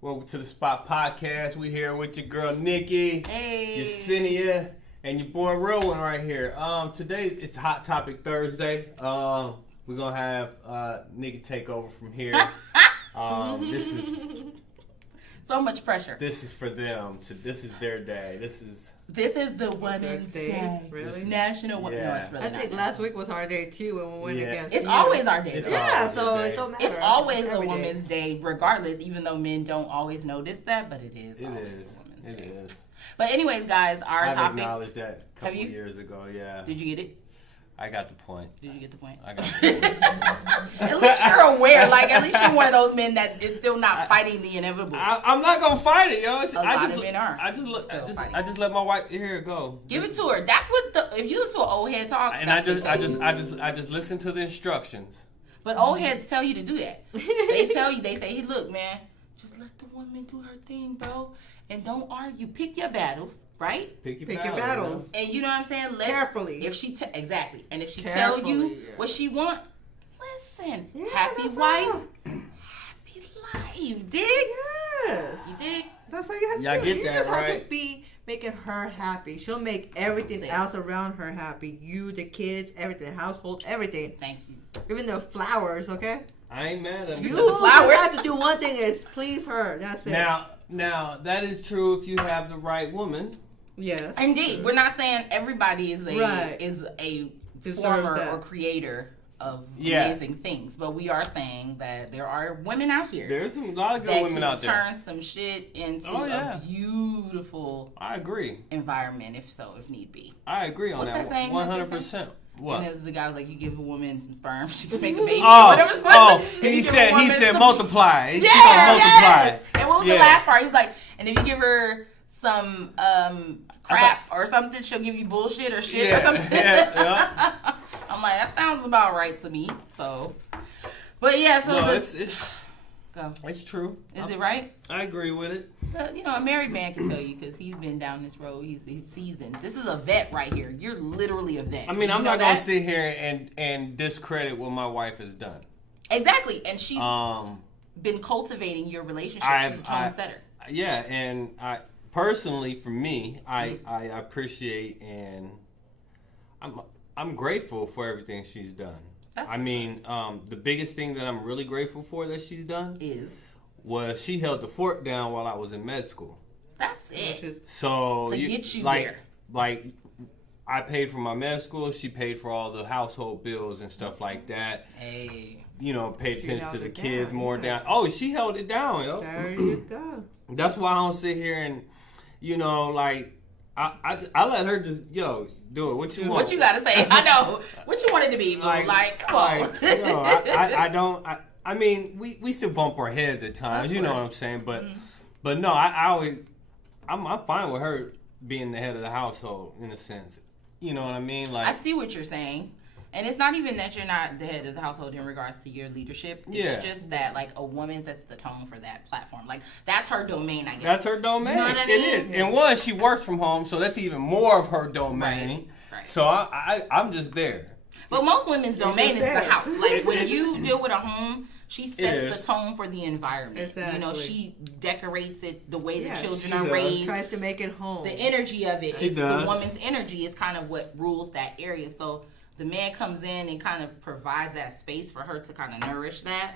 Welcome to the Spot Podcast. We here with your girl Nikki, Hey, Yesenia, and your boy Real One right here. Today it's Hot Topic Thursday. We're gonna have Nikki take over from here. This is so much pressure. this is for them. This is their day. This is the Women's Day. Really? National Women's Yeah. No, it's really I think not. last week was our day too when we went Yeah. against. It's you. always our day. It's though. Yeah, always so our day. it don't matter. It's always a Every day. Women's Day, regardless, even though men don't always notice that, but it is it always is. a Women's It Day. is. But anyways, guys, our I've topic. acknowledged that a couple Have you? years ago. Yeah, Did you get it? I got the point. Did you get the point? I got the point. At least you're aware. Like, at least you're one of those men that is still not fighting the inevitable. I'm not gonna fight it, yo. lot of men are still fighting. I just let my wife here go. Give it to her. That's what if you listen to an old head talk. And that's what they say. I just listen to the instructions. But old heads tell you to do that. They tell you, they say, hey, look, man, just let the woman do her thing, bro. And don't argue. Pick your battles, right? Pick your Pick your battles. And you know what I'm saying? Carefully. If she exactly. And if she Carefully, tell you yeah. what she want, listen. Yeah, Happy that's wife, all. happy life. Dig? Yes. You dig? That's how you have to Yeah, I do. get You that, just have right. to be making her happy. She'll make everything Same. else around her happy. You, the kids, everything, household, everything. Thank you. Even the flowers, okay? I ain't mad at You you. just flowers. have to do one thing is please her. That's it. Now that is true if you have the right woman. Yes. Indeed. We're not saying everybody is a Right. Deserves former that. or creator of Yeah. amazing things. But we are saying that there are women out here There's a lot of good that women can out there. turn some shit into Oh, yeah. a beautiful I agree. environment, if need be. I agree on What's that. that saying? 100%. What? And as the guy was like, you give a woman some sperm, she can make a baby. Oh, whatever. oh, If he you give a woman said some- multiply. She Yeah, gonna multiply. yes. And what was Yeah. the last part? He was like, and if you give her some crap or something, she'll give you bullshit or shit or something. Yeah. I'm like, that sounds about right to me. So, but yeah, so No, go. it's true. Is it right? I agree with it. You know, a married man can tell you because he's been down this road. He's seasoned. This is a vet right here. You're literally a vet. I mean, Did I'm you know not gonna that? sit here and discredit what my wife has done. Exactly, and she's Um, been cultivating your relationship. She's a tone setter. Yeah, and I personally, for me, I appreciate and I'm grateful for everything she's done. That's I mean, the biggest thing that I'm really grateful for that she's done Is was she held the fort down while I was in med school. that's Which it. is So To get you like, there. like I paid for my med school. She paid for all the household bills and stuff like that. Hey, You know, pay She attention to held the it kids down, more yeah. down. Oh, she held it down, yo. there you go. That's why I don't sit here and, you know, like I let her just do it. What you want? what you gotta say? I know what you want it to be. Boo. Like, come on. yo, I don't. I mean, we still bump our heads at times. Of You know what course. I'm saying? But no, I always I'm fine with her being the head of the household in a sense. You know what I mean? I Like see what you're saying. And it's not even that you're not the head of the household in regards to your leadership. It's Yeah. just that, like, a woman sets the tone for that platform. Like, that's her domain, I guess. that's her domain. You know what I It mean? is. And one, she works from home, so that's even more of her domain. Right. So I'm just there. But most women's domain is the there. house. Like, when you deal with a home, she sets is. the tone for the environment. You know, Exactly. she decorates it the way Yeah, the children she are does. raised. Tries to make it home. The energy of it She is the does. woman's energy is kind of what rules that area. So the man comes in and kind of provides that space for her to kind of nourish that.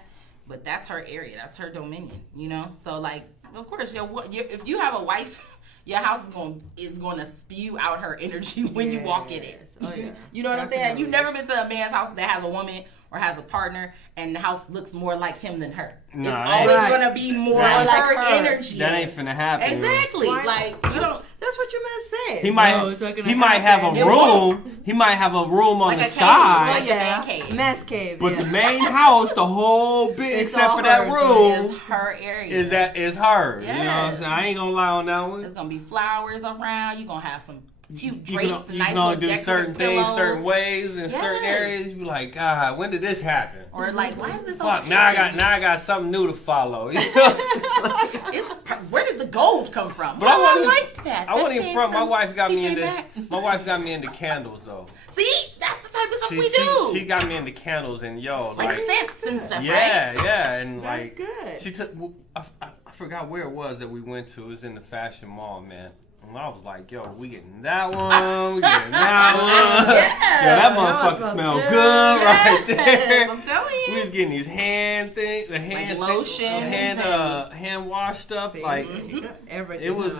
But that's her area. That's her dominion, you know? So, like, of course, if you have a wife, your house is going to spew out her energy when you walk in it. Yes. Oh, yeah. You know what I'm saying? Definitely. You've never been to a man's house that has a woman or has a partner and the house looks more like him than her. Nah, it's it always ain't. going to be more That like ain't- her energy. That ain't finna happen. yo. Exactly. Why? Like, you don't... That's what you meant to say. He might. No, it's not gonna He might have happen. a It room. won't. He might have a room on Like the a cave, side. like a man cave. Man's cave. But yeah. the main house, the whole bit, It's except all for that hers, room, It's her area. is her. You know what I'm Yes. saying? I ain't gonna lie on that one. There's gonna be flowers around. You're gonna have some cute You drapes can, and you nice can little only do decorative certain things, pillows. certain ways, in certain Yes. areas. You be like, God, when did this happen? Or like, why is this so Fuck! cute? Now I got something new to follow. You know what I'm saying? Where did the gold come from? But I Well, wasn't- liked that. I wasn't That even came front. My from wife got me TJ into. Maxx. My wife got me into candles though. See, that's the type of stuff we do. She got me into candles and like scents and stuff, right? Yeah, and That's like good. she took. I forgot where it was that we went to. It was in the fashion mall, man. And I was like, yo, we getting that one, we getting that one. Yeah. That motherfucker smell good right there. I'm telling you. We was getting these hand things, the hand Like lotion, hand wash stuff. Like everything. it was,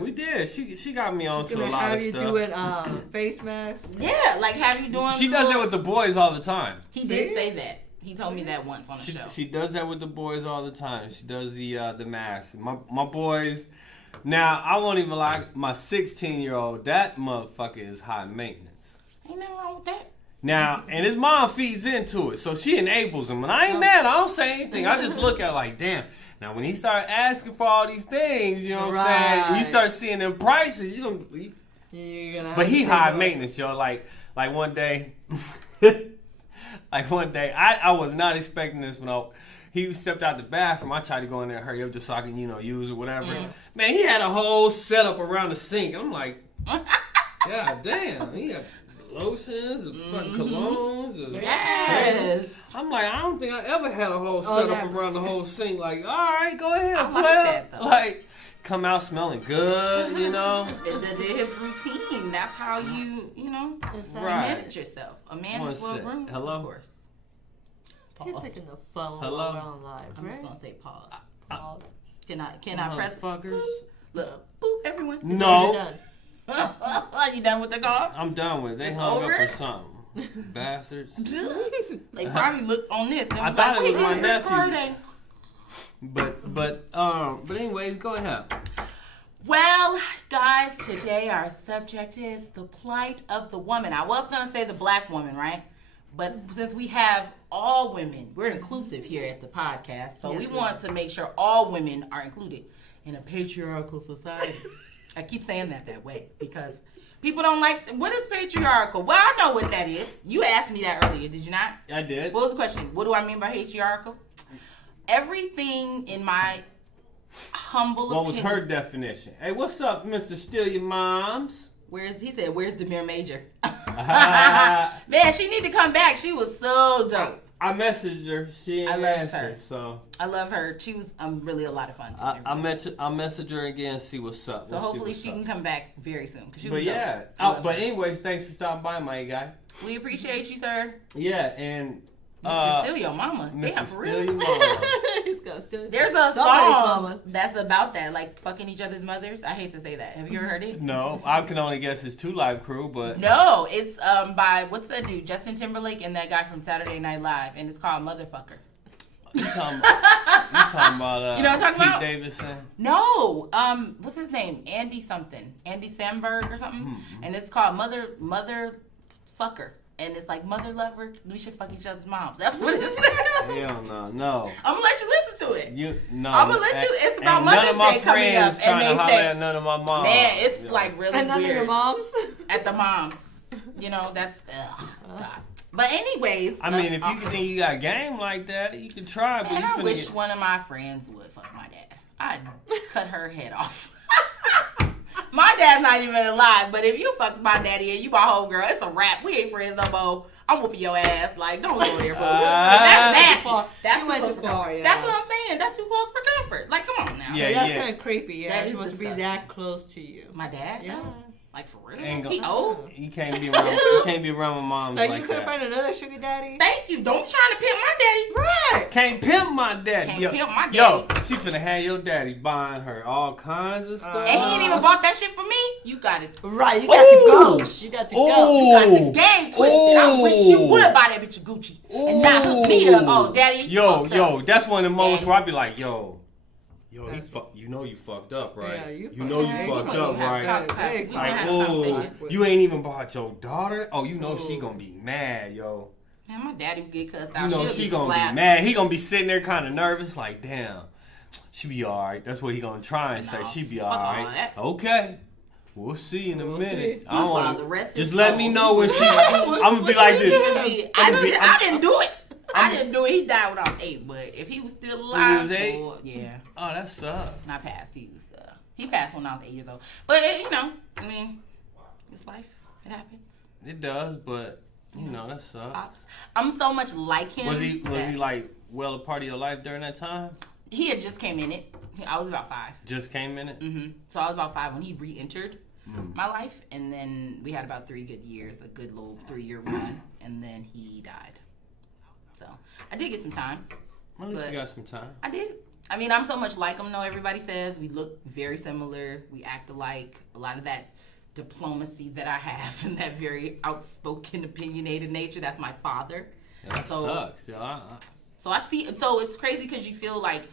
we did. She got me onto a lot of stuff. stuff. Doing face masks. Yeah, like have you doing. She does that with the boys all the time. He did say that. He told me that once on the show. She does that with the boys all the time. She does the mask. My boys. Now I won't even lie. My 16-year-old, that motherfucker is high maintenance. Ain't nothing wrong with that. Now, and his mom feeds into it, so she enables him. And I ain't mad. I don't say anything. I just look at it like, damn. Now, when he start asking for all these things, you know what I'm saying? You start seeing them prices. You're gonna. But he high maintenance, yo. Like one day. Like one day, I was not expecting this when he stepped out the bathroom. I tried to go in there and hurry up just so I can, use it, whatever. Man, he had a whole setup around the sink. And I'm like, God damn. He had lotions and fucking colognes. And Yes. I'm like, I don't think I ever had a whole setup around the whole sink. Like, all right, go ahead, I play. like that, though. Like, come out smelling good, His routine. That's how you manage yourself. A man is well groomed, of course. He's taking the phone around live, right? I'm just gonna say pause. Pause. Can I press fuckers? Look, boop, everyone. No. You done with the call? I'm done with it. They hung up or something. Bastards. They probably looked on this and I was thought like, it was my nephew. recording. But anyways, go ahead. Well, guys, today our subject is the plight of the woman. I was gonna say the black woman, right? But since we have all women, we're inclusive here at the podcast, so we want to make sure all women are included in a patriarchal society. I keep saying that way because people don't like, what is patriarchal? Well, I know what that is. You asked me that earlier, did you not? I did. What was the question? What do I mean by patriarchal? Everything in my humble opinion. What was her definition? Hey, what's up, Mr. Steal Your Moms? He said, where's Demir Major? Man, she need to come back. She was so dope. I messaged her. She ain't answer. So I love her. She was really a lot of fun. I'll message her again, see what's up. So hopefully she can come back very soon. But anyways, thanks for stopping by, my guy. We appreciate you, sir. Yeah, and Mr. Steal Your Mama. Mr. Damn, for Steal real. Your Mama. There's a song that's about that, like fucking each other's mothers. I hate to say that. Have you ever heard it? No, I can only guess it's 2 Live Crew, but no, it's by what's that dude? Justin Timberlake and that guy from Saturday Night Live, and it's called Motherfucker. You talking about you know what I'm talking Pete about? Davidson? No, what's his name? Andy Samberg or something, and it's called Motherfucker. And it's like, mother lover, we should fuck each other's moms. That's what it says. Hell no. I'm gonna let you listen to it. I'm gonna let you. It's about Mother's Day coming up, and they say, none of my moms. Man, it's like really and none weird. of your moms. At the moms, that's God. But anyways, I mean, if you think you got game like that, you can try. Man, I wish one of my friends would fuck my dad. I'd cut her head off. My dad's not even alive, but if you fuck my daddy and you my whole girl, it's a wrap. We ain't friends no more. I'm whooping your ass. Like, don't go there, boo. That's nasty. That's too close for comfort. That's what I'm saying. That's too close for comfort. Like, come on now. Yeah, that's kind of creepy. Yeah, that he's is supposed to be that close to you. My dad? Yeah. No. Like, for real? He old? You can't be around. You can't be around my mom like that. You could find another sugar daddy. Thank you. Don't be trying to pimp my daddy. Right. Can't pimp my daddy. Can't pimp my daddy. Yo, she finna have your daddy buying her all kinds of stuff. And he ain't even bought that shit for me. You got it. Right. You got to go. You got to go. You got the game twisted. I wish you would buy that bitch a Gucci and not hook me up. Oh, daddy. Yo, that's one of the moments where I be like, yo, you know you fucked up, right? Yeah, you fucked up, right? Like, you ain't even bought your daughter. Oh, you know she gonna be mad, yo. Man, my daddy would get cussed out. You know she gonna be mad. He gonna be sitting there kind of nervous, like, damn, she be all right. That's what he gonna try and say. She be all right. Okay. We'll see in a minute. I don't want just let me know when she. I'm gonna be like this. I didn't do it. I didn't do it. He died when I was 8, but if he was still alive, he was 8. Yeah. Oh, that sucks. Not passed. He passed when I was 8 years old. But I mean, it's life. It happens. It does, but You know, that sucks. Pops. I'm so much like him. Was he like well a part of your life during that time? He had just came in it. I was about 5. Just came in it? Mm-hmm. So I was about 5 when he re-entered my life. And then we had about 3 good years, a good little 3-year run. And then he died. So I did get some time. At least you got some time. I did. I mean, I'm so much like him, though. Everybody says we look very similar. We act alike. A lot of that diplomacy that I have and that very outspoken, opinionated nature, that's my father. Yeah, that sucks. Yeah, So I see. So it's crazy because you feel like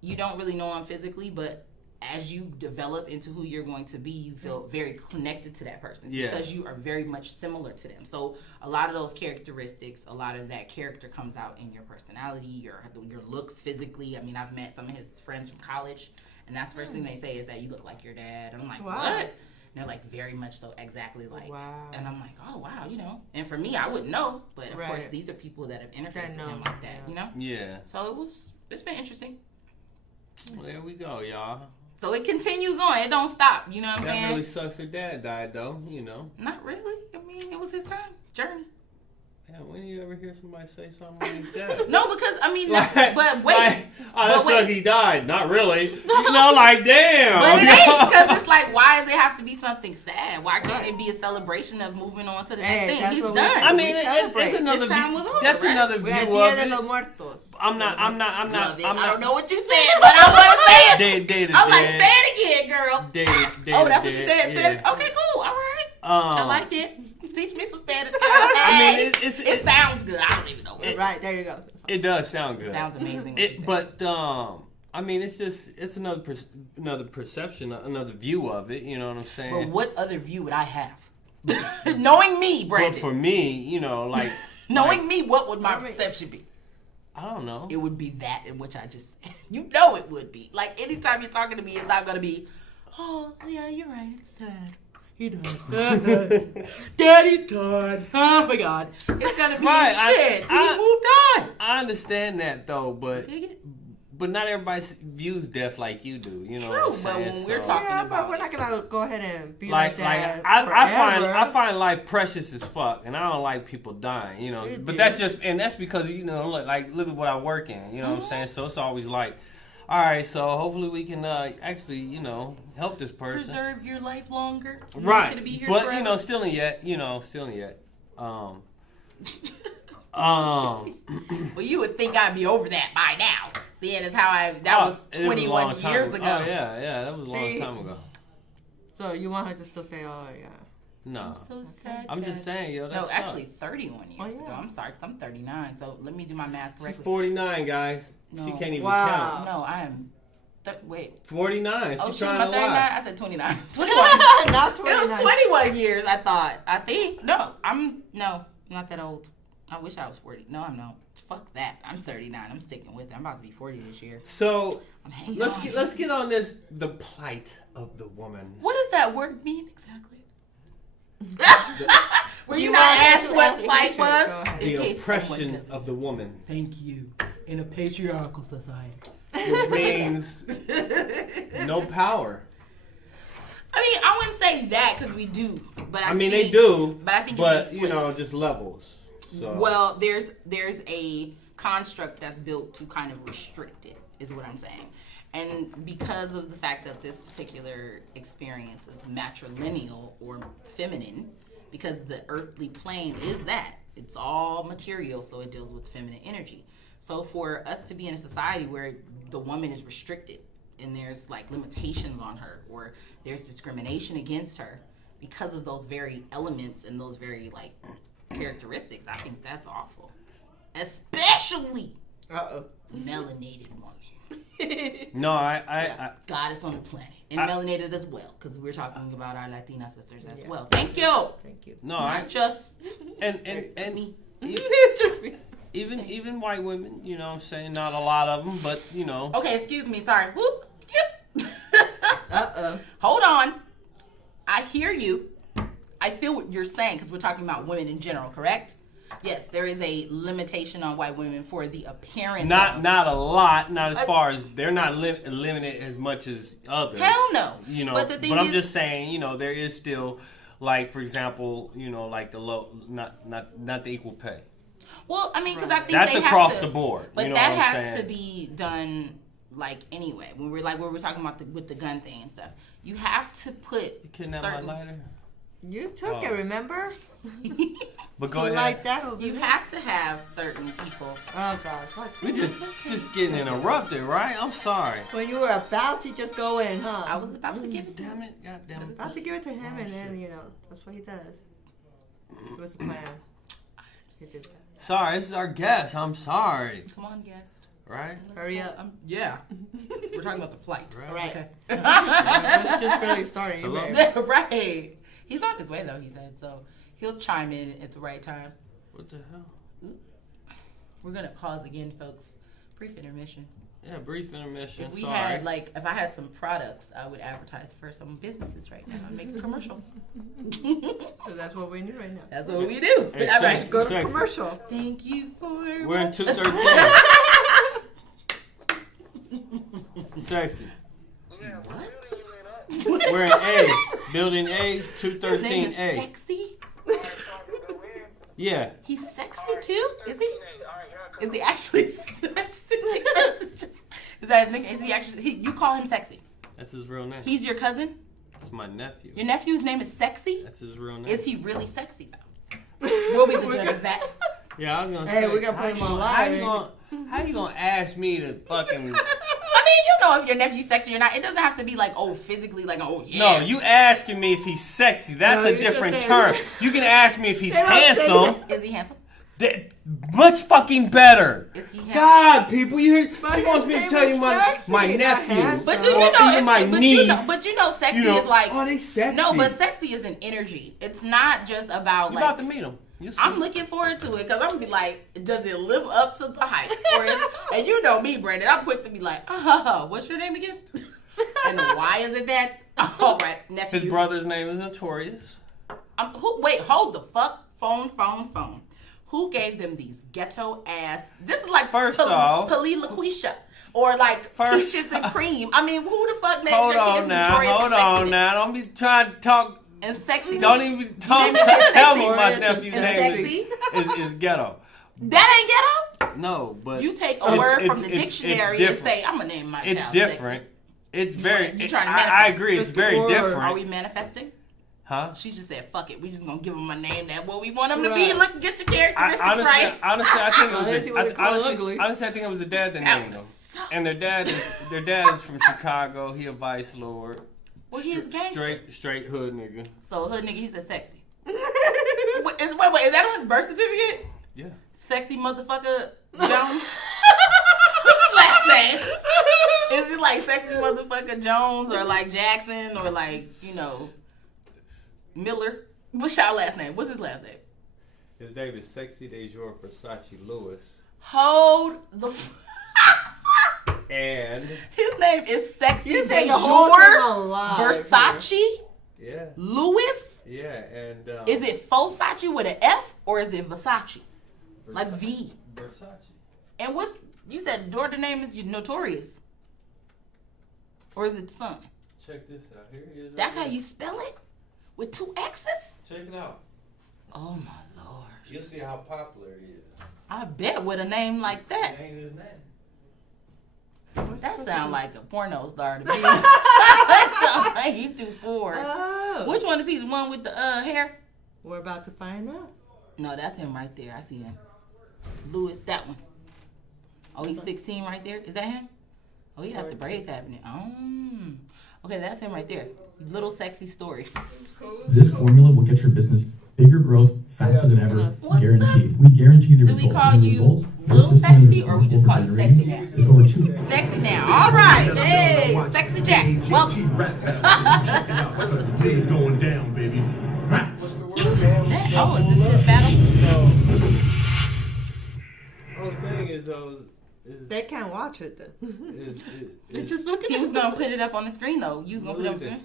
you don't really know him physically, but as you develop into who you're going to be, you feel very connected to that person because you are very much similar to them. So a lot of those characteristics, a lot of that character comes out in your personality, your looks physically. I mean, I've met some of his friends from college, and that's the first thing they say is that you look like your dad. And I'm like, what? And they're like very much so exactly like. Wow. And I'm like, oh, wow, you know. And for me, I wouldn't know. But, of course, these are people that have interfaced with him like that, you know? Yeah. So it's been interesting. Well, there we go, y'all. So it continues on. It don't stop. You know what I'm saying? That really sucks her dad died, though, you know. Not really. I mean, it was his time. Journey. Yeah, when do you ever hear somebody say something like that? No, because, I mean, but wait. That sucks he died. Not really. You know, like, damn. But it ain't, because it's like, why does it have to be something sad? Why can't it be a celebration of moving on to the next thing? He's done. I mean, it's another view. That's another view of it. I'm not. I don't know what you said, but I want to say it. I'm like, say it again, girl. Oh, that's what she said. Yeah. Okay, cool. All right. I like it. Teach me some Spanish. I mean, it sounds good. I don't even know. Right, there you go. It does sound good. It sounds amazing. But I mean, it's another perception, another view of it. You know what I'm saying? But what other view would I have? Knowing me, Brandon. But for me, you know, like knowing me, what would my perception be? I don't know. It would be that in which I just, you know, it would be. Like anytime you're talking to me, it's not gonna be. Oh yeah, you're right. It's sad. He died. Daddy's gone. Oh my God. It's gonna be shit. He moved on. I understand that though, but not everybody views death like you do. You know what I'm saying? But when we're talking about, but we're not gonna go ahead and be like that. I find life precious as fuck, and I don't like people dying. You know, but that's because you know, like look at what I work in. You know what I'm saying? So it's always like. All right, so hopefully we can actually, you know, help this person. Preserve your life longer. Right. You to be here but, forever. You know, still in yet. Well, you would think I'd be over that by now. Seeing as how that was 21 years ago. Oh, yeah, that was a long time ago. So you want her to still say, oh, yeah. No. I'm so sad. I'm just saying, yo, that's actually 31 years ago. I'm sorry, because I'm 39. So let me do my math correctly. She's 49, guys. No. She can't even count. No, I am. Wait. 49. She's trying to 39. I said 29. 21. Not 29. It was 21 years, I thought. I think. No, I'm not that old. I wish I was 40. No, I'm not. Fuck that. I'm 39. I'm sticking with it. I'm about to be 40 this year. So let's get on this. The plight of the woman. What does that word mean exactly? Were you not asked what plight was? The oppression of the woman. Thank you. In a patriarchal society. It means no power. I mean, I wouldn't say that because we do, but I think, they do. But I think, you know, just levels. So. Well, there's a construct that's built to kind of restrict it, is what I'm saying, and because of the fact that this particular experience is matrilineal or feminine, because the earthly plane is that it's all material, so it deals with feminine energy. So for us to be in a society where the woman is restricted and there's like limitations on her or there's discrimination against her because of those very elements and those very like characteristics, I think that's awful. Especially melanated woman. No, I goddess on the planet. And melanated as well, because we're talking about our Latina sisters as well. Thank you. No, Not just and me. It's just me. Even white women, you know what I'm saying? Not a lot of them, but, you know. Okay, excuse me. Sorry. Whoop. Yep. Hold on. I hear you. I feel what you're saying because we're talking about women in general, correct? Yes, there is a limitation on white women for the appearance. Not a lot. Not as far as they're not limited as much as others. Hell no. You know, but I'm just saying, you know, there is still like for example, like the low, not the equal pay. Well, I mean, because I think that's they across have to, the board. but you know that what I'm has saying? to be done like anyway. When we're talking about with the gun thing and stuff, you have to put You kidnapped my lighter. You took it, remember? But go ahead. Like that you have to have certain people. Oh gosh, We just getting interrupted, right? I'm sorry. when you were about to just go in, huh? I was about to give it to him. Damn it! God damn it! About to give it to him, and then that's what he does. It was a plan. He did that. Sorry, this is our guest. I'm sorry. Come on, guest. Right? Hurry up. Yeah. We're talking about the plight. Right. Okay. It's just barely starting. You Hello? better- Right. He's on his way though. He said so. He'll chime in at the right time. What the hell? We're gonna pause again, folks. Brief intermission. Yeah, brief intermission. If we sorry. had if I had some products, I would advertise for some businesses right now and make a commercial. So that's what we do right now. That's what we do. Hey, All right. sexy, Go to sexy. commercial. Thank you for. We're in 213. Sexy. What? We're in A. Building A, His name is 213A. Sexy. Yeah. He's sexy too? Is he? Is he actually sexy? Is that his nickname? Is he actually? You call him sexy? That's his real name. He's your cousin? That's my nephew. Your nephew's name is Sexy? That's his real name. Is he really sexy though? We'll be the judge of that. Yeah, I was gonna Hey, say. we're gonna put him on How you gonna ask me to fucking? I mean, you know if your nephew's sexy or not. It doesn't have to be physically yeah. No, you asking me if he's sexy. That's No, a you should different say- term. You can ask me if he's They don't say handsome. Is he handsome? Much fucking better. Is he handsome? God, people, you hear? But She wants me his to name tell you is my sexy, not nephew. handsome. But Or you know, even my niece. But sexy You know, is like. oh, they sexy. No, but sexy is an energy. It's not just about You like. about to meet him. You see. I'm looking forward to it because I'm gonna be like, does it live up to the hype? Or and you know me, Brandon, I'm quick to be like, what's your name again? And why is it that? All right, nephew. His brother's name is Notorious. Wait, hold the fuck. Phone. Who gave them these ghetto ass? This is like First off, Pali LaQuisha or like Peaches and Cream. I mean, who the fuck named Hold your on kids now. Notorious Hold and Sexy? on now. Don't be trying to talk. And Sexy. Don't even talk. name it Tell Sexy? me my And nephew's Sexy? name is ghetto. That ain't ghetto. No, but You take a word from the it's dictionary and different. say, I'm gonna name my It's child different. It's very. You trying to I manifest. agree. It's Just very the word. Sexy. Are different. we manifesting? Huh? She just said, "Fuck it, we just gonna give him a name that what we want him to be. Right. Look, get your characteristics Honestly, right." I think it was. Let's see what we call ugly. Honestly, I think it was the dad that That named them. was so- And their dad is from Chicago. He a vice lord. Well, he is gangster. Straight hood nigga. So hood nigga, he said sexy. Wait, is that on his birth certificate? Yeah. Sexy motherfucker Jones. What's his last name? Is it like sexy motherfucker Jones or like Jackson or like Miller? What's y'all last name? What's his last name? His name is Sexy Dejour Versace Lewis. Hold the. And His name is Sexy You say the whole thing Dejour on live. Versace yeah, Lewis. and Is it Fosace with an F or is it Versace? Like V. Versace. And what's you said? Daughter name is Notorious, or is it the son? Check this out. Here he is. That's how you spell it, with 2 X's. Check it out. Oh my lord! You'll see how popular he is. I bet with a name like that, Ain't his name. that sounds like a porno star to me. That sounds like you too poor. Oh. Which one is he? The one with the hair? We're about to find out. No, that's him right there. I see him. Lewis, that one. Oh, he's 16 right there. Is that him? Oh, he got the braids happening. Oh, okay, that's him right there. Little sexy story. This formula will get your business bigger growth faster than ever, What's guaranteed. We guarantee the Do we results. call And the you results, our little system is sexy, or we responsible just for call you generating sexy now? is over 2. Sexy now. All right. Hey, Sexy Jack. Welcome. It's going down, baby. Oh, is this his battle? Whole thing is those. They can't watch it though. They're Is just looking He at was going to put it up on the screen, though. You was going to put it up on the screen?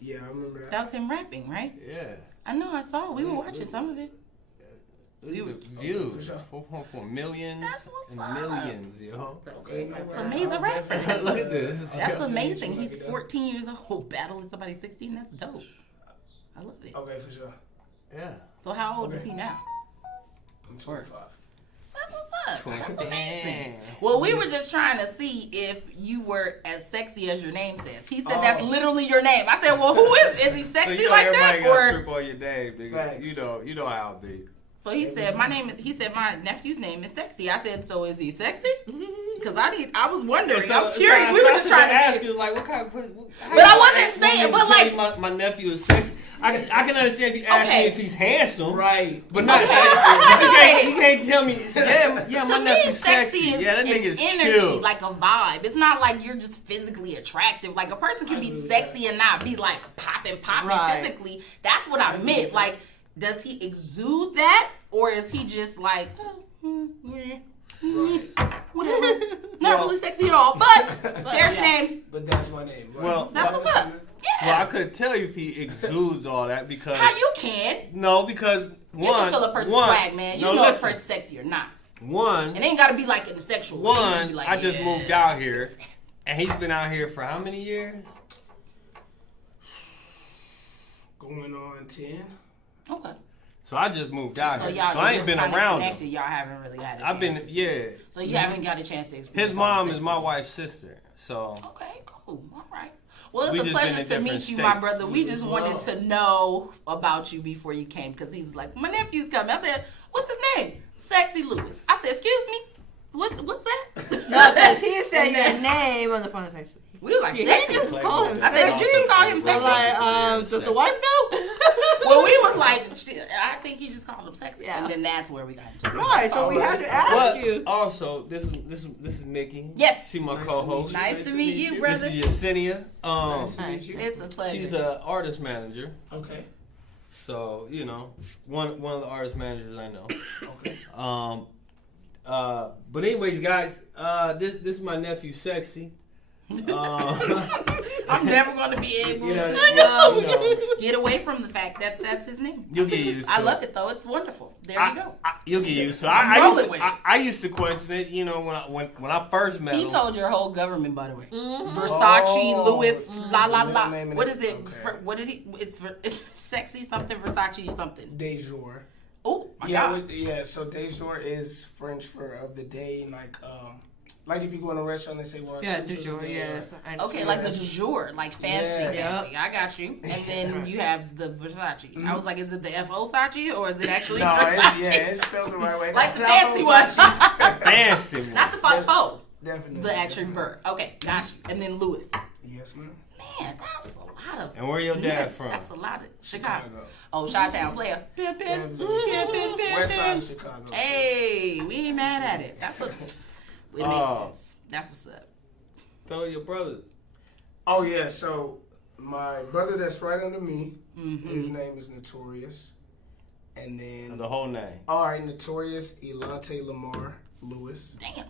Yeah, I remember that. That was him rapping, right? yeah. I know, I saw. We were watching some of it. Look at the views. 4.4 millions That's what's and up. millions, yo. That's amazing rapper. Look at this. That's amazing. He's 14 years old. Battling somebody 16. That's dope. I love it. Okay, for sure. Yeah. So how old is he now? I'm 25. That's what's up. That's 25. amazing. Well, we were just trying to see if you were as sexy as your name says. He said that's literally your name. I said, well, who is he sexy So like everybody that? got Or trip on your name, nigga. Facts. You know how it be. so he said my nephew's name is Sexy. I said, so is he sexy? Because I was wondering. I'm curious. We were just trying to ask be. you, like, what kind of... But I wasn't saying, but like... My nephew is sexy. I can understand if you ask me if he's handsome. Right. But not Okay. sexy. You can't tell me, yeah, To my me, nephew's sexy sexy. is Yeah, that an nigga's energy, cute. like a vibe. It's not like you're just physically attractive. Like a person can be sexy and not be like popping Right. physically. That's what I meant. Like, does he exude that, or is he just like, whatever, not really sexy at all? But there's your name. But that's my name. Right? Well, That's what's up. Yeah. Well, I couldn't tell you if he exudes all that because... How you can? No, because You can feel a person's swag, man. You know if a person's sexy or not. One, It ain't got to be like in the sexual way. You can One, be like, I just yeah. moved out here, and he's been out here for how many years? Going on 10. Okay. So I just moved out So here, y'all so I ain't just been kinda around connected. him. Y'all haven't really had a I've been, chance to yeah. So you haven't got a chance to experience His all the mom sex is my stuff. wife's sister, so Okay, cool. All right. Well, We it's a just been pleasure in to meet different you, my states. brother. We just wanted to know about you before you came because he was like, my nephew's coming. I said, what's his name? Sexy Lewis. I said, excuse me? What's that? No, because he said your name on the phone. Sexy. We was like, sexy? Just call him I said, did you just call him I'm sexy? like, does the wife know? Well, we was like, I think he just called him sexy. Yeah. And then that's where we got into it. Right, so we had to ask But you. also, this is Nikki. Yes. She my Nice to co-host. meet you. Nice to meet you, This brother. is Yesenia. Nice to meet you. It's a pleasure. She's an artist manager. Okay. So, you know, one of the artist managers I know. Okay. But anyways, guys, this is my nephew, Sexy. I'm never going to be able Yeah, to you know. get away from the fact that that's his name. You'll get used to I it. love it, though. It's wonderful. There you go. You'll get used to it. I'm rolling with it. I used to question it, you know, when I first met He him. told your whole government, by the way. Versace, Louis, la la la. Name it. What is it? Okay. What did he? It's sexy something, Versace something. De jour. Oh my Yeah, God. yeah. So de jour is French for of the day, like if you go in a restaurant and say, "Well, Yeah, soups du of the jour, day," yes. I Okay, understand. like the du jour, like fancy, Yeah. fancy. I got you. And then you have the Versace. I was like, is it the F-O-Sachi or is it actually No, Versace? it's spelled the right way. Like the Not fancy one. Versace. Fancy one. Not the faux. Definitely. The actual verb. Okay, got you. And then Louis. Yes, ma'am. Man, that's a lot of. And where your dad yes, from? That's a lot of Chicago. Chicago. Oh, Chi-Town player. Pin, pin, Definitely. pin, pin, pin, West side pin. of Chicago. Hey, we ain't mad at it. That's what. It makes Oh. sense. That's what's up. Tell your brothers. Oh yeah, so my brother that's right under me, Mm-hmm. his name is Notorious, and then The whole name. all right, Notorious Elante Lamar Lewis. Damn.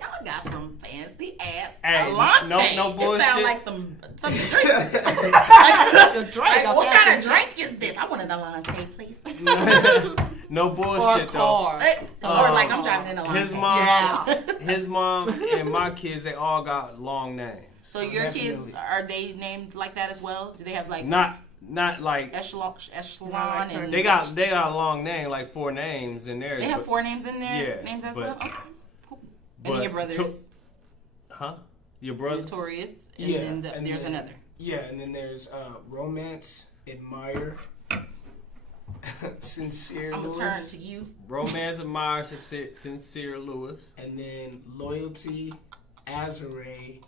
Y'all got some fancy ass Hey, Alante. no It sounds bullshit. like something drink. The drink, Like, a what fancy kind of drink is this? I want an Alante, please. No Or a bullshit though. car. Hey, or like I'm driving in Alante. His mom, Yeah. his mom, and my kids, they all got long names. So your kids, Definitely. are they named like that as well? Do they have like Not like echelon like and they got a long name, like 4 names in there. they have 4 names in there? Yeah, Names as but- well? Okay, cool. And then your brothers, Huh? Your brother? Notorious, and Yeah, then and there's then- another. Yeah, and then there's Romance, Admire, Sincere I'm going Lewis, to turn to you. Romance Admire, Sincere Lewis. and then Loyalty, Azare.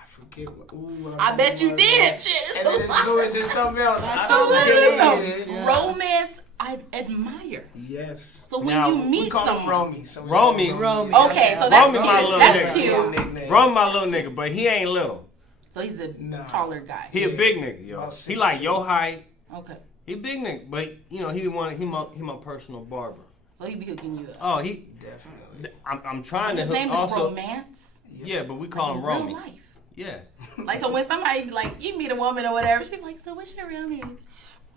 I forget what. Ooh, I bet you did. Shit. And then it's Lewis and something else. I That's don't so know many. what it is. Romance, I admire. Yes. So when Now, you we We meet call him someone, Romy. So we Romy. call him Romy. okay, so that's Romy my cute. little That's nigga. cute. Nickname. Rome my little nigga, but he ain't little. So he's a Nah. taller guy. He a big nigga, yo. About He like 6'2". your height. Okay, He big nigga, but you know he my personal barber. so he be hooking you up. Oh, he. Definitely. I'm trying His to name hook is also. Romance. Yeah, but we call in him real Romy. life. Yeah. Like, so when somebody be like, you meet a woman or whatever, she's like, so what's your real name?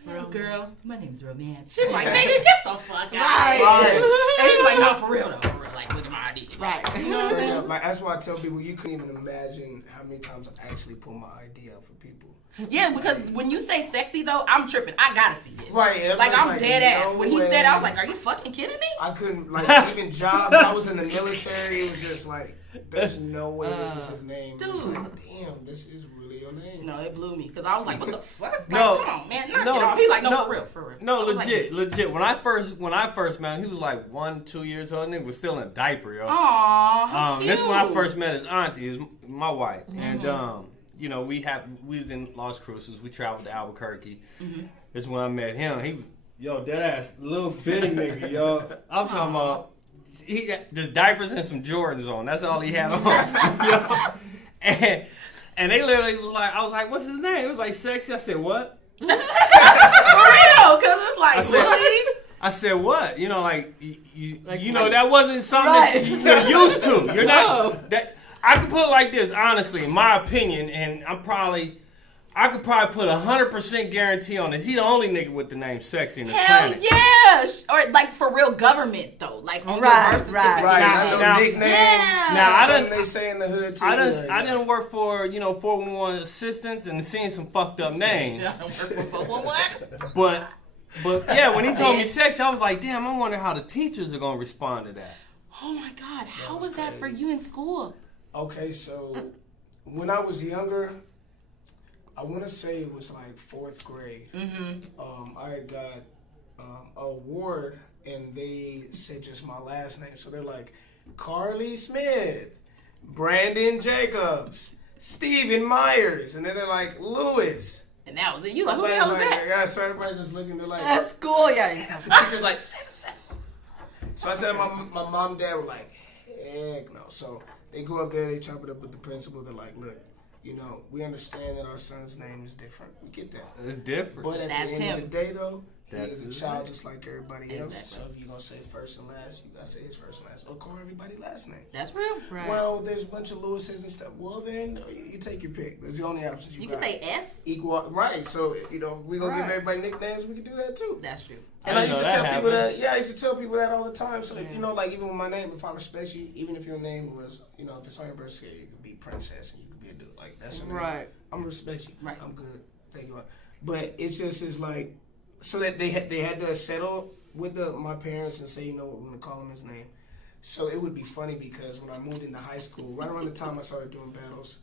Well, girl, my name's Romance. She's like, nigga, get the fuck out of here. Right. And he's like, no, for real though, for real. Like, like, look at my ID. Right. You know what I'm Straight saying? up, like that's why I tell people you couldn't even imagine how many times I actually pull my ID out for people. Yeah, because when you say sexy though, I'm tripping. I gotta see this. Right. Like I'm like, dead ass. no When he way. said, I was like, are you fucking kidding me? I couldn't like even jobs. I was in the military. It was just like, there's no way this is his name. Dude. It's like, damn, this is really your name. No, it blew me because I was like, what the fuck? Like, No. come on, man, knock No. it off. He like, no, No. for real. No, I was like, legit. When I first met him, he was like 1-2 years old. Nigga was still in a diaper, yo. Aw, how cute. This is when I first met his auntie, is my wife, and you know, we was in Las Cruces. We traveled to Albuquerque. This is when I met him. He was dead ass little bitty nigga, yo. I'm talking about he got just diapers and some Jordans on. That's all he had on. Yo. And they literally was like, I was like, what's his name? It was like Sexy. I said, what? For real, because it's like, really? I said, what? You know, like, you Like, know, that wasn't something that you're used to. You're No. not. That I could put it like this, honestly, in my opinion, and I could probably put 100% guarantee on this. He the only nigga with the name Sexy in this Hell planet. yeah. Or like for real government though. Like on Right, your birth right. certificate. Right, and no shit. Now- nickname. Yeah. Now, I Something done- they say in the hood too. I didn't work for 411 assistants and seen some fucked up names. I don't work for 411. But yeah, when he told me Sexy, I was like, damn, I wonder how the teachers are gonna respond to that. Oh my God, how was was that for crazy. you in school? Okay, so when I was younger, I want to say it was like 4th grade. I had got an award, and they said just my last name. So they're like, Carly Smith, Brandon Jacobs, Stephen Myers, and then they're like, Lewis. And that was it. You like, who the hell was Everybody's that? like, yeah, so everybody's just looking. They're like, That's cool, yeah. the teacher's like, so I said, my mom and dad were like, heck no. So they go up there, they chop it up with the principal. They're like, look, you know, we understand that our son's name is different. We get that. It's different. But at That's the end him. of the day, though, he That's is a his child name. just like everybody else. Exactly. So if you're going to say first and last, you got to say his first and last. Or call everybody last name. That's real. Right. Well, there's a bunch of Lewises and stuff. Well, then you take your pick. There's the only options You got. can say S. Equal, right. So, you know, we're going to give Right. everybody nicknames. We can do that, too. That's true. And I didn't used to know tell that people happened. that, yeah, I used to tell people that all the time. So, you know, like even with my name, if I respect you, even if your name was, you know, if it's on your birth certificate, you could be Princess and you could be a dude. Like, that's your name. Right. I'm gonna respect you. Right. I'm good. Thank you. But it just is like, so that they had to settle with my parents and say, you know what, we're gonna call him his name. So it would be funny because when I moved into high school, right around the time I started doing battles,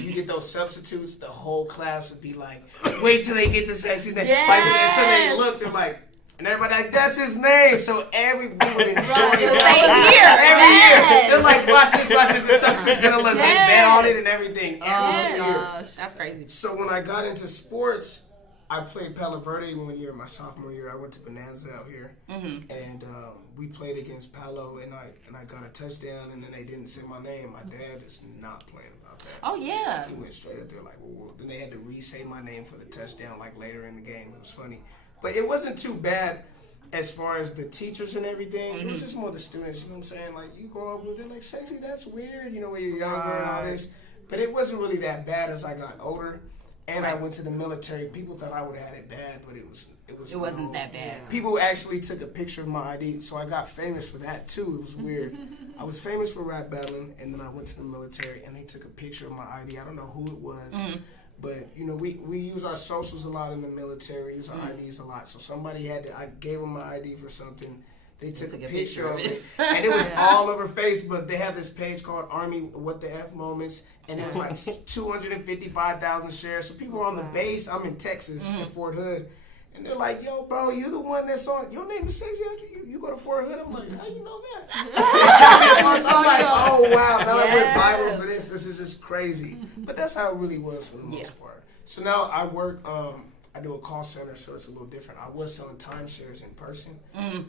you get those substitutes, the whole class would be like, wait till they get to Sexy name. Yes. Like, and so they look, they're like, and everybody like, that's his name. So everybody would enjoy The it. same year. Every year. Yes. They're like, watch this, the substitute's gonna look. They bet on it and everything. Every Oh, single year. gosh. That's crazy. So when I got into sports, I played Palo Verde one year. My sophomore year, I went to Bonanza out here, and we played against P.O.L.O. and I got a touchdown, and then they didn't say my name. My dad is not playing about that. Oh yeah. He went straight up there like, well, then they had to re-say my name for the touchdown like later in the game. It was funny, but it wasn't too bad as far as the teachers and everything. It was just more the students. You know what I'm saying? Like you grow up with it, like Sexy, that's weird. You know when you're younger and all this, but it wasn't really that bad as I got older. And I went to the military. People thought I would have had it bad, but it wasn't that bad. People actually took a picture of my ID, so I got famous for that too. It was weird. I was famous for rap battling, and then I went to the military, and they took a picture of my ID. I don't know who it was, but you know we use our socials a lot in the military. Use our IDs a lot. So somebody had to. I gave them my ID for something. They took a picture of it, and it was all over Facebook. They have this page called Army What the F Moments, and it was like 255,000 shares. So people are on the base. I'm in Texas, in Fort Hood, and they're like, "Yo, bro, you the one that's on. Your name is Sexy. You go to Fort Hood." I'm like, "How you know that?" I'm like, "Oh wow, now I went viral for this. This is just crazy." But that's how it really was for the most part. So now I work. I do a call center, so it's a little different. I was selling timeshares in person,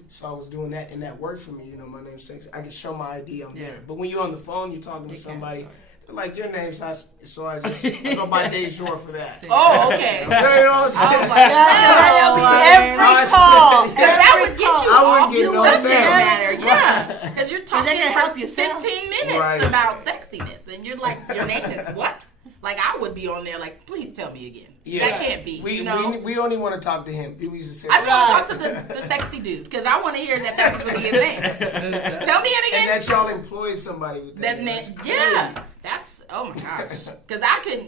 so I was doing that, and that worked for me. You know, my name's Sexy. I can show my ID, I'm there. But when you're on the phone, you're talking to somebody, they're like, your name's not, so I go by Dejour for that. Oh, okay. You know what I'm saying? I was like, Every call. Because that would get you I wouldn't off get your no subject sales. matter. Yeah. Because you're talking they're gonna for help you sell. 15 minutes Right. about sexiness. And you're like, your name is what? Like, I would be on there like, please tell me again. Yeah. That can't be, We only want to talk to him. People used to say I just want to Right. talk to the sexy dude because I want to hear that that's really his name. Tell me it again. And that y'all employed somebody with that. That name. man, That's crazy. yeah, that's oh my gosh. Because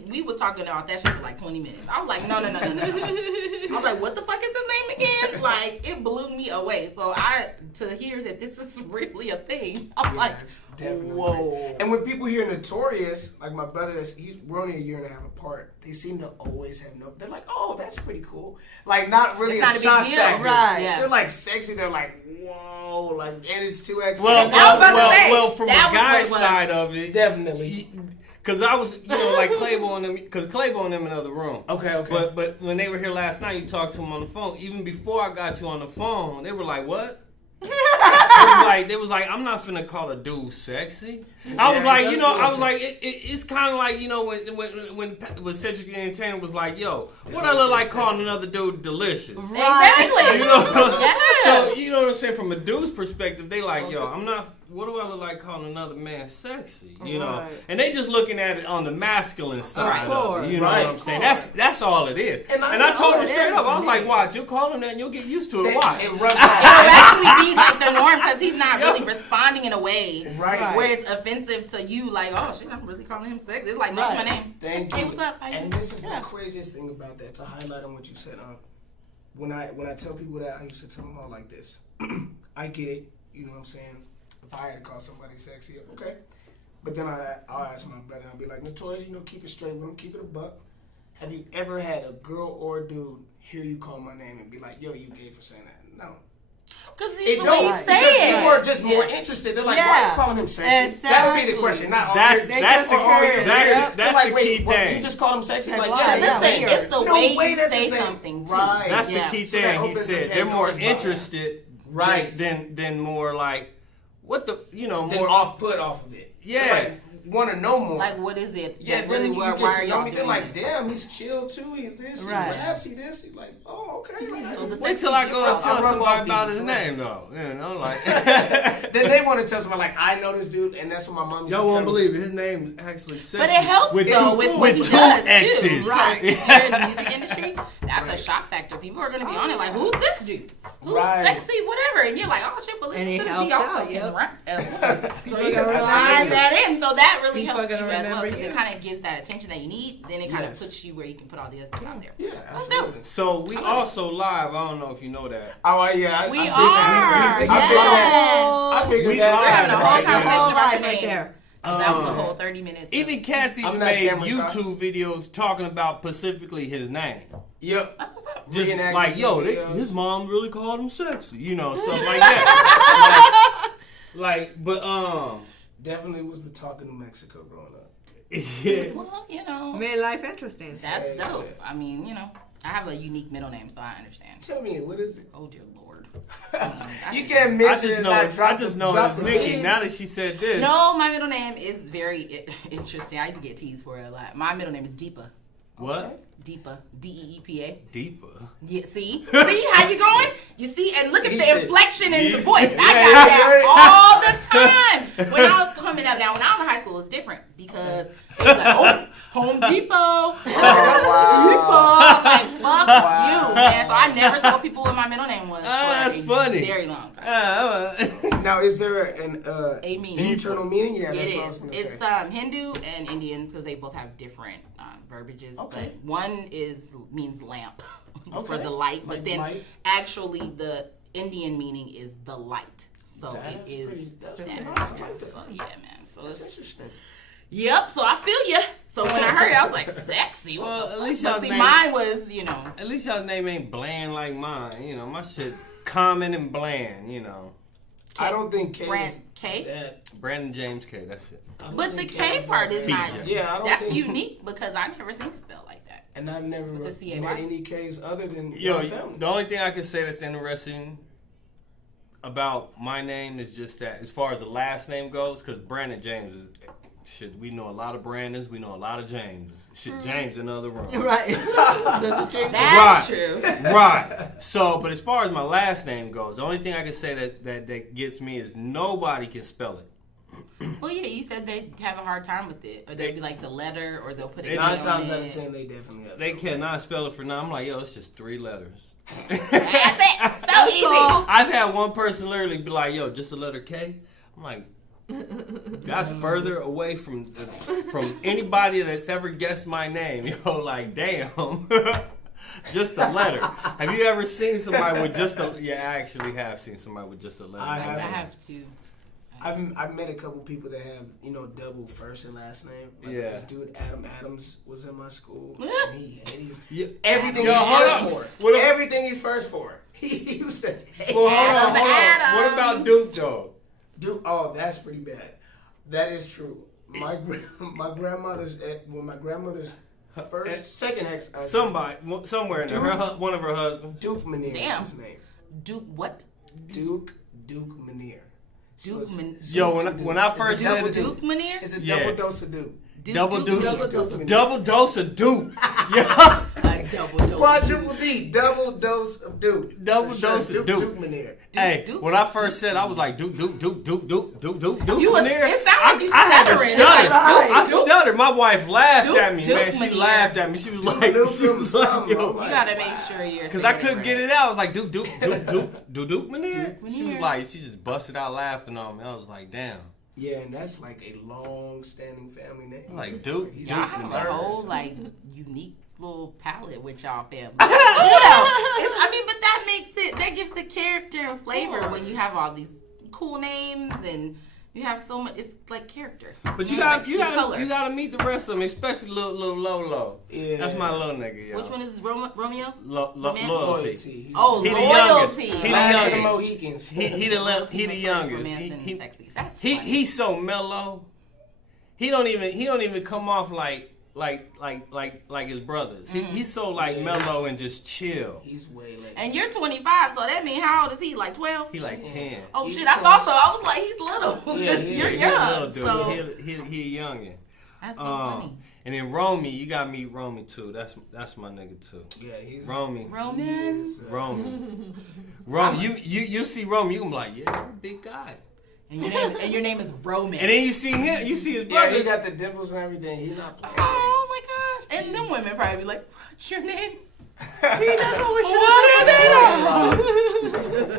we was talking about that shit for like 20 minutes. I was like, no. I was like, what the fuck is his name again? Like, it blew me away. So to hear that this is really a thing, I'm like, it's definitely whoa. crazy. And when people hear Notorious, like my brother, we're only a year and a half apart. They seem to always have they're like, oh, that's pretty cool. Like, not really It's not a big shock deal. factor. Right. Yeah. They're like sexy. They're like, whoa, like, and it's 2X. Well, from the that was guy's what it was. side of it, Definitely. because I was, like Claybo and them, because Claybo and them in the other room. Okay. But when they were here last night, you talked to them on the phone. Even before I got you on the phone, they were like, "What?" they was like, "I'm not finna call a dude sexy." I was like, it's kind of like, when Cedric the Entertainer was like, "Yo, what I look like calling another dude delicious?" Exactly. You know? Yeah. So you know what I'm saying? From a dude's perspective, they like, yo, I'm not. What do I look like calling another man sexy? You know, Right. and they just looking at it on the masculine side of course. it. You know Right. what I'm saying? That's all it is. And And I I told know him it straight is up. I was to like, me. watch, you'll call him that, and you'll get used to it. Watch. It rubs It'll actually be like the norm because he's not really Yeah. responding in a way Right. where it's offensive to you. Like, oh shit, I'm really calling him sexy. It's like, no, that's my name. Thank Hey, you. what's up? How you And doing? this is the craziest thing about that, to highlight on what you said. When I tell people that, I used to tell them all like this. I get it. You know what I'm saying? If I had to call somebody sexy, okay. But then I'll ask my brother, I'll be like, Notorious, keep it straight with him, keep it a buck. Have you ever had a girl or a dude hear you call my name and be like, yo, you gay for saying that? No. Because It the way don't. you Because say people are it. just more interested. They're like, Yeah. why are you calling him sexy? That would be the Exactly. question. Not That's you're- that's the or, oh, you're that's gay. that's Like, the wait, key what, thing. You just called him sexy? Like, Why? yeah, Listen, that's Listen, weird. it's the No way way you that's say his name. something. too. Right. That's Yeah. the key So that thing. He opens said the they're more Pandora's box. interested, Right. than more like what the Then more off of it. Yeah. Want to know more. Like, what is it? Yeah, really, then why you are get to y'all know me. doing They're like, this? damn, he's chill too. He's this. He Right. raps. He this. He's like, oh, okay. Like, So the wait till I go and I'll tell rub somebody off about you, his so- name though. Like then they want to tell somebody like, I know this dude, and that's what my mom used y'all to won't tell me. believe it. His name is actually sexy. But it helps with though two, with what with he two does X's. too. Right. If you're in the music industry, that's a shock factor. People are gonna be on it like, who's this dude? Who's Right. sexy? Whatever. And you're like, oh shit, but listen And it to this. He helps also out, can yep. rap as well. So you gonna can remember line you. that in. So that really People helps you gonna as well remember because you. it kind of gives that attention that you need. Then it kind of Yes. puts you where you can put all the other stuff out there. Yeah, Let's absolutely. do it. So we also live. I don't know if you know that. Oh, yeah. We I are. see that. I figured We that. are. We're having a whole Right, yeah. conversation about your Right name. there. That was a whole 30 minutes. Even Cats I'm even not made camera shy. YouTube videos talking about specifically his name. Yep. That's what's up. Just Reenacting like, yo, videos. his mom really called him sexy, stuff like that. But Definitely was the talk of New Mexico growing up. yeah. Well, Made life interesting. that's Yeah, dope. yeah. I mean, I have a unique middle name, so I understand. Tell me, what is it? Oh dear Lord. You can't I mention just it. know not it's, drop I just the- know drop it's the Nikki. names. Now that she said this, No, my middle name is very interesting. I used to get teased for it a lot. My middle name is Deepa. what? Deepa. D-E-E-P-A. Deeper. Yeah, see how you going? You see, and look at He the said- inflection in the voice. I Yeah, got yeah. that all the time. When I was coming up, now when I was in high school, it's different because it was like, oh, Home Depot. I'm like, fuck you, man. So I never told people what my middle name was. That's for a funny. Very long time. Now, is there an A meaning. internal meaning? Yeah, It that's what I was is. going to say. It's Hindu and Indian because they both have different verbiages. Okay. But one means lamp for Okay. the light, but Like then light? actually the Indian meaning is the light. So That's it is. pretty- that's that. pretty nice. I like that. So yeah, man. So That's it's interesting. yep. So I feel you. So when I heard it, I was like, sexy. What Well, the at fuck? least But y'all's see, name- mine was At least y'all's name ain't bland like mine. My shit common and bland. I don't think K Brand is K. that. Brandon James K. That's it. I don't But the think K is part that is bad. not. Yeah, I don't That's think. unique because I never seen it spelled like that. And I've never With the met C-A-Y. any K's other than Yo, my family. the only thing I can say that's interesting about my name is just that, as far as the last name goes, because Brandon James is shit. We know a lot of Brandons. We know a lot of James. Shit, James in the other room. Right. That's a That's Right. true. Right. So, but as far as my last name goes, the only thing I can say that gets me is nobody can spell it. Well, yeah, you said they have a hard time with it, or they'd be like the letter, or they'll put it 9 on times it. out of 10, they definitely have. They cannot spell it for now. I'm like, yo, it's just 3 letters. That's it. So easy. I've had one person literally be like, yo, just a letter K. I'm like, that's further away from anybody that's ever guessed my name. Yo, like, damn. Just a letter. Have you ever seen somebody with just a... Yeah, I actually have seen somebody with just a letter. I have too. I've met a couple people that have, double first and last name. Like this dude, Adam Adams, was in my school. And he's everything he's first for. Everything he's first for. He used to hate. Well, hold on. What about Duke, though? Duke, oh, that's pretty bad. That is true. My grandmother's second ex. Somewhere in there. One of her husbands. Duke Manier is his name. Duke what? Duke Manier. Yo, when I first said it, Duke Manier? It's a double dose of Duke. Double dose of Duke. Yeah. Like double dose. Quadruple D. Double dose of Duke. Double dose of Duke. Duke Manier. Hey, when I first said, I was like, Duke. You Manier. It sounded like you I had to stuttering. stutter. Like, I stuttered. My wife laughed at me, man. She Manier. laughed at me. She was like, yo. You gotta make sure you're. Because I couldn't get it out. I was like, Duke Manier. Duke She was like, she just busted out laughing on me. I was like, damn. Yeah, and that's like a long-standing family name. Like Duke. Y'all have a whole unique little palette with y'all family. But that gives the character and flavor when you have all these cool names and you have so much. It's like character. But you gotta meet the rest of them, especially little Lolo. Yeah, that's my little nigga. Yo. Which one is Romeo? Loyalty. Oh, Loyalty. He the youngest. Mohicans. He the youngest. He's so mellow. He don't even come off like his brothers. He's so mellow and just chill. He's way late. And you're 25, so that means how old is he? Like 12? He like 10. Oh shit! I thought so. I was like, he's little. Yeah, you're he's young. a little dude. So. He a youngin. That's so funny. And then Romy, you gotta meet Romy too. That's my nigga too. Yeah, he's Romy. Roman. Romy. You see Romy, you gonna be like, yeah, you're a big guy. And your name is Roman. And then you see him, you see his brothers. Yeah, he got the dimples and everything. He's not playing. Oh my gosh! And them women probably be like, "What's your name?" He doesn't know what are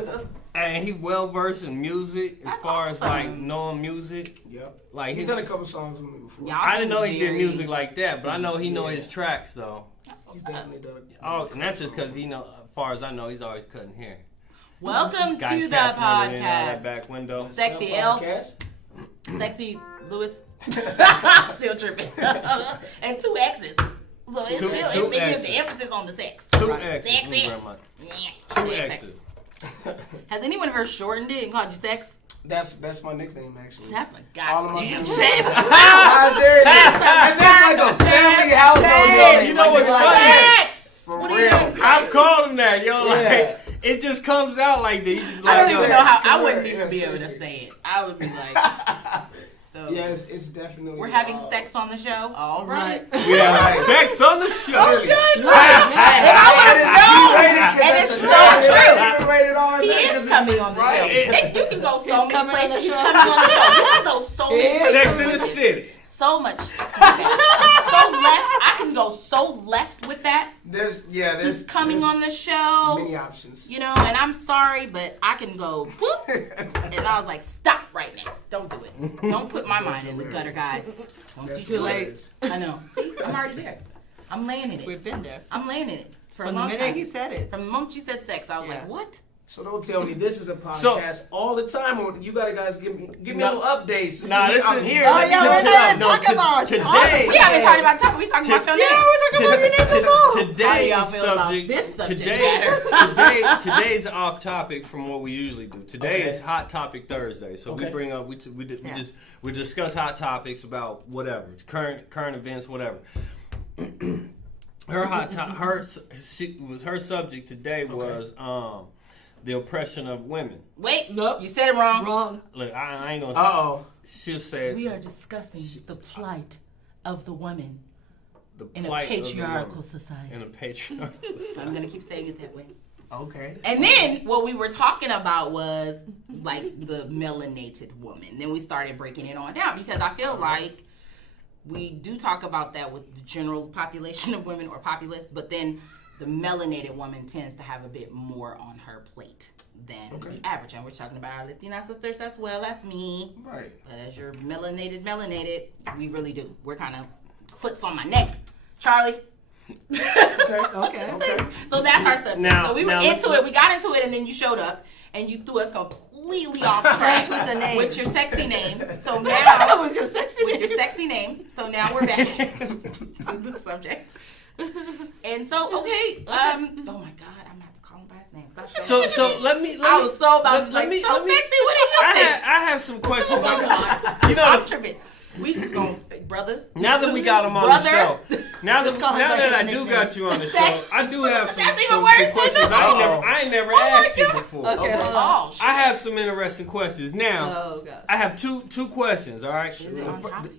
they? And he well versed in music as far as knowing music. Yep. Like he's done a couple songs with me before. I didn't know he did music like that, but I know he know his tracks though. He's definitely done it. Oh, and that's just because as far as I know, he's always cutting hair. Welcome to the podcast. That back window. Sexy L. Sexy Lewis. Still tripping. And 2 X's. So it gives the emphasis on the sex. 2 X's. Sexy. 2 X's. Has anyone ever shortened it and called you sex? That's my nickname actually. That's a goddamn shame. That's like a family household name. You know what's funny? For real. I've called him that, yo. Like, it just comes out like this. I don't even know how. I wouldn't even be able to say it. I would be like. So yeah, it's definitely. We're having sex on the show. All right. Yeah, sex on the show. Oh, good. And it's so true. He is coming on the show. You can go so many places. He's coming on the show. You can go so many places. Sex in the City. So much with that. So left. I can go so left with that. There's coming on the show. Many options. And I'm sorry, but I can go whoop. And I was like, stop right now. Don't do it. Don't put my mind in the gutter, guys. Don't too late. I know. See, I'm already there. I'm laying in it. We've been there. I'm laying in it. From the minute he said it. From the moment you said sex, I was like, what? So don't tell me this is a podcast all the time, or you gotta guys give me little updates. I'm here. Oh yeah, we're talking about today. We haven't talked about topic. We talking about your name. Yeah, we're talking about your name. Today's off topic from what we usually do. Today is Hot Topic Thursday, so we bring up we discuss hot topics about whatever current events, whatever. Her subject today was the oppression of women. Wait, nope. You said it wrong. Wrong. Look, I ain't gonna. Uh-oh. She'll say we are discussing the plight of the woman in a plight patriarchal society. In a patriarchal society. I'm gonna keep saying it that way. Okay. And then what we were talking about was like the melanated woman. Then we started breaking it on down because I feel like we do talk about that with the general population of women or populace, but then the melanated woman tends to have a bit more on her plate than the average. And we're talking about our Latina sisters as well as me. Right. But as you're melanated, we really do. We're kind of foot's on my neck. Charlie. Okay. So that's our subject. Now- So we were now into it. We got into it, and then you showed up, and you threw us completely off track What's the name? with your sexy name. So now, With your sexy with name. your sexy name. So now we're back to the subject. And so, okay. Oh my God, I'm gonna have to call him by his name. So let me. I was so about to let like, me- so let me- sexy. What do you think? I have some questions. Oh God. You know, I'm tripping. We just gonna, brother. now that we got him on Brother. the show, now call him by that I his do nickname. got you on the show, Sex. I do have some, That's even some worse. questions I ain't never asked you before. Okay, hold on. Oh, shit. I have some interesting questions. Now, Oh, God. I have two questions. All right, Is it on topic?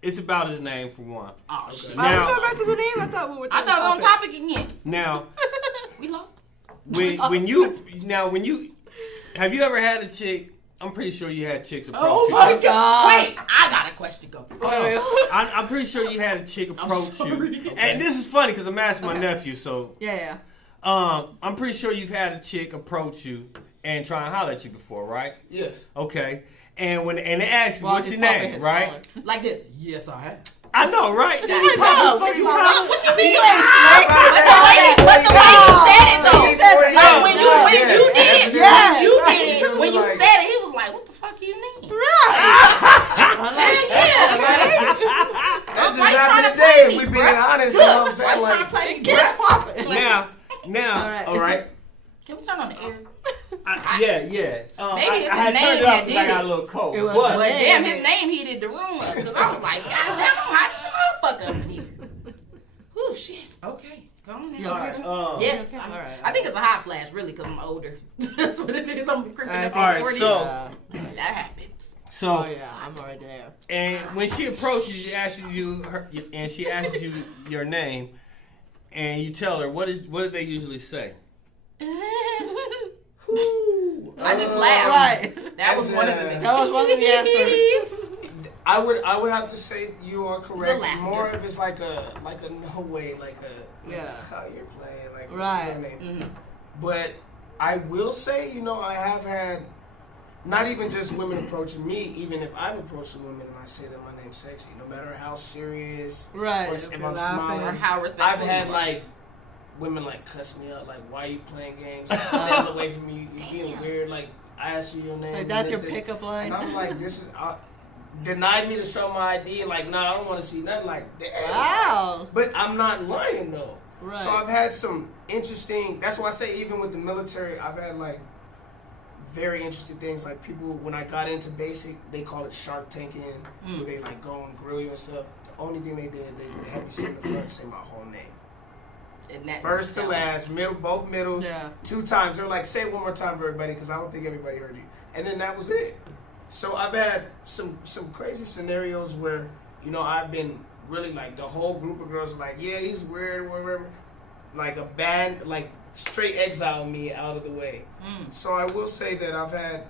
it's about his name for one. Oh shit. Now- Are we going back to the name? I thought we were I thought it was on topic again. Now, We lost. when you have you ever had a chick? I'm pretty sure you had chicks approach Oh you. my gosh. God. Wait, I got a question. Go. I'm pretty sure you had a chick approach sorry. you. And this is funny because I'm asking my nephew, so Yeah. I'm pretty sure you've had a chick approach you and try and holler at you before, right? Yes. Okay. And when they ask you, While what's he's your popping name, his right? collar. Like this. Yes, I have. I know, right? Bro, You probably- what you mean? You ain't slick. But the way you said it though, He said it. like when you did, Yes. you Right. did it. When you said it, he was like, "What the fuck you mean?" Right. Yeah, right. That's Why just you trying happened to today. play If me, we being bruh? honest, you know what I'm Why saying? you trying to Like, play me? Kids popping. Now, all right. Can we turn on the air? yeah. Maybe it's I his had name turned it that off because I did got it. a little cold. It was But But Yeah. damn, his name heated the room up because I was like, God damn, I'm hot motherfucker up in here. Whew, shit. Okay, go on then. You okay? Yes, Okay. I'm- All right. I think it's a hot flash, really, because I'm older. That's what it is. I'm creeping up All on right, 40. so- That happens. so, Oh, yeah. I'm already there. and when she approaches you, she asks you your name, and you tell her what do they usually say? I just laughed. Right. That was one of the That was one of the answers. I would have to say you are correct. The laughter. More of it's like a no way, like a Yeah. how you're playing, like Right. what's your name? Mhm. But I will say, I have had not even just women approaching me, even if I've approached a woman and I say that my name's sexy, no matter how serious Right. or If if you're I'm laughing. smiling. Or how I've respectful had you are. like women like cuss me out, like why are you playing games? Stand away from me, you being weird. Like I ask you your name. Like, that's this, your this. pickup line. And I'm like, this is denied me to show my ID. Like, nah, I don't want to see nothing. Like, damn. Wow. But I'm not lying though. Right. So I've had some interesting. That's why I say even with the military, I've had like very interesting things. Like people, when I got into basic, they call it shark tanking, where they like go and grill you and stuff. The only thing they did, they had me sit in the front and say my whole name. And that First to sounds- last, both middles, Yeah. 2 times. They're like, say it one more time for everybody, because I don't think everybody heard you. And then that was it. So I've had some crazy scenarios where, I've been really like, the whole group of girls are like, yeah, he's weird, whatever. Like a band, like straight exile me out of the way. So I will say that I've had,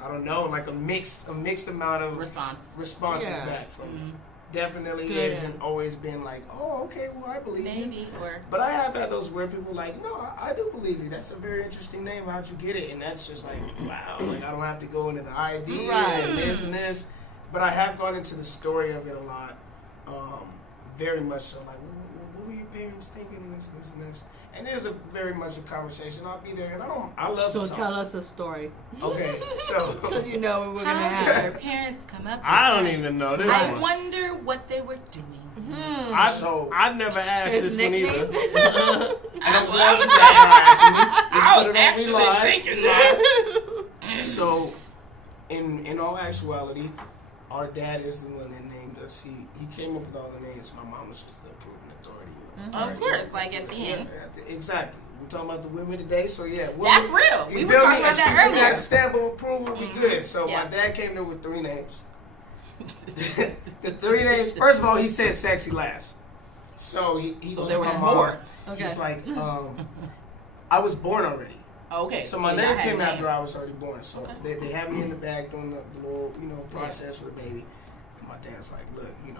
I don't know, like a mixed amount of responses Yeah. back from definitely Good. hasn't always been like, oh, okay, well, I believe you. Maybe, or But I have had those where people like, no, I do believe you. That's a very interesting name. How'd you get it? And that's just like, wow. Like I don't have to go into the ID Right. and this and this. But I have gone into the story of it a lot. Very much so. Like, what were your parents thinking? And this, and this. And there's a very much a conversation. I'll be there, and I love So to talk. tell us the story. Okay, so Because you know we're going to how did have. your parents come up? I with don't that? even know this I one. wonder what they were doing. I've never asked His this one either. nickname? I was Just actually put it on me thinking that. So, in all actuality, our dad is the one that named us. He came up with all the names. My mom was just the approving authority. Of course, like at the end. Exactly. We're talking about the women today, so yeah. That's real. You We were feel talking me? about And she that put that earlier. stamp of approval, we good. So Yeah. my dad came there with 3 names. The 3 names. First of all, he said sexy last. So he So was there my was mom. more. Okay. He's like, I was born already. Okay. So my y'all name had came a name. after I was already born. So Okay. they had me in the back doing the little, process for the baby. And my dad's like, look, I'm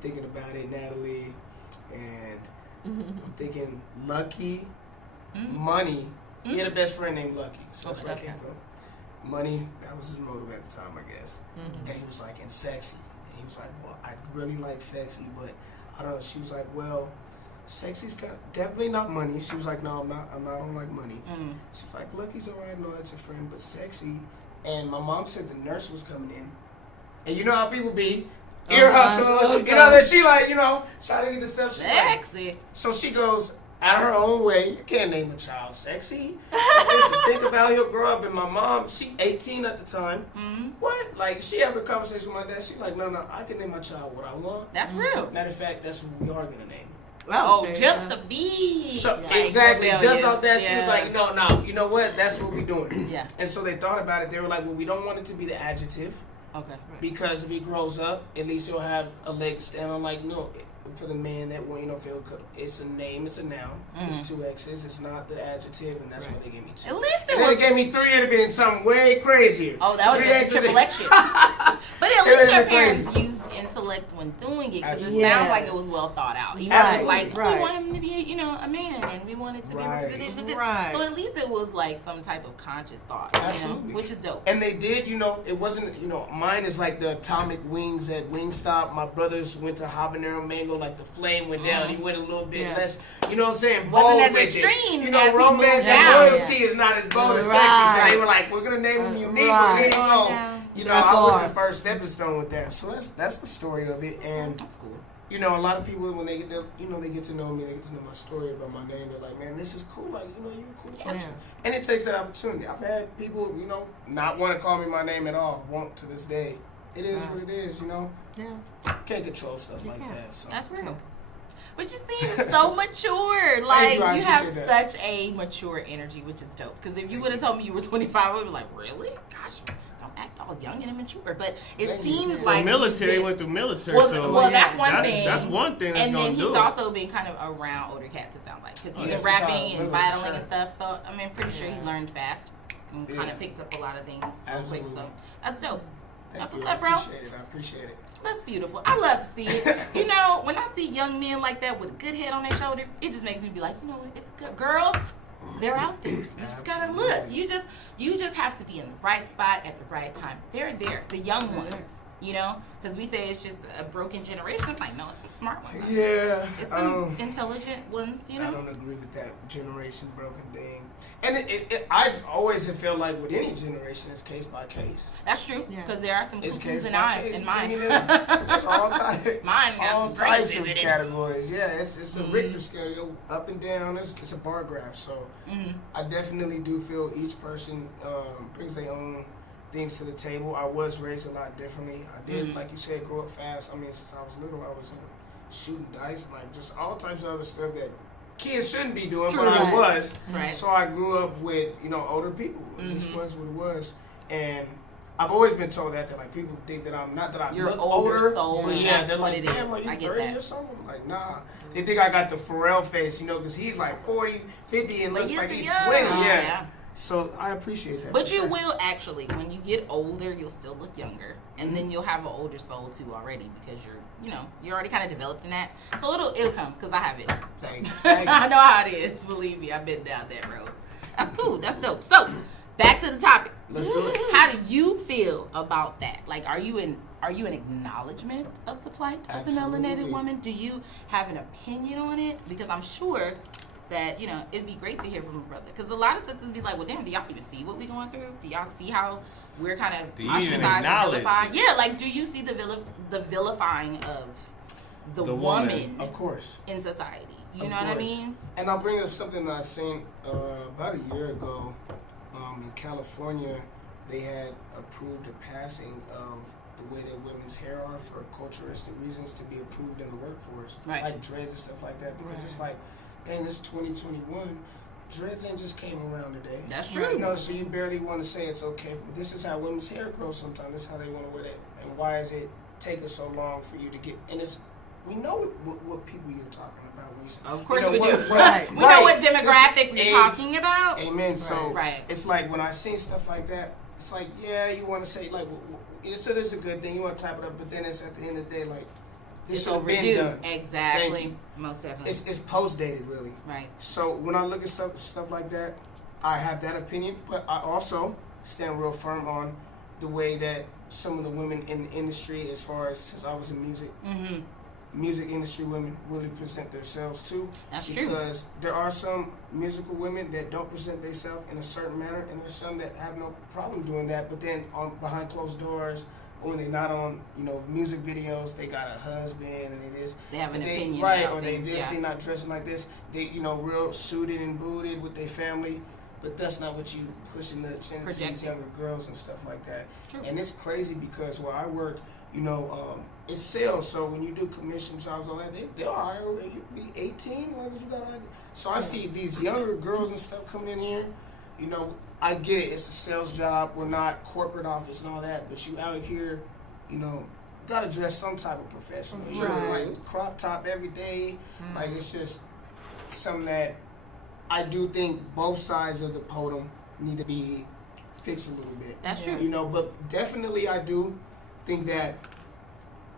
thinking about it, Natalie, and I'm thinking Lucky, Money. He had a best friend named Lucky, so that's where I came from. Money, that was his motive at the time, I guess. And he was like, and Sexy. And he was like, well, I really like Sexy, but I don't know. She was like, well, Sexy's definitely not Money. She was like, no, I'm not. I don't like Money. She was like, Lucky's alright. No, that's your friend, but Sexy. And my mom said the nurse was coming in, and you know how people be. Ear hustle, that she like, try to get the stuff. Sexy. So she goes out her own way. You can't name a child Sexy. Just to think of how he'll grow up. And my mom, she 18 at the time. What? Like, she had a conversation with my dad. She like, no, I can name my child what I want. That's real. Matter of fact, that's what we are gonna name him. Oh, just the be. So, like, exactly. Just rebellious. off that, she was Yeah. like, no, you know what? That's what we're doing. Yeah. And so they thought about it. They were like, well, we don't want it to be the adjective. Okay. Because if he grows up, at least he'll have a leg to stand on. Like, no, for the man that will, feel it's a name, it's a noun. It's two X's. It's not the adjective, and that's why they gave me two. At least And then they gave me three. It'd have been something way crazier. Oh, that would have been triple X shit. But at least your parents used intellect when doing it, because it sounds like it was well thought out. Even like, we want him to be, a man, and we want it to be a representation of this. Right. So at least it was like some type of conscious thought, Absolutely. which is dope. And they did, it wasn't, mine is like the atomic wings at Wingstop. My brothers went to Habanero Mango, like the flame went down. He went a little bit less, you know what I'm saying? Wasn't Bold as with extreme it. as he Romance moved and down. loyalty is not as bold as sexy. So they were like, we're going to name him unique. Right. I was the first stepping stone with that. So that's the story of it. And That's cool. a lot of people, when they get to, they get to know me, they get to know my story about my name. They're like, man, this is cool. Like, you're a cool person. And it takes that opportunity. I've had people, not want to call me my name at all. Won't to this day. It is what it is, Yeah. Can't control stuff like that. So. That's real. But you seem so mature. Like, I you have appreciate that. such a mature energy, which is dope. Because if you would have told me you were 25, I would be like, really? Gosh, don't act all young and immature. But it seems like... The military went through military, well, that's one thing. That's one thing that's and going then to he's do it. also been kind of around older cats, it sounds like. Because he's been rapping and battling and stuff. So, pretty sure he learned fast. And kind of picked up a lot of things real quick. So, that's dope. That's what's up, bro. I appreciate it. That's beautiful. I love to see it. When I see young men like that with a good head on their shoulder, it just makes me be like, what? It's good. Girls, they're out there. You just gotta look. You just have to be in the right spot at the right time. They're there. The young ones. Because we say it's just a broken generation. I'm like, no, it's some smart ones. Yeah. It's some intelligent ones, I don't agree with that generation broken thing. And I always have felt like with any generation, it's case by case. That's true. Because there are some It's cuckoos case in by case. in mine. There's all types. Mine got all some types crazy of with it. categories. Yeah, it's a Richter scale, up and down. It's a bar graph. So I definitely do feel each person brings their own things to the table. I was raised a lot differently. I did, like you said, grow up fast. Since I was little, I was shooting dice and like just all types of other stuff that kids shouldn't be doing, but I was. Right. So I grew up with older people. It just was what it was, and I've always been told that like people think that I'm not that I You're look older soul, but that's they're what like, it damn, is. like you I get 30 that. or something. I'm like, nah. They think I got the Pharrell face, because he's like 40, 50, and But looks you're like he's young. 20. Oh, yeah. So I appreciate that. But for you sure. will actually, when you get older, you'll still look younger, and then you'll have an older soul too already because you're already kind of developed in that. So it'll come because I have it. So. Thank you. I know how it is. Believe me, I've been down that road. That's cool. That's dope. So back to the topic. Let's do it. How do you feel about that? Like, are you an acknowledgement of the plight of the melanated Absolutely. woman? Do you have an opinion on it? Because I'm sure that it'd be great to hear from a brother, because a lot of sisters be like, well, damn, do y'all even see what we going through? Do y'all see how we're kind of Do you even ostracized and acknowledge vilified? it? Yeah, like, do you see the vilifying of the woman Of course. in society? You Of know what I course. mean? And I'll bring up something that I seen about a year ago in California. They had approved a passing of the way that women's hair are for culturistic reasons to be approved in the workforce, Right. like dreads and stuff like that. Because it's like, dang, this is 2021. Dreads ain't just came around today. That's true. So you barely want to say it's okay. But this is how women's hair grows sometimes. This is how they want to wear it. And why does it take us so long for you to get... And it's we know what people you're talking about. When you say, Of course you know, we do. Right. We know what demographic It's we're talking about. Amen. So Right. it's like when I see stuff like that, it's like, yeah, you want to say like, it's a good thing. You want to clap it up, but then it's at the end of the day like, this It's should have been overdue. done. Exactly. Most definitely. It's post dated, really. Right. So when I look at stuff like that, I have that opinion, but I also stand real firm on the way that some of the women in the industry, as far as since I was in music, music industry women really present themselves too. That's true. Because there are some musical women that don't present themselves in a certain manner, and there's some that have no problem doing that. But then behind closed doors, or when they're not on, music videos, they got a husband and they have an opinion, right? about Or things, they're not dressing like this. They, real suited and booted with their family. But that's not what you pushing the chin to these younger girls and stuff like that. True. And it's crazy because where I work, it's sales. So when you do commission jobs, all that, they'll hire you be 18 as long as you got. So I see these younger girls and stuff coming in here. I get it. It's a sales job. We're not corporate office and all that. But you out here, gotta dress some type of professional. Right. Like crop top every day. Like it's just something that I do think both sides of the podium need to be fixed a little bit. That's true. But definitely I do think that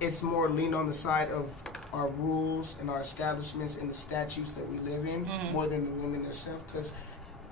it's more lean on the side of our rules and our establishments and the statutes that we live in more than the women themselves, because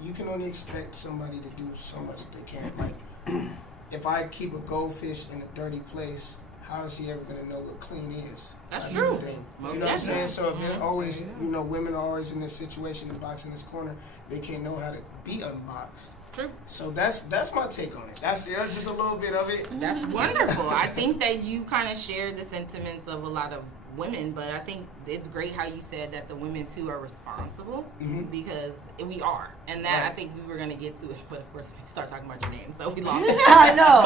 you can only expect somebody to do so much they can. Like, if I keep a goldfish in a dirty place, how is he ever going to know what clean is? That's true. Thing. Most You know what I'm saying? definitely. So if they're always, women are always in this situation, the box in this corner, they can't know how to be unboxed. True. So that's my take on it. That's just a little bit of it. That's wonderful. I think that you kind of share the sentiments of a lot of women, but I think it's great how you said that the women too are responsible, because we are, and that I think we were gonna get to it, but of course we start talking about your name, so we lost it. I know.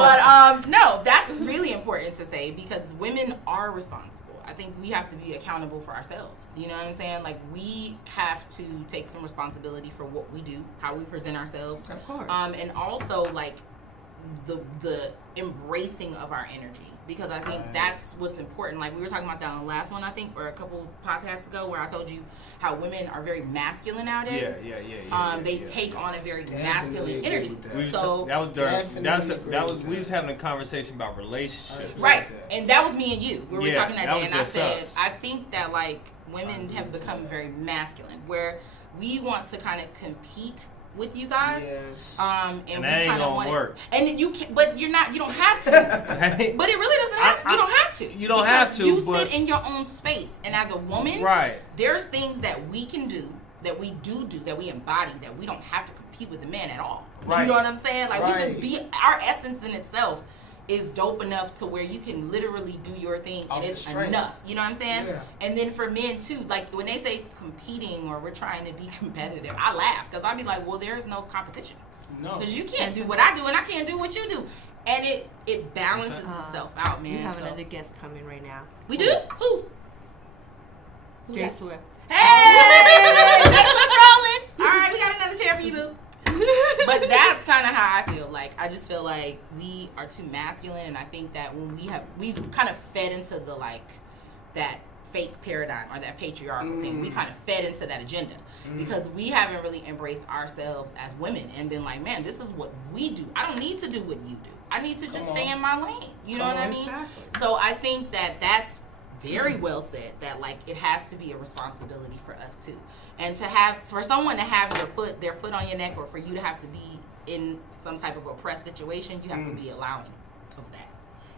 But no, that's really important to say, because women are responsible. I think we have to be accountable for ourselves. You know what I'm saying? Like, we have to take some responsibility for what we do, how we present ourselves. Of course. And also, like, the embracing of our energy. Because I think that's what's important. Like, we were talking about that on the last one, I think, or a couple podcasts ago, where I told you how women are very masculine nowadays. They take on a very masculine energy. So we was having a conversation about relationships. right, and that was me and you. We were talking that day, and I said, us. I think that like women have become very masculine, where we want to kind of compete with you guys. Yes. And that we ain't kind of gonna want work. And you can, but you don't have to. But it really doesn't have. You don't have to. You don't have Because to, You but- sit in your own space, and as a woman, Right. there's things that we can do, that we do, that we embody, that we don't have to compete with the man at all. Right. You know what I'm saying? Like, we Right. just be, our essence in itself is dope enough to where you can literally do your thing Off and the it's strength. enough. You know what I'm saying? Yeah. And then for men too, like when they say competing or we're trying to be competitive, I laugh because I be like, well, there is no competition. No. Because you can't do what I do and I can't do what you do. And it balances itself out, man. You have So- another guest coming right now. We do? Who? Jay got- Swift. Hey! Jay Swift rolling. All right, we got another chair for you, boo. But that's kind of how I feel. Like, I just feel like we are too masculine, and I think that when we've kind of fed into the that fake paradigm or that patriarchal thing. We kind of fed into that agenda because we haven't really embraced ourselves as women and been like, man, this is what we do. I don't need to do what you do. I need to just stay in my lane. You know what I mean? Exactly. So I think that that's very well said, that like it has to be a responsibility for us too. And for someone to have their foot on your neck, or for you to have to be in some type of oppressed situation, you have to be allowing of that.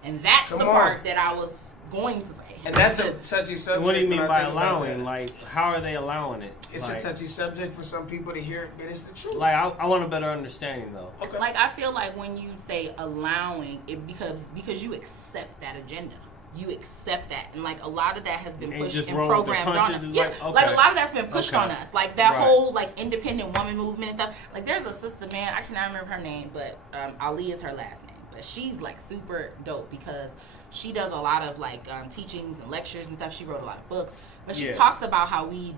And that's the part that I was going to say. And that's a touchy subject. What do you mean when I by think about allowing? that. Like, how are they allowing it? It's like, a touchy subject for some people to hear, but it's the truth. Like, I want a better understanding, though. Okay. Like, I feel like when you say allowing, it because you accept that agenda. You accept that, and like a lot of that has been And pushed just and roll with the programmed on punches us. is Yeah, like, like okay. a lot of that's been pushed on us. Like that Right. whole like independent woman movement and stuff. Like there's a sister, man, I cannot remember her name, but Ali is her last name. But she's like super dope because she does a lot of like teachings and lectures and stuff. She wrote a lot of books, but she talks about how we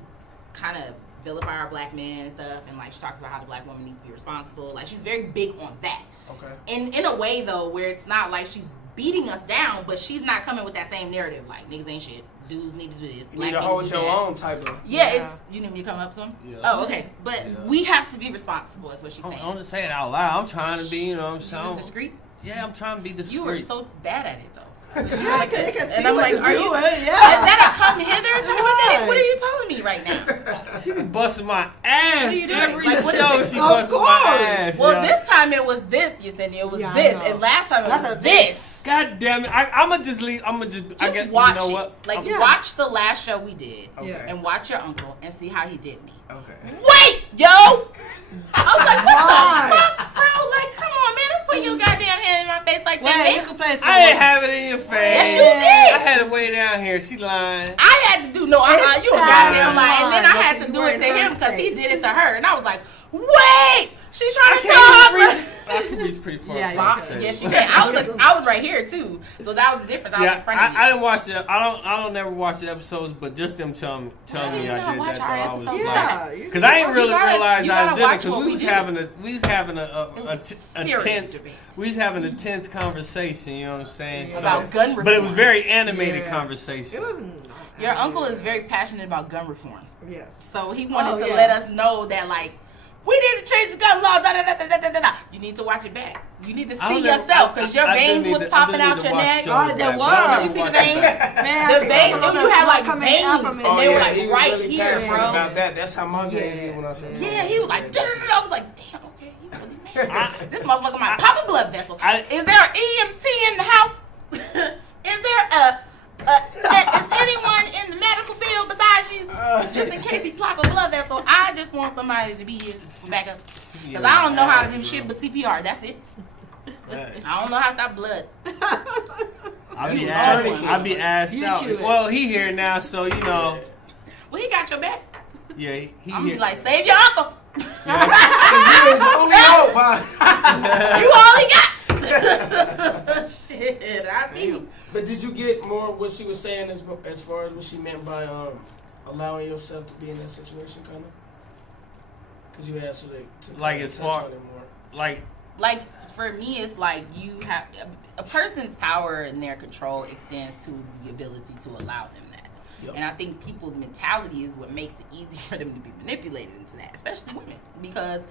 kind of vilify our black men and stuff, and like she talks about how the black woman needs to be responsible. Like she's very big on that. Okay. And in a way though, where it's not like she's beating us down, but she's not coming with that same narrative like niggas ain't shit, dudes need to do this. You Black need to people hold do your that. own type of. Yeah, it's you need me to come up some. Yeah. Oh, okay. But we have to be responsible. Is what she's saying. I'm just saying it out loud. I'm trying to be, you know what I'm You saying? was discreet. Yeah, I'm trying to be discreet. You were so bad at it though. I can And I'm like, are you? Is that a come hither type of thing? What are you telling me right now? She be busting my ass. What are you doing? Every Like, what is show it? she Of busting my course. ass. Well, yeah. this time it was this, Yesenia. It was Yeah, I this, know. and last time it That's was a this. God damn it. I'ma just leave. I'ma just I Just guess, watch you know it. what? Like, Yeah. watch the last show we did, Okay. and watch your uncle, and see how he did me. Okay. Wait, yo! I was like, what Why? the fuck, bro? Like, come on, man. Don't put your goddamn hand in my face like that. Wait, you man. can play some I ain't more. have it in your face. Yes, you I did. had it way down here. She lying. I had to do you a It's goddamn time. lie, and then I had to You do were it in to him her because he space. did it to her, and I was like, wait, she's trying to I talk. can reach pretty far. Yeah, across you the Yes, table. you can. I was right here too, so that was the difference. I was in Yeah, front of you. I didn't watch it. I don't never watch the episodes, but just them telling me didn't I know. did Watch that. our Though I was episodes. Yeah, like, you because I didn't really You gotta- realize you I was gotta doing it watch because what we we was do. having a It was a spirited tense. debate. We was having a tense conversation. You know what I'm saying? So- About gun reform. but it was very animated Yeah. conversation. It wasn't. Your uncle is very passionate about gun reform, Yes. so he wanted to yeah. let us know that like. We need to change the gun law. Da, da, da, da, da, da, da. You need to watch it back. You need to I see don't never- yourself because your I do veins need was to- I do popping need out to your watch neck. shows Oh, there back, but I was. don't You see the watch it veins? back. Man, The I veins, think you had like coming veins, out from and it. they were like he was right really here, passionate bro. about that. That's how my veins Yeah. get when I said. Yeah, he was like, da, da, da, da. I was like, damn, okay, you really mad. This motherfucker might pop a blood vessel. Is there an EMT in the house? Is there is anyone in the medical field besides you? Just in case he pop a blood vessel, I just want somebody to be here for backup. Because I don't know how to do shit but CPR. That's it. I don't know how to stop blood. I be asked You out. cute. Well, he here now, so you know. Well, he got your back. Yeah, he I'm gonna here. be like, save your uncle. It's only hope, huh? You all he got. Shit, I be. But did you get more what she was saying as far as what she meant by allowing yourself to be in that situation, kind of? Because you asked her to Like, kinda as touch far- on it more. Like for me, it's like you have a person's power and their control extends to the ability to allow them that. Yep. And I think people's mentality is what makes it easy for them to be manipulated into that, especially women, because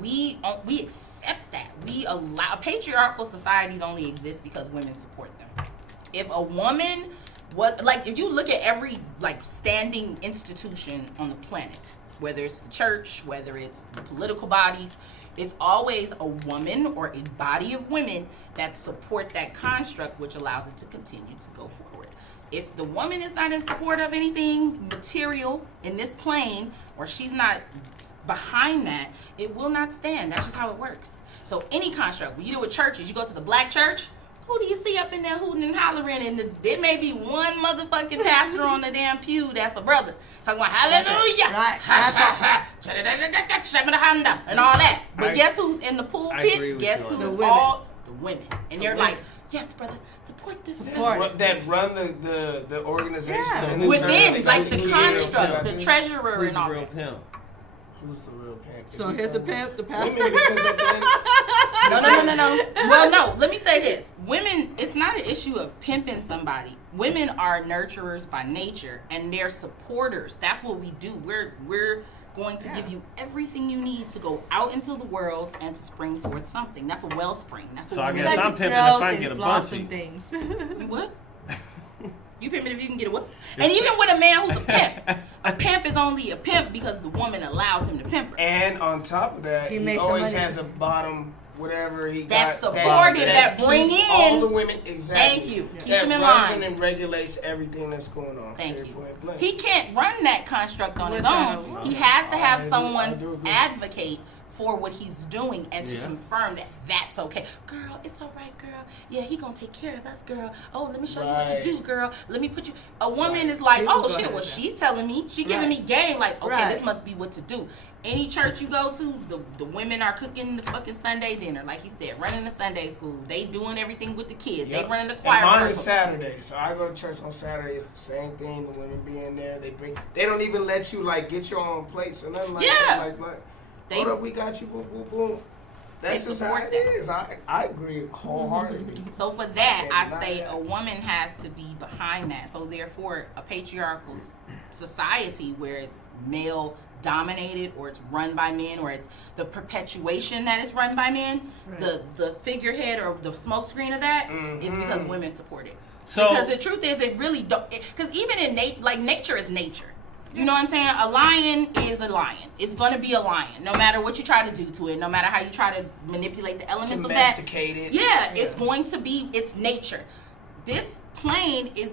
we accept that. We allow patriarchal societies only exist because women support them. If a woman was like, if you look at every like standing institution on the planet, whether it's the church, whether it's the political bodies, it's always a woman or a body of women that support that construct, which allows it to continue to go forward. If the woman is not in support of anything material in this plane, or she's not behind that, it will not stand. That's just how it works. So any construct, when you do with churches, you go to the black church, who do you see up in there hooting and hollering? And there may be one motherfucking pastor on the damn pew that's a brother talking about hallelujah, Right. and all that. But guess who's in the I agree pulpit? with Guess you on who's that. all the women. And they're women. like, yes, brother, support this. Support brother. it. That run the organizations Yeah. in the church, Within, they like got the leaders construct, like the this. treasurer Who's and the all real that. pimp? Who's the real pimp? If So you here's the tell me- pimp, the Women, pastor. because at the end- No. Well, no, let me say this. Women, it's not an issue of pimping somebody. Women are nurturers by nature, and they're supporters. That's what we do. We're going to give you everything you need to go out into the world and to spring forth something. That's a wellspring. That's what So I women guess do. I'm pimping if I can get a blossom bunchy. things. You what? You pimping if you can get a what? And even with a man who's a pimp is only a pimp because the woman allows him to pimp her. And on top of that, He he makes the always money. has a bottom, whatever he That's got. supportive, that bring keeps in- all the women. Exactly. Thank you. Yeah. Keep That them in runs line. and regulates everything that's going on. Thank Period, you. point blank. He can't run that construct on his Without own. a- He has to have I do someone agree. advocate for what he's doing and to Yeah. confirm that that's okay. Girl, it's all right, girl. Yeah, he gonna take care of us, girl. Oh, let me show you what to Right. do, girl. Let me put you. A woman is like, She oh can go shit, ahead well with that. she's telling me, she giving Right. me game. Like, okay, Right. this must be what to do. Any church you go to, the women are cooking the fucking Sunday dinner, like he said, running the Sunday school. They doing everything with the kids. Yep. They running the And choir. mine is rehearsal. Saturday, so I go to church on Saturday. It's the same thing. The women be in there. They bring. They don't even let you like get your own place or nothing like Yeah. that. Like They- hold up, we got you. Boom, boom, boom. That's just how support it that. is. I agree wholeheartedly. So for that, can't I deny say that. a woman has to be behind that. So therefore, a patriarchal society where it's male dominated, or it's run by men, or it's the perpetuation that is run by men, the figurehead or the smokescreen of that is because women support it. So- because the truth is, they really don't. Because even in nature is nature. You know what I'm saying? A lion is a lion. It's going to be a lion, no matter what you try to do to it, no matter how you try to manipulate the elements of that. Domesticated. Yeah, it's going to be its nature. This plane is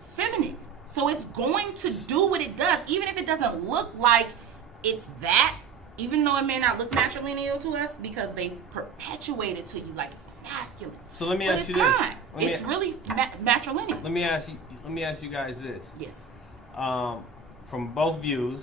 feminine, so it's going to do what it does, even if it doesn't look like it's that. Even though it may not look matrilineal to us, because they perpetuate it to you like it's masculine. So let me But ask you it's this. not. It's really matrilineal. Let me ask you guys this. Yes. From both views,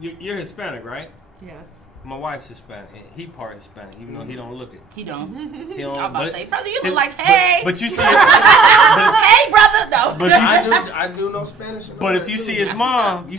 you're Hispanic, right? Yes. My wife's Hispanic. And he part Hispanic, even though he don't look it. He don't. He don't. I'm about to but- say, brother, you look like, hey. But you see, Hey, brother. No. But you- I do know Spanish. and all but if that, you too. see his mom,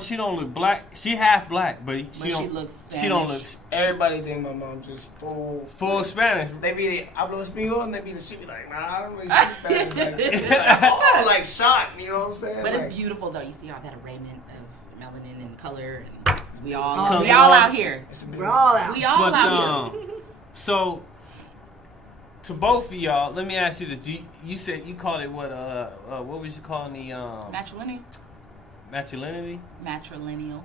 she don't look black. She half black, but But she looks She don't Spanish. look Everybody think my mom just full Spanish. They be the hablo español, and they be the shit be like, nah, I don't really speak Spanish. Like, like shocked, you know what I'm saying? But like, it's beautiful though. You see all that arrangement of melanin and color, and we all Oh, out here. It's a We're beautiful- all out. We all But out here. so to both of y'all, let me ask you this: you said you called it what? What was you calling the Matrilineal. masculinity? Matrilineal.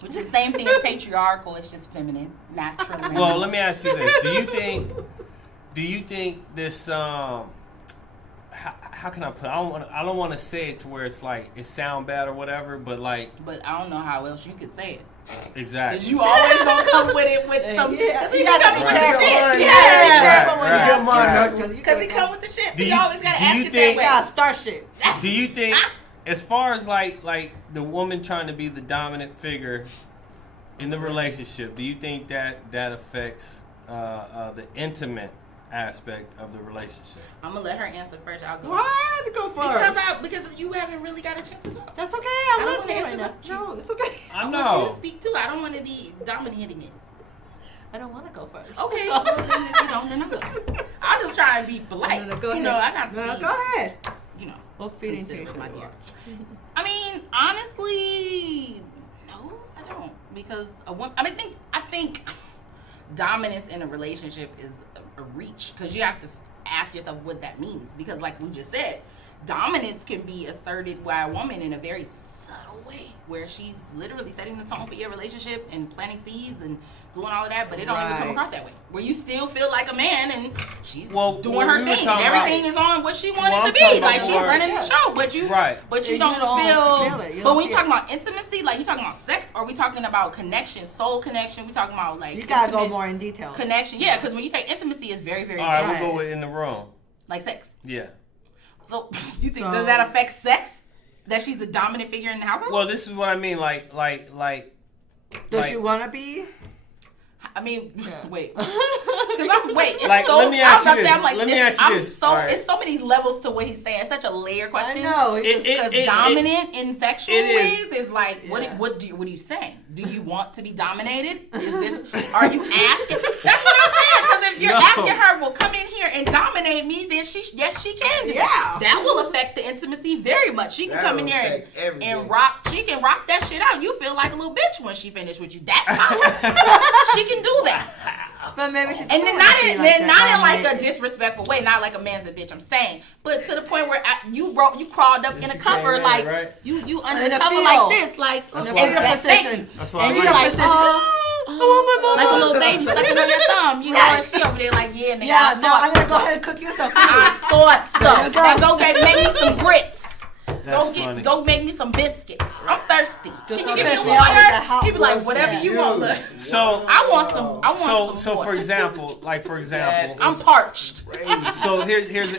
Which Which is the same thing as patriarchal. It's just feminine. Matrilineal. Well, let me ask you this: Do you think this? How can I put it? I don't want to say it to where it's like it sound bad or whatever, but like But I don't know how else you could say it. exactly. Because you always gonna come with it with some. Yeah, He you be gotta coming be with the careful. shit. Yeah, Yeah. careful when Right, you ask right. him, Because he come with the shit. So Do you you- always gotta do ask you it think- that Yeah, way. start shit. Do you think, as far as like the woman trying to be the dominant figure in the relationship, do you think that affects the intimate aspect of the relationship? I'm gonna let her answer first. I'll go. Why to go first? Because you haven't really got a chance to talk. That's okay. I I'm don't listening wanna right now. interrupt you. No, it's okay. I want you to speak too. I don't want to be dominating it. I don't want to go first. Okay, well, then if you don't, then I'm good. I'll just try and be polite. No, go you know, ahead. I got to No, be, go ahead. you know, We'll feed into considerate, each my other. dear. I mean, honestly, no, I don't, because a woman. I think dominance in a relationship is a reach, because you have to ask yourself what that means. Because, like we just said, dominance can be asserted by a woman in a very subtle way, where she's literally setting the tone for your relationship and planting seeds and doing all of that, but it don't even come Right. across that way. Where you still feel like a man and she's Well, doing we her were thing, and talking everything about- is on what she wanted Well, to I'm be. talking Like about she's more- running the show, but you Right. but you You don't don't feel. feel it. You But don't when you feel talking about intimacy, like you talking about sex, or we talking about connection, soul connection? We talking about like You gotta go intimate more in detail. connection. Yeah, because when you say intimacy, is very very All right, different. we'll go with in the room. Like sex. Yeah. So you think So- does that affect sex? That she's the dominant figure in the household? Well, this is what I mean. Like. Does like- she want to be? I mean, Yeah. wait. It's Like, so, let me ask you I was about to this. say, I'm like, Let me it's, ask you I'm this. so, All right. it's so many levels to what he's saying. It's such a layered I question. know. Because dominant in sexual it is. ways is like, Yeah. what are you saying? Do you want to be dominated? Is this, are you asking? That's what I'm saying. Because if you're No. asking her, well, come in here and dominate me, then yes, she can do Yeah. that. That will affect the intimacy very much. She can That'll come in here affect everything. and rock. She can rock that shit out. You feel like a little bitch when she finished with you. That's possible. She can do that. But maybe she. And then not in like a disrespectful way, not like a man's a bitch. I'm saying, but to the point where you crawled up in a she cover, came in, like right? you under In the a cover field. like this, like That's and why I Fetal like- thank position. you. That's why I And like you're like, position. oh, I want my like a mama. little baby sucking on your thumb. You know, Right. and she over there like, yeah, nigga, Yeah, I no, I'm thought gonna go so. ahead and cook you some food. I thought so. There you go. Now go make me some grits. That's funny. Go make me some biscuits. I'm thirsty. Just Can you go give me piss me off with that water? hot He be like, What's whatever that you want. Look. juice? So I want some. so water. for example, I'm parched. Crazy. so here's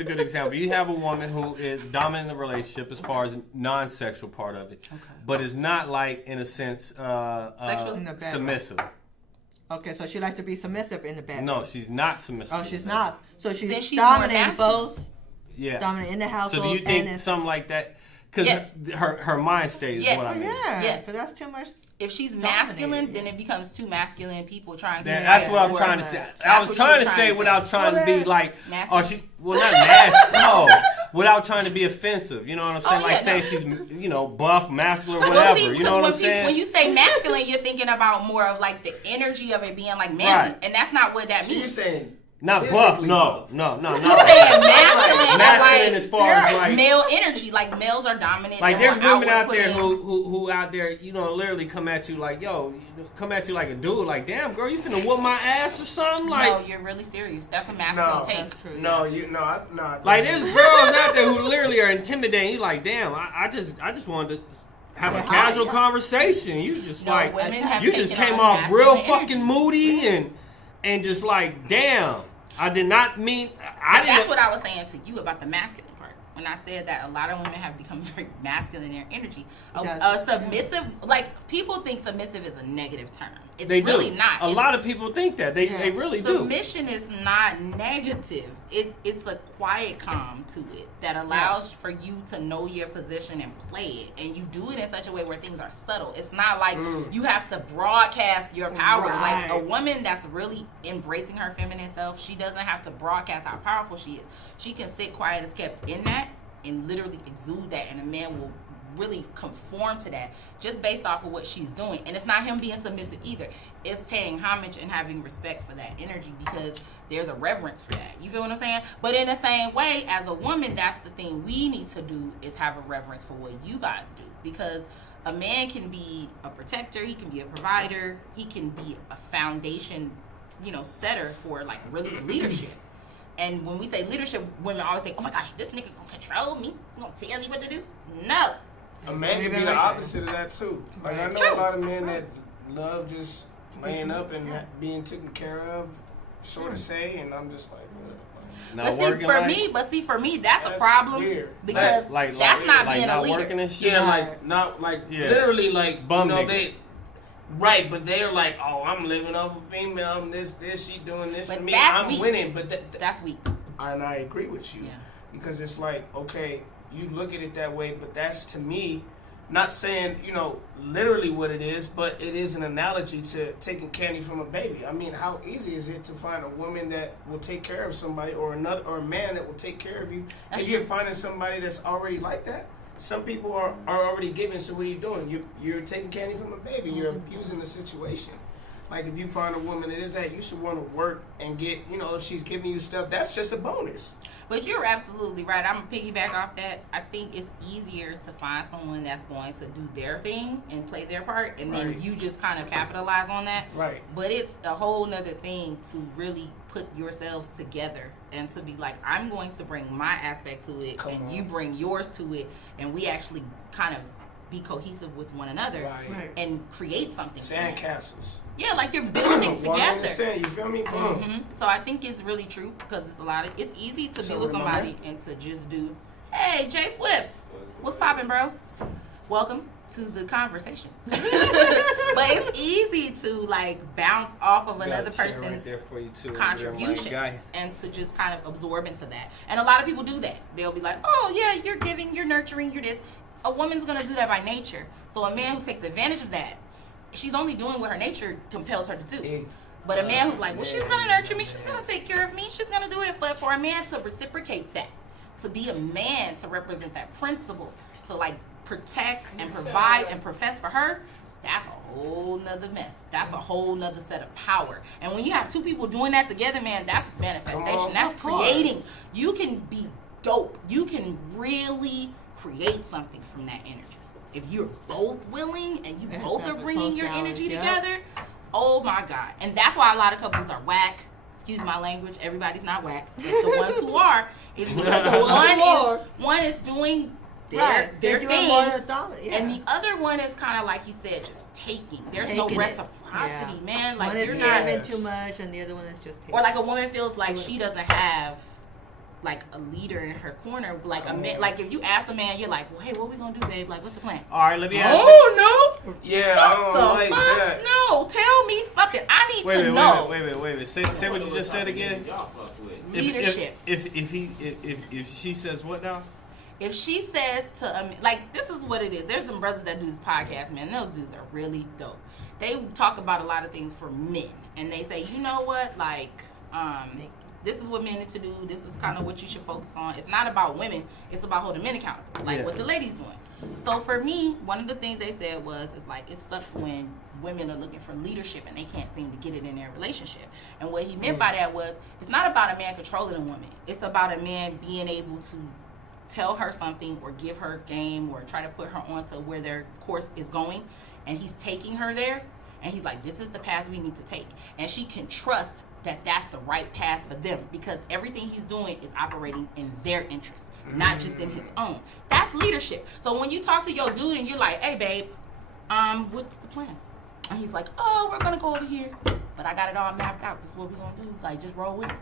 a good example. You have a woman who is dominant in the relationship as far as non-sexual part of it, but is not like in a sense Sexual? In the bedroom. submissive. Okay, so she likes to be submissive in the bed. No, she's not submissive. Oh, she's not. So Then she's she's more dominant masculine. both. Yeah. Dominant in the So household. do you think and something like that? Because Yes. her mind state is Yes. what I mean. Yeah. Yes. But that's too much. If she's Dominated, masculine, then yeah. it becomes too masculine. People trying to. That's what I'm for- trying to say. That's I was what trying you're to say to without trying to be Well, like, nasty? oh, she, well, not nasty, no, without trying to be offensive. You know what I'm saying? Oh, like, yeah, say no. she's, buff, masculine, Well, whatever. see, You because know what I'm when saying? when you say masculine, you're thinking about more of like the energy of it being like manly, Right. and that's not what that So you're means. saying not buff, physically no. You're saying masculine, Masculine like as far as like. male energy, like males are dominant. Like they're there's more women out outward there putting. who out there, literally come at you like, come at you like a dude, like, damn girl, you finna whoop my ass or something, like. No, you're really serious. That's a masculine no, take. no, no. Like there's girls out there who literally are intimidating. You like, damn, I just wanted to have a Yeah. casual Yeah. conversation. You just No, like women have you just taken came on off real masculine fucking energy. moody and just like, damn, I did not mean I But didn't. that's what I was saying to you about the masculine part. When I said that a lot of women have become very masculine in their energy. A submissive, like people think submissive is a negative term. It's they really do. not. A lot of people think that they Yes. really do. Submission is not negative. It's a quiet calm to it that allows for you to know your position and play it. And you do it in such a way where things are subtle. It's not like you have to broadcast your power. Right. Like a woman that's really embracing her feminine self, she doesn't have to broadcast how powerful she is. She can sit quiet as kept in that and literally exude that, and a man will really conform to that just based off of what she's doing. And it's not him being submissive either. It's paying homage and having respect for that energy because there's a reverence for that. You feel what I'm saying? But in the same way, as a woman, that's the thing we need to do is have a reverence for what you guys do. Because a man can be a protector, he can be a provider, he can be a foundation, setter for like really leadership. And when we say leadership, women always think, oh my gosh, this nigga gonna control me? He gonna tell me what to do? No. A man can be the opposite of that too. Like I know True. a lot of men that love just laying up and being taken care of, so to say, and I'm just like, Not But working see, for me, that's a That's problem weird. because like that's not like being not a leader. working and shit. yeah, like not like Yeah. literally like Bum nigga. they. Right, but they're like, oh, I'm living off a female. I'm this, she doing this But for me. that's I'm weak. winning, but That's weak. and I agree with you Yeah. because it's like, okay, you look at it that way, but that's to me, not saying literally what it is, but it is an analogy to taking candy from a baby. I mean, how easy is it to find a woman that will take care of somebody, or a man that will take care of you? That's if you're true. finding somebody that's already like that. Some people are already giving, so what are you doing? You're taking candy from a baby. You're abusing the situation. Like, if you find a woman that is that, you should want to work and get, if she's giving you stuff, that's just a bonus. But you're absolutely right. I'm going to piggyback off that. I think it's easier to find someone that's going to do their thing and play their part, and then Right. you just kind of capitalize on that. Right. But it's a whole nother thing to really put yourselves together and to be like, I'm going to bring my aspect to it, Come and on. you bring yours to it, and we actually kind of be cohesive with one another Right. and create something. from that. Sandcastles. Yeah, like you're building Water in the together. sand, you feel me? Boom. hmm So I think it's really true because it's easy to So be with remember- somebody and to just do, hey, Jay Swift, what's poppin', bro? Welcome to the conversation. But it's easy to like bounce off of another person's right there for you too, contributions guy. and to just kind of absorb into that. And a lot of people do that. They'll be like, oh yeah, you're giving, you're nurturing, you're this. A woman's gonna do that by nature. So a man who takes advantage of that, she's only doing what her nature compels her to do. But a man who's like, well, she's gonna nurture me, she's gonna take care of me, she's gonna do it. But for a man to reciprocate that, to be a man, to represent that principle, to like protect and provide and profess for her, that's a whole nother mess. That's a whole nother set of power. And when you have two people doing that together, man, that's manifestation. That's of course. creating. You can be dope. You can really create something from that energy. If you're both willing and you That's both are not bringing close your balance, energy yep. together, oh my God. And that's why a lot of couples are whack. Excuse my language. Everybody's not whack. But the ones who are is because one is doing their They're thing, doing more than thought, yeah. and the other one is kind of like he said, just taking. There's no Taking it. reciprocity, Yeah. man. Like one is you're giving not, too much, and the other one is just taking. or like a woman feels like she doesn't have like a leader in her corner. Like a man, like if you ask a man, you're like, well, hey, what we gonna do, babe? Like, what's the plan? All right, let me ask. Oh no! Yeah, I What don't the like fuck? that. No, tell me something. I need Wait a to minute, know. wait a minute. Say what you just said again. Leadership. If she says what now? if she says to like, this is what it is. There's some brothers that do this podcast, man. Those dudes are really dope. They talk about a lot of things for men, and they say, you know what, like, this is what men need to do. This is kind of what you should focus on. It's not about women. It's about holding men accountable, like what the ladies doing. So for me, one of the things they said was, it's like, it sucks when women are looking for leadership and they can't seem to get it in their relationship. And what he meant by that was, it's not about a man controlling a woman. It's about a man being able to tell her something or give her game or try to put her onto where their course is going, and he's taking her there, and he's like, this is the path we need to take. And she can trust that that's the right path for them, because everything he's doing is operating in their interest, not just in his own. That's leadership. So when you talk to your dude and you're like, hey babe, what's the plan? And he's like, oh, we're gonna go over here, but I got it all mapped out. This is what we're gonna do. Like, just roll with it.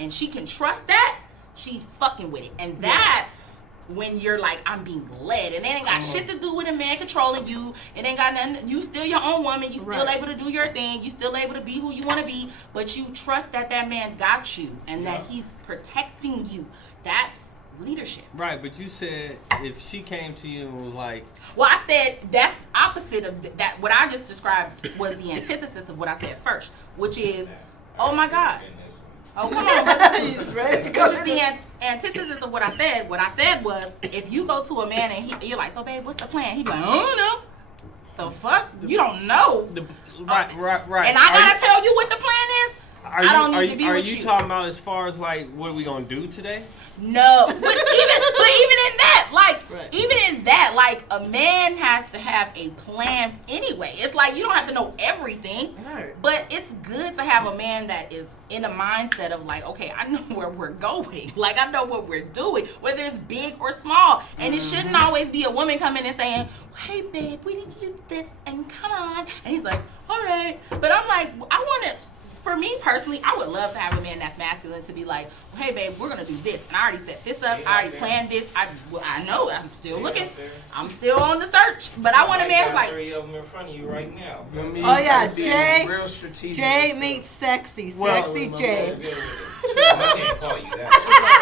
And she can trust that, she's fucking with it. And that's when you're like, I'm being led. And it ain't got shit to do with a man controlling you. It ain't got nothing. You still your own woman. You still able to do your thing. You still able to be who you want to be. But you trust that that man got you and that he's protecting you. That's leadership. Right, but you said if she came to you and was like... Well, I said that's opposite of that. What I just described was the antithesis of what I said first, which is, oh my God. Oh, come on. He's ready to go. Which is the antithesis of what I said. What I said was, if you go to a man and you're like, so babe, what's the plan? He be like, I don't know. The fuck? You don't know. Right. And I gotta tell you what the plan is? I don't need to be with you. Are you talking about as far as like, what are we gonna do today? No, but even in that, like a man has to have a plan anyway. It's like you don't have to know everything, but it's good to have a man that is in a mindset of like, okay, I know where we're going. Like I know what we're doing, whether it's big or small. And it shouldn't always be a woman coming and saying, hey babe, we need to do this and come on. And he's like, all right. But I'm like, I want to. For me personally, I would love to have a man that's masculine to be like, hey babe, we're gonna do this, and I already set this up, I already planned this. I know, I'm still looking, I'm still on the search, but I want a man like. 3 of them in front of you right now. Oh yeah, Jay. Real strategic. Jay meets sexy, sexy Jay. I can't call you that.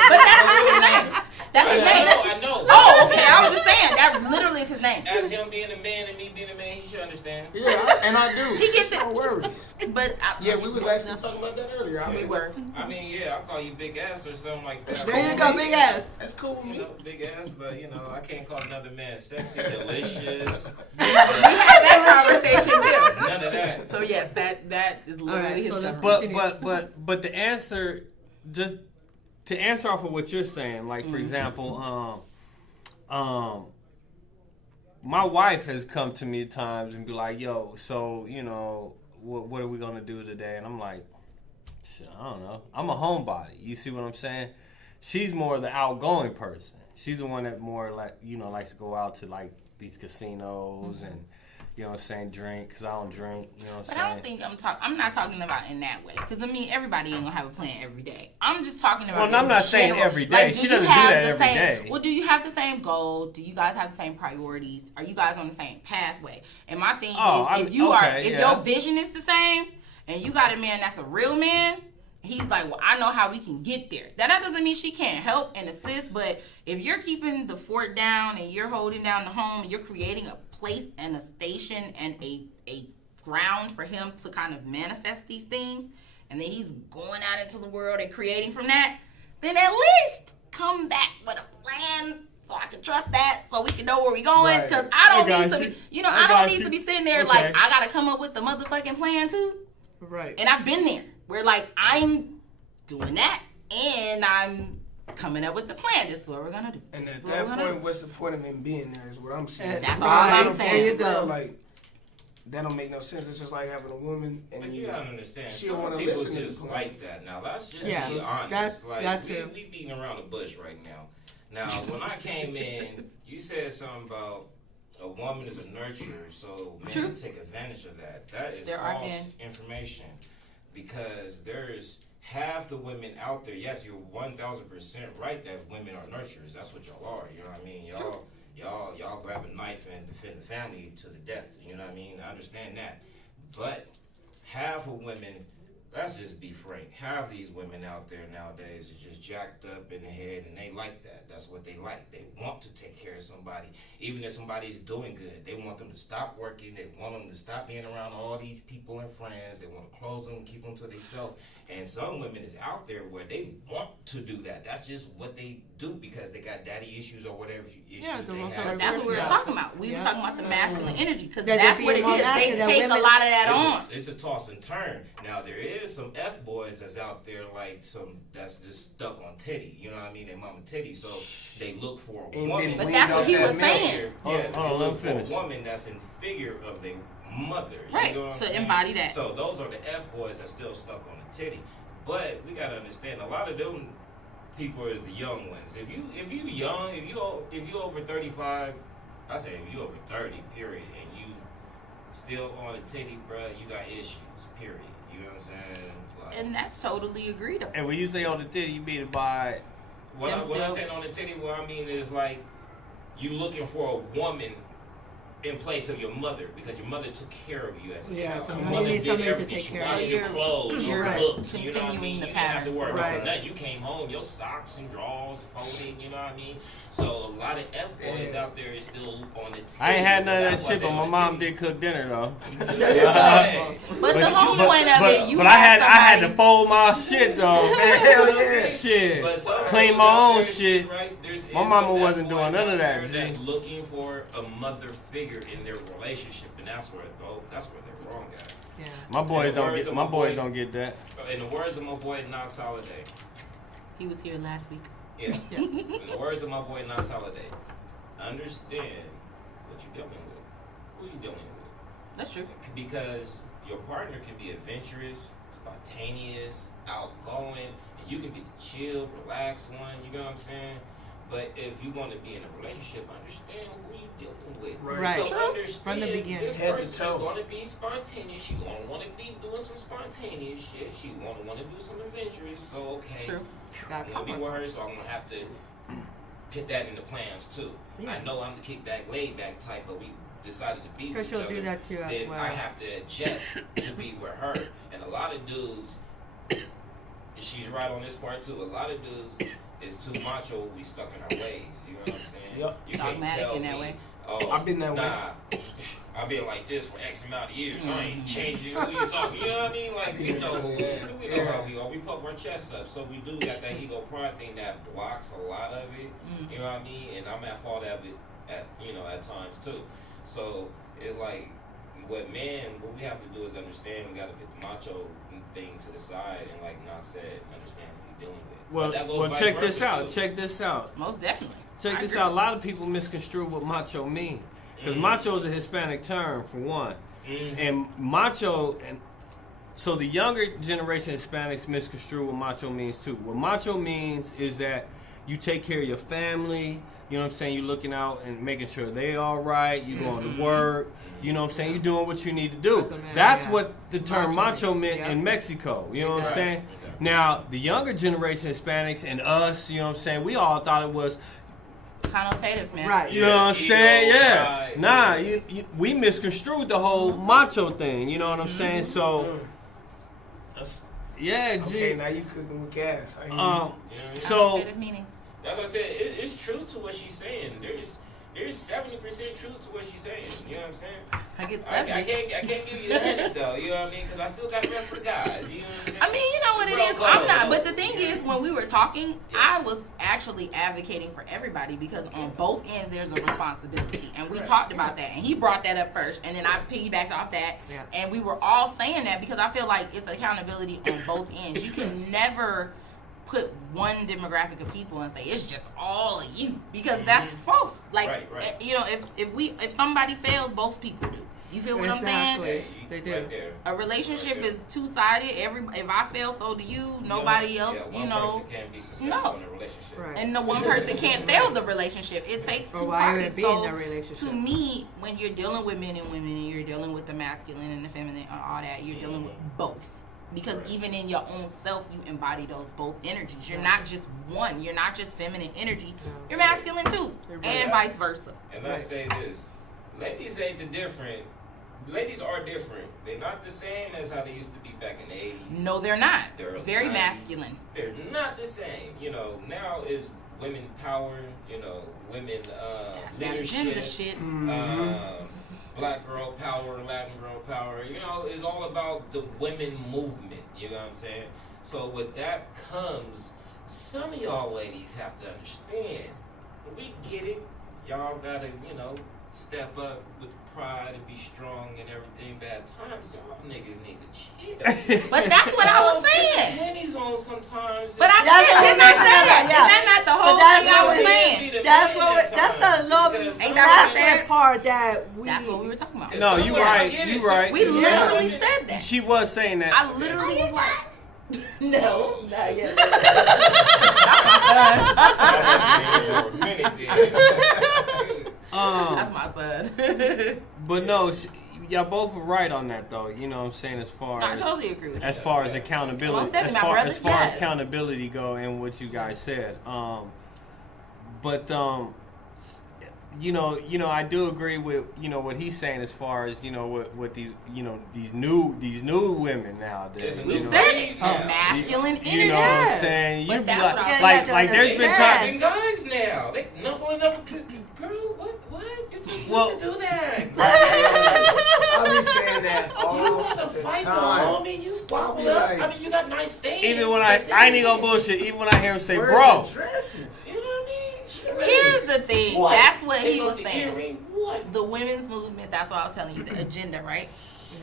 But that's not his name. That's his name. I know. Oh, okay. I was just saying that literally is his name. As him being a man and me being a man, he should understand. Yeah, and I do. He gets no it. worries. But yeah, we was actually talking about that earlier. We were. I mean, yeah, I'll call you big ass or something like that. There you go, big ass. That's cool with me. You know, big ass, but you know, I can't call another man sexy, delicious. We had that conversation too. None of that. So yes, that is literally his stuff. But the answer, just to answer off of what you're saying, like for example, my wife has come to me at times and be like, yo, so you know, what are we gonna do today? And I'm like, shit, I don't know. I'm a homebody. You see what I'm saying? She's more the outgoing person. She's the one that more like, you know, likes to go out to like these casinos and, you know what I'm saying, drink, because I don't drink, you know what I'm saying? But I don't think I'm not talking about in that way. Because, I mean, everybody ain't going to have a plan every day. I'm just talking about Well, I'm not saying every day. Like, she doesn't do that every day. Well, do you have the same goal? Do you guys have the same priorities? Are you guys on the same pathway? And my thing is, if your vision is the same, and you got a man that's a real man, he's like, well, I know how we can get there. That doesn't mean she can't help and assist, but if you're keeping the fort down and you're holding down the home and you're creating a place and a station and a ground for him to kind of manifest these things, and then he's going out into the world and creating from that, then at least come back with a plan so I can trust that, so we can know where we're going. Because I don't need to be, I don't need to be sitting there like, I got to come up with the motherfucking plan too. Right. And I've been there where like I'm doing that and I'm coming up with the plan. This is what we're gonna do. And at that point, what's the point of him being there? Is what I'm saying. That's all I'm saying. There you go. Like that don't make no sense. It's just like having a woman and but you gotta understand. She don't want to people listen just to like that. Now let's just be honest. That's we beating around the bush right now. Now when I came in, you said something about a woman is a nurturer, so men take advantage of that. That is false information. Because there's half the women out there. Yes, you're 1,000% right that women are nurturers. That's what y'all are. You know what I mean? Y'all grab a knife and defend the family to the death. You know what I mean? I understand that. But half of women let's just be frank. Half these women out there nowadays is just jacked up in the head, and they like that. That's what they like. They want to take care of somebody. Even if somebody's doing good, they want them to stop working. They want them to stop being around all these people and friends. They want to close them, keep them to themselves. And some women is out there where they want to do that. That's just what they do because they got daddy issues or whatever issues they have. But that's what we were talking about. We were talking about the masculine energy because that's what it is. They take a lot of that on. It's a toss and turn. Now, there is some F-boys that's out there like that's just stuck on titty. You know what I mean? Their mama titty. So they look for a woman. But that's what he was saying. Yeah, they look for a woman that's in figure of their mother. Right, you know what I'm saying? Embody that. So those are the F-boys that's still stuck on the titty. But we gotta understand a lot of them people is the young ones. If you young, if you over 35, I say if you over 30, period, and you still on the titty, bruh, you got issues, period. You know what I'm saying? Like, and that's totally agreed upon. And when you say on the titty, you mean by what I'm saying on the titty, what I mean is like you looking for a woman in place of your mother because your mother took care of you as a child. So your mother did everything. She washed your clothes, you're cooked. You know what I mean? The you didn't have to worry right. about nothing. You came home, your socks and drawers folded. You know what I mean? So a lot of F-boys out there is still on the titty. I ain't had none of that shit, but my mom did cook dinner though. But the whole point of it, you but I had to fold my shit though. Hell yeah. Shit, But clean my own shit. There's My mama wasn't doing none of that. They're looking for a mother figure in their relationship, and that's where they're wrong at. Yeah. My boys don't get that. In the words of my boy Knox Holiday. He was here last week. Yeah. In the words of my boy Knox Holiday, understand what you're dealing with. Who you dealing with? That's true. Because your partner can be adventurous, spontaneous, outgoing, and you can be the chill, relaxed one. You know what I'm saying? But if you want to be in a relationship, understand who you dealing with. Right. So understand from the beginning. this Head to person is toe. going to be spontaneous. She going to want to be doing some spontaneous shit. She going to want to do some adventurous. So, okay. True. I'm going to be with her, so I'm going to have to put that in the plans, too. Yeah. I know I'm the kickback, laid-back type, but we decided to be with each Because she'll other. do that, too, as then well. I have to adjust to be with her. And a lot of dudes, she's right on this part, too. A lot of dudes is too macho, we stuck in our ways. You know what I'm saying? Yep. You can't Dogmatic tell in that me, way. oh, I've been that way. nah, I've been like this for X amount of years. I ain't changing who you talking. You know what I mean? Like, we know how we are. We puff our chests up. So we do got that ego pride thing that blocks a lot of it. You know what I mean? And I'm at fault of it at times too. So it's like what we have to do is understand we got to put the macho thing to the side and, like Nas said, understand what you're dealing with. Well, check this out. Check this out. Most definitely. Check this out. A lot of people misconstrue what macho mean. Because macho is a Hispanic term, for one. And macho, and so the younger generation of Hispanics misconstrue what macho means, too. What macho means is that you take care of your family, you know what I'm saying? You're looking out and making sure they all right. You going to work. You know what I'm saying? You're doing what you need to do. That's what the term macho meant in Mexico. You know what I'm saying? Now, the younger generation of Hispanics and us, you know what I'm saying, we all thought it was connotative, man. Right. You know what I'm saying? Yeah. Nah, we misconstrued the whole macho thing. You know what I'm saying? So, yeah, G. Okay, now you cooking with gas. So, Connotative meaning. That's what I said. It's true to what she's saying. There's 70% truth to what she's saying. You know what I'm saying? I get I can't give you the 100 though. You know what I mean? Because I still got to rep for the guys. You know what I'm saying? I mean, you know what it is. I'm not. But the thing is, when we were talking, I was actually advocating for everybody because on both ends there's a responsibility, and we talked about that. And he brought that up first, and then I piggybacked off that, and we were all saying that because I feel like it's accountability on both ends. You can never put one demographic of people and say it's just all of you because that's false. Like you know, if somebody fails, both people do. You feel what I'm saying? They do. Right there. A relationship is two-sided. If I fail, so do you. Nobody else, you know. One person can't be successful in a relationship. Right. And the one person can't fail the relationship. It takes two parties. So to me, when you're dealing with men and women, and you're dealing with the masculine and the feminine and all that, you're dealing with both. Because even in your own self, you embody those both energies. You're not just one. You're not just feminine energy. You're masculine too, and vice versa. And let's say this: ladies ain't the different ladies are different. They're not the same as how they used to be back in the 80s. No, they're not. They're very 90s. Masculine. They're not the same. You know, now is women power. You know, women leadership. That shit. Black girl power, Latin girl power. You know, it's all about the women movement. You know what I'm saying? So with that comes, some of y'all ladies have to understand. We get it. Y'all gotta, you know, step up with pride and be strong and everything. Bad times, y'all niggas need to chill. But that's what I was saying. Pennies on sometimes. But I said, didn't I say that? Is that not the whole thing I was saying? That's the low masculine part that we. That's what we were talking about. No, you right. You right. We literally said that. She was saying that. I literally was like, no, not yet. That's my son. But no, y'all both are right on that though. You know what I'm saying? As far I totally agree with you. as far as accountability, as far as accountability go, and what you guys said. But you know, I do agree with what he's saying as far as what these these new women nowadays. We said it, masculine energy. You know what I'm saying? But You be that's like there's been times. Guys now they knuckling up. Girl, what? It's okay to do that. I be saying that all You want to fight the homie? You squabble up. I mean, you got nice things. Even when I ain't even gonna bullshit. Even when I hear him say, Where's "Bro," the dresses? You know what I mean? Here's the thing. What? That's what Take he off was the saying. earring. What? The women's movement. That's what I was telling you. The agenda, right?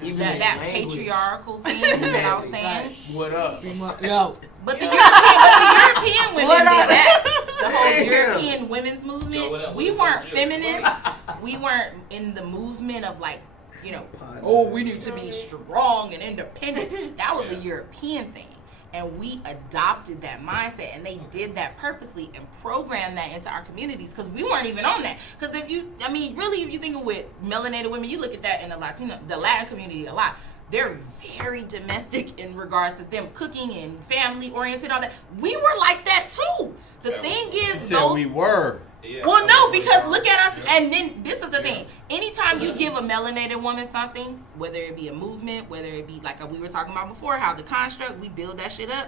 Even That the language. patriarchal thing that I was saying. What up? Yo. But the European women What did up? that. The whole Damn. European women's movement. Yo, what up? We What's weren't up, Jill? feminists. We weren't in the movement of like, oh, we need to be strong and independent. That was a European thing. And we adopted that mindset, and they did that purposely and programmed that into our communities because we weren't even on that. Because if you think with melanated women, you look at that in the Latin community a lot. They're very domestic in regards to them cooking and family oriented, all that. We were like that too. The thing is, we were. Yeah, well, no, because look at us, and then this is the thing. Anytime you give a melanated woman something, whether it be a movement, whether it be like we were talking about before, how the construct, we build that shit up.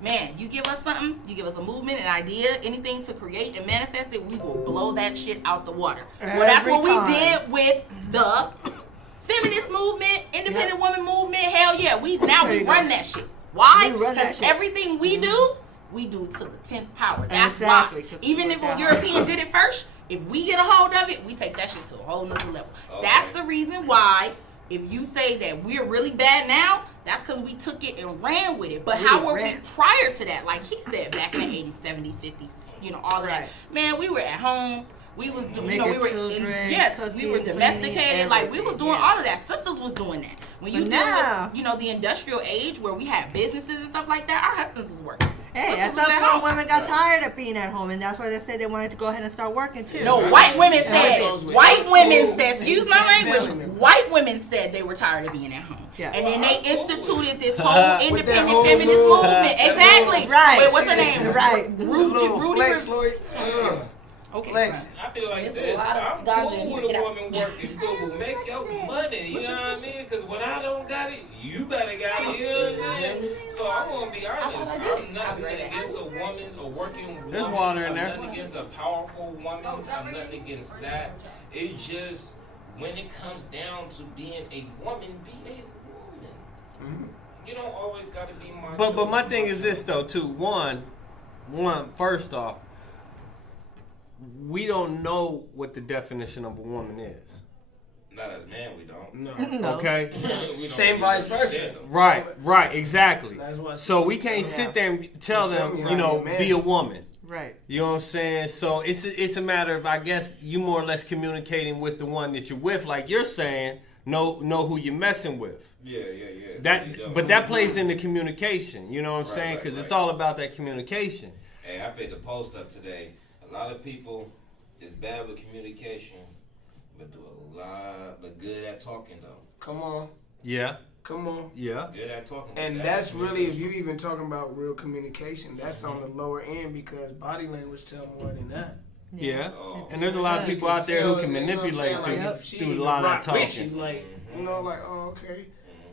Man, you give us something, you give us a movement, an idea, anything to create and manifest it, we will blow that shit out the water. Well, that's what we did with the feminist movement, independent woman movement. Hell yeah, we run that shit. Why? Because everything we do to the 10th power. That's why. Even if a European did it first, if we get a hold of it, we take that shit to a whole nother level. Okay. That's the reason why, if you say that we're really bad now, that's because we took it and ran with it. But how were we prior to that? Like he said, back in the 80s, 70s, 50s, all of that. Man, we were at home. We was doing, we were we were domesticated. Like we was doing all of that. Sisters was doing that. When you deal with, the industrial age where we had businesses and stuff like that, our husbands was working. Hey, at some point, women got tired of being at home, and that's why they said they wanted to go ahead and start working too. No, white women said, excuse my language, white women said they were tired of being at home. Yeah. And then they instituted this whole independent feminist movement. Exactly. Right. Wait, what's her name? Right. Rudy. Okay, Flex. I feel like this. I'm cool with a woman working good. Make your money. You know what I mean? Because when I don't got it, you better got it. You know what I mean? So I want to be honest. I'm nothing against a woman, a working woman. There's water in there. I'm nothing against a powerful woman. I'm nothing against that. It just, when it comes down to being a woman, be a woman. Mm-hmm. You don't always got to be macho. But my thing is this though too. One, first off, we don't know what the definition of a woman is. Not as men, we don't. No. Okay. Same vice versa. Right, exactly. So we can't sit there and tell them, be a woman. Right. You know what I'm saying? So it's a matter of, I guess, you more or less communicating with the one that you're with, like you're saying, know who you're messing with. Yeah. But that plays into communication. You know what I'm saying? Because it's all about that communication. Hey, I picked a post up today. A lot of people is bad with communication, but but good at talking though. Come on. Yeah. Come on. Yeah. Good at talking. And that's really, if you even talking about real communication, that's on the lower end because body language tell more than that. Yeah. Oh. And there's a lot of people out there who can You know what I'm manipulate saying? Like, through a lot of that rock with you, talking. like, you know, like, oh, okay.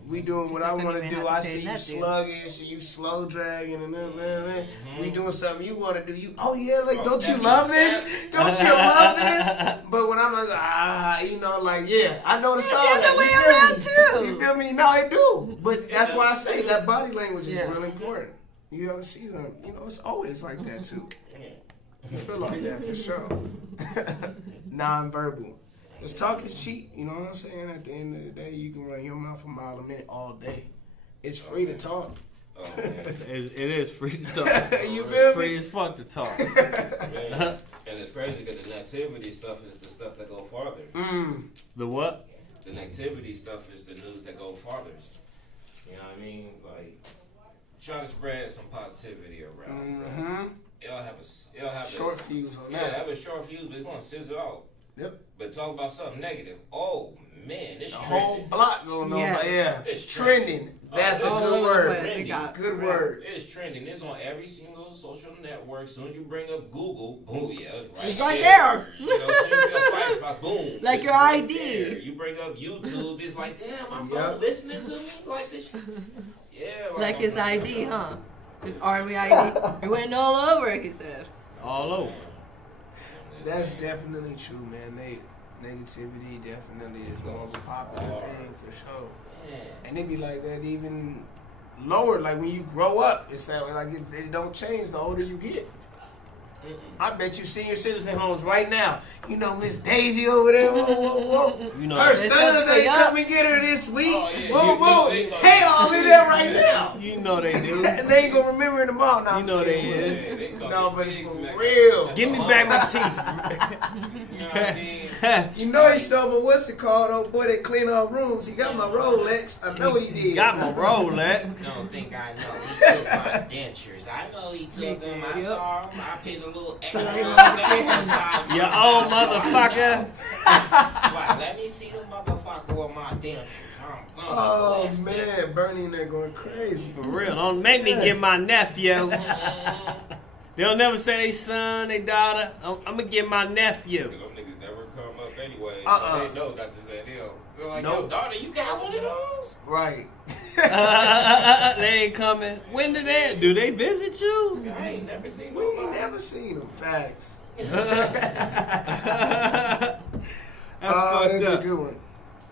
We doing what I Doesn't want to even do. have to I say see you that, dude. sluggish and you slow dragging and then we doing something you want to do. You, oh yeah, like don't you love this? Don't you love this? But when I'm like, you know, like yeah, I know the song. the other way around too. You feel me? No, I do. But that's why I say that body language is really important. You ever see them? You know, it's always like that too. You feel like that for sure. Non-verbal. Because talk is cheap, you know what I'm saying? At the end of the day, you can run your mouth a mile a minute all day. It's free to talk. Oh, man. It is free to talk. You It's feel me? free as fuck to talk. Man. And it's crazy because the negativity stuff is the stuff that go farther. The what? The negativity stuff is the news that go farthest. You know what I mean? Like, try to spread some positivity around. Right? It'll have Short fuse on Yeah, that. have a short fuse, but it's gonna sizzle out. Yep. But talk about something negative. Oh man, it's The trending. whole block going on. Yeah. Yeah. It's trending. That's the it's good all word. over it. Trendy. got- Good word. It's trending. It's on every single social network. As soon as you bring up Google, boom, yeah, It's right there. You know, as soon as you go Firefox, boom. Like it's your right ID. there. You bring up YouTube, it's like, damn, my phone Yep. listening to me like this. Yeah, Like his I'm ID, huh? His army ID. It went all over, he said. All over. That's definitely true, man. Negativity definitely is more of a popular thing for sure. And it be like that even lower. Like when you grow up, it's that way. Like it don't change the older you get. I bet you senior citizen homes right now. You know Miss Daisy over there. Whoa, whoa, whoa. You know, Her It's sons up to ain't y'all. come and get her this week. Oh, yeah. Whoa, whoa. They- Hey, all in there right now. you know they do. And they ain't gonna remember it tomorrow. Now You know they is. Yeah, they talking No, but big for smack. real. Give me back my teeth. You know what I mean? You know he stole my what's it called, old boy that clean our rooms. He got my Rolex. I know he did. Got my Rolex. Don't think I know. He took my dentures. I know he took them. I saw him. I paid a little extra. You old motherfucker. Wow, let me see the motherfucker with my dentures. I'm gonna Oh bless them. man, Bernie in there going crazy. For real. Don't make me get my nephew. They'll never say they son, they daughter. I'm gonna get my nephew. Them niggas never come up anyway, Uh-uh. so they know not to say deal. They're like, Nope. yo, daughter, you got one of those? Right. They ain't coming. When did they? Do they visit you? I ain't never seen We ain't nobody. never seen him. Facts. That's fucked That's up. a good one.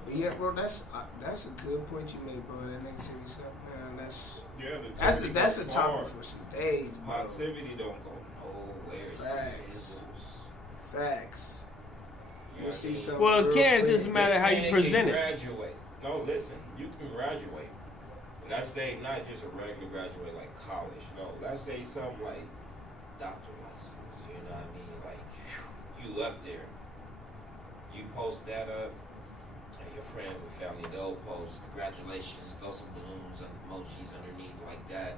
But yeah, bro, that's a good point you made, bro. That negativity stuff, man. That's a topic for some days, bro. Positivity don't go nowhere. Facts. Facts. You'll see something. Well, real Karen, quick. just matter how you present it. Graduate. No, listen, you can graduate. And I say not just a regular graduate like college. No, let's say something like doctor license. You know what I mean? Like you up there. You post that up, and your friends and family they'll post congratulations, throw some balloons and emojis underneath like that.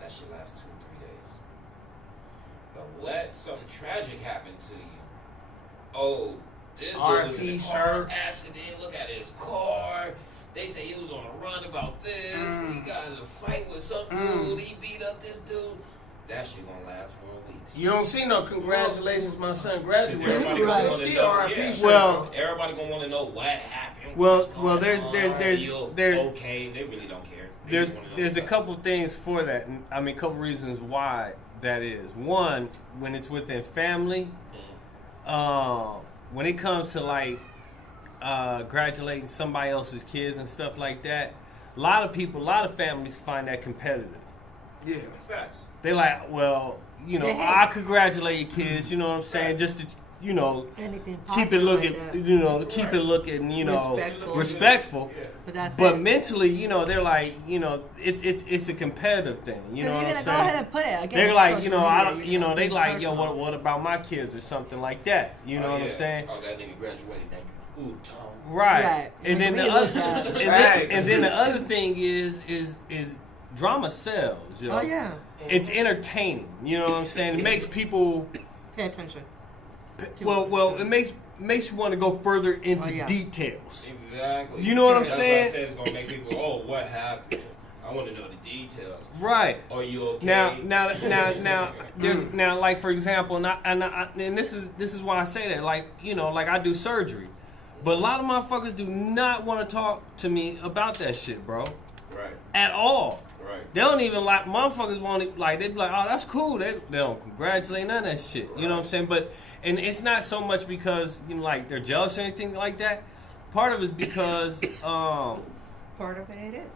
That should last 2-3 days. But let something tragic happen to you. Oh, this dude was in a RP car shirt. accident. Look at his car. They say he was on a run about this. He got in a fight with some dude. He beat up this dude. That shit gonna last for weeks. You don't see no congratulations, my son graduated. Everybody You gonna don't wanna see know, RP yeah. shirt. Well, Everybody gonna want to know what happened. Well, what's going there's- on, there's- okay. They really don't care. They just wanna know There's a stuff. couple things for that. I mean, a couple reasons why that is. One, when it's within family, when it comes to like congratulating somebody else's kids and stuff like that, a lot of families find that competitive. Yeah. Facts. They like, well, you know, I congratulate your kids. You know what I'm saying? Just to, you know, Anything keep it positive looking, like that. you know, keep it looking, you know, Respectful. respectful. But that's But it. mentally, you know, they're like, you know, it's a competitive thing. You know Because what you're I'm gonna go ahead saying? and put it again. They're on like, social you know, I media, don't, you know, they know, like, yo, personal. what about my kids or something like that. You know what I'm saying? Oh, that nigga graduated. That ooh, Tom. Right. Right. And then Make the me look other, bad. and then the other thing is drama sells. You know? Oh yeah. It's entertaining. You know what I'm saying? It makes people. Pay attention. Well, it makes you want to go further into Oh, yeah. details. Exactly. You know what I'm That's saying? What I said it's gonna make people. Oh, what happened? I want to know the details. Right. Are you okay? Now, there's like for example, and this is why I say that. Like, you know, like I do surgery, but a lot of motherfuckers do not want to talk to me about that shit, bro. Right. At all. Right. They don't even like motherfuckers want to like. They be like, oh, that's cool. They don't congratulate none of that shit. You know what I'm saying? But and it's not so much because you know like they're jealous or anything like that. Part of it's because part of it is.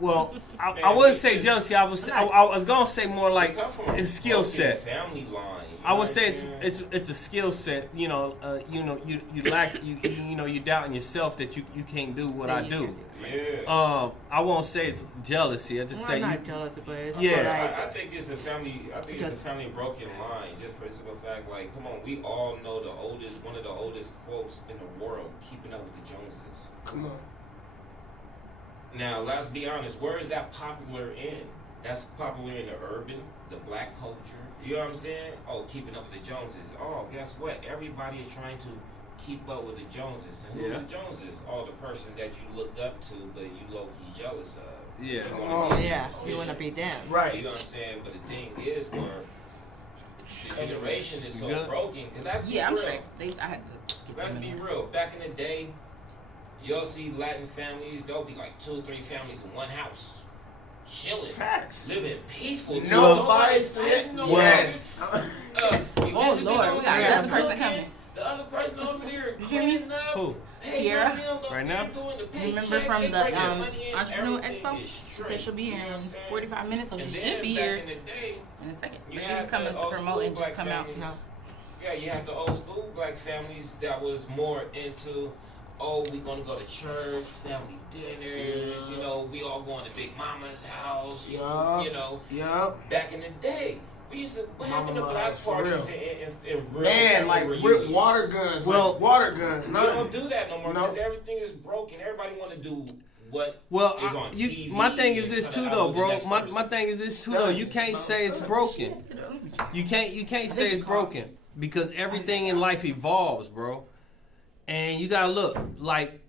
well, I wouldn't say jealousy. I was gonna say more like it's skill set. Family line. I would say it's a skill set. You know, you lack you doubt in yourself that you can't do what I do. Yeah. I won't say it's jealousy. I just say I'm not jealous, but it's I think it's a family. I think it's a family broken line. Just for the simple fact, like, come on, we all know one of the oldest quotes in the world: "Keeping up with the Joneses." Come on. Now, let's be honest. Where is that popular in? That's popular in the urban, the black culture. You know what I'm saying? Oh, keeping up with the Joneses. Oh, guess what? Everybody is trying to keep up with the Joneses. And who's the Joneses? Oh, the person that you looked up to, but you low-key jealous of. Yeah. You want to be them. Right. You know what I'm saying? But the thing is, where the generation is so broken. Cause let's be I'm real. sure. I had to get Let's be real. Back in the day, you'll see Latin families. There'll be like 2 or 3 families in one house, chilling, Facts, living peaceful. Nobody's fighting. Yes. Oh Lord, we got another person coming. The other person over there You hear me? cleaning up. Who? Tiara. Right now? Remember from the Entrepreneur Expo? She said she'll be here in 45 minutes, so she should be here in a second. But she was coming to promote and just come out. No. Yeah, you have the old school black families that was more into, oh, we gonna go to church, family dinners, you know, we all going to Big Mama's house, you know. Back in the day. We used to, what happened to black parties in real man, like with water guns. Well, like water guns. We don't do that no more because everything is broken. Everybody want to do what is on TV. My thing is this too, though, bro. My thing is this too, though. You can't say it's broken. You can't say it's broken because everything in life evolves, bro. And you gotta look like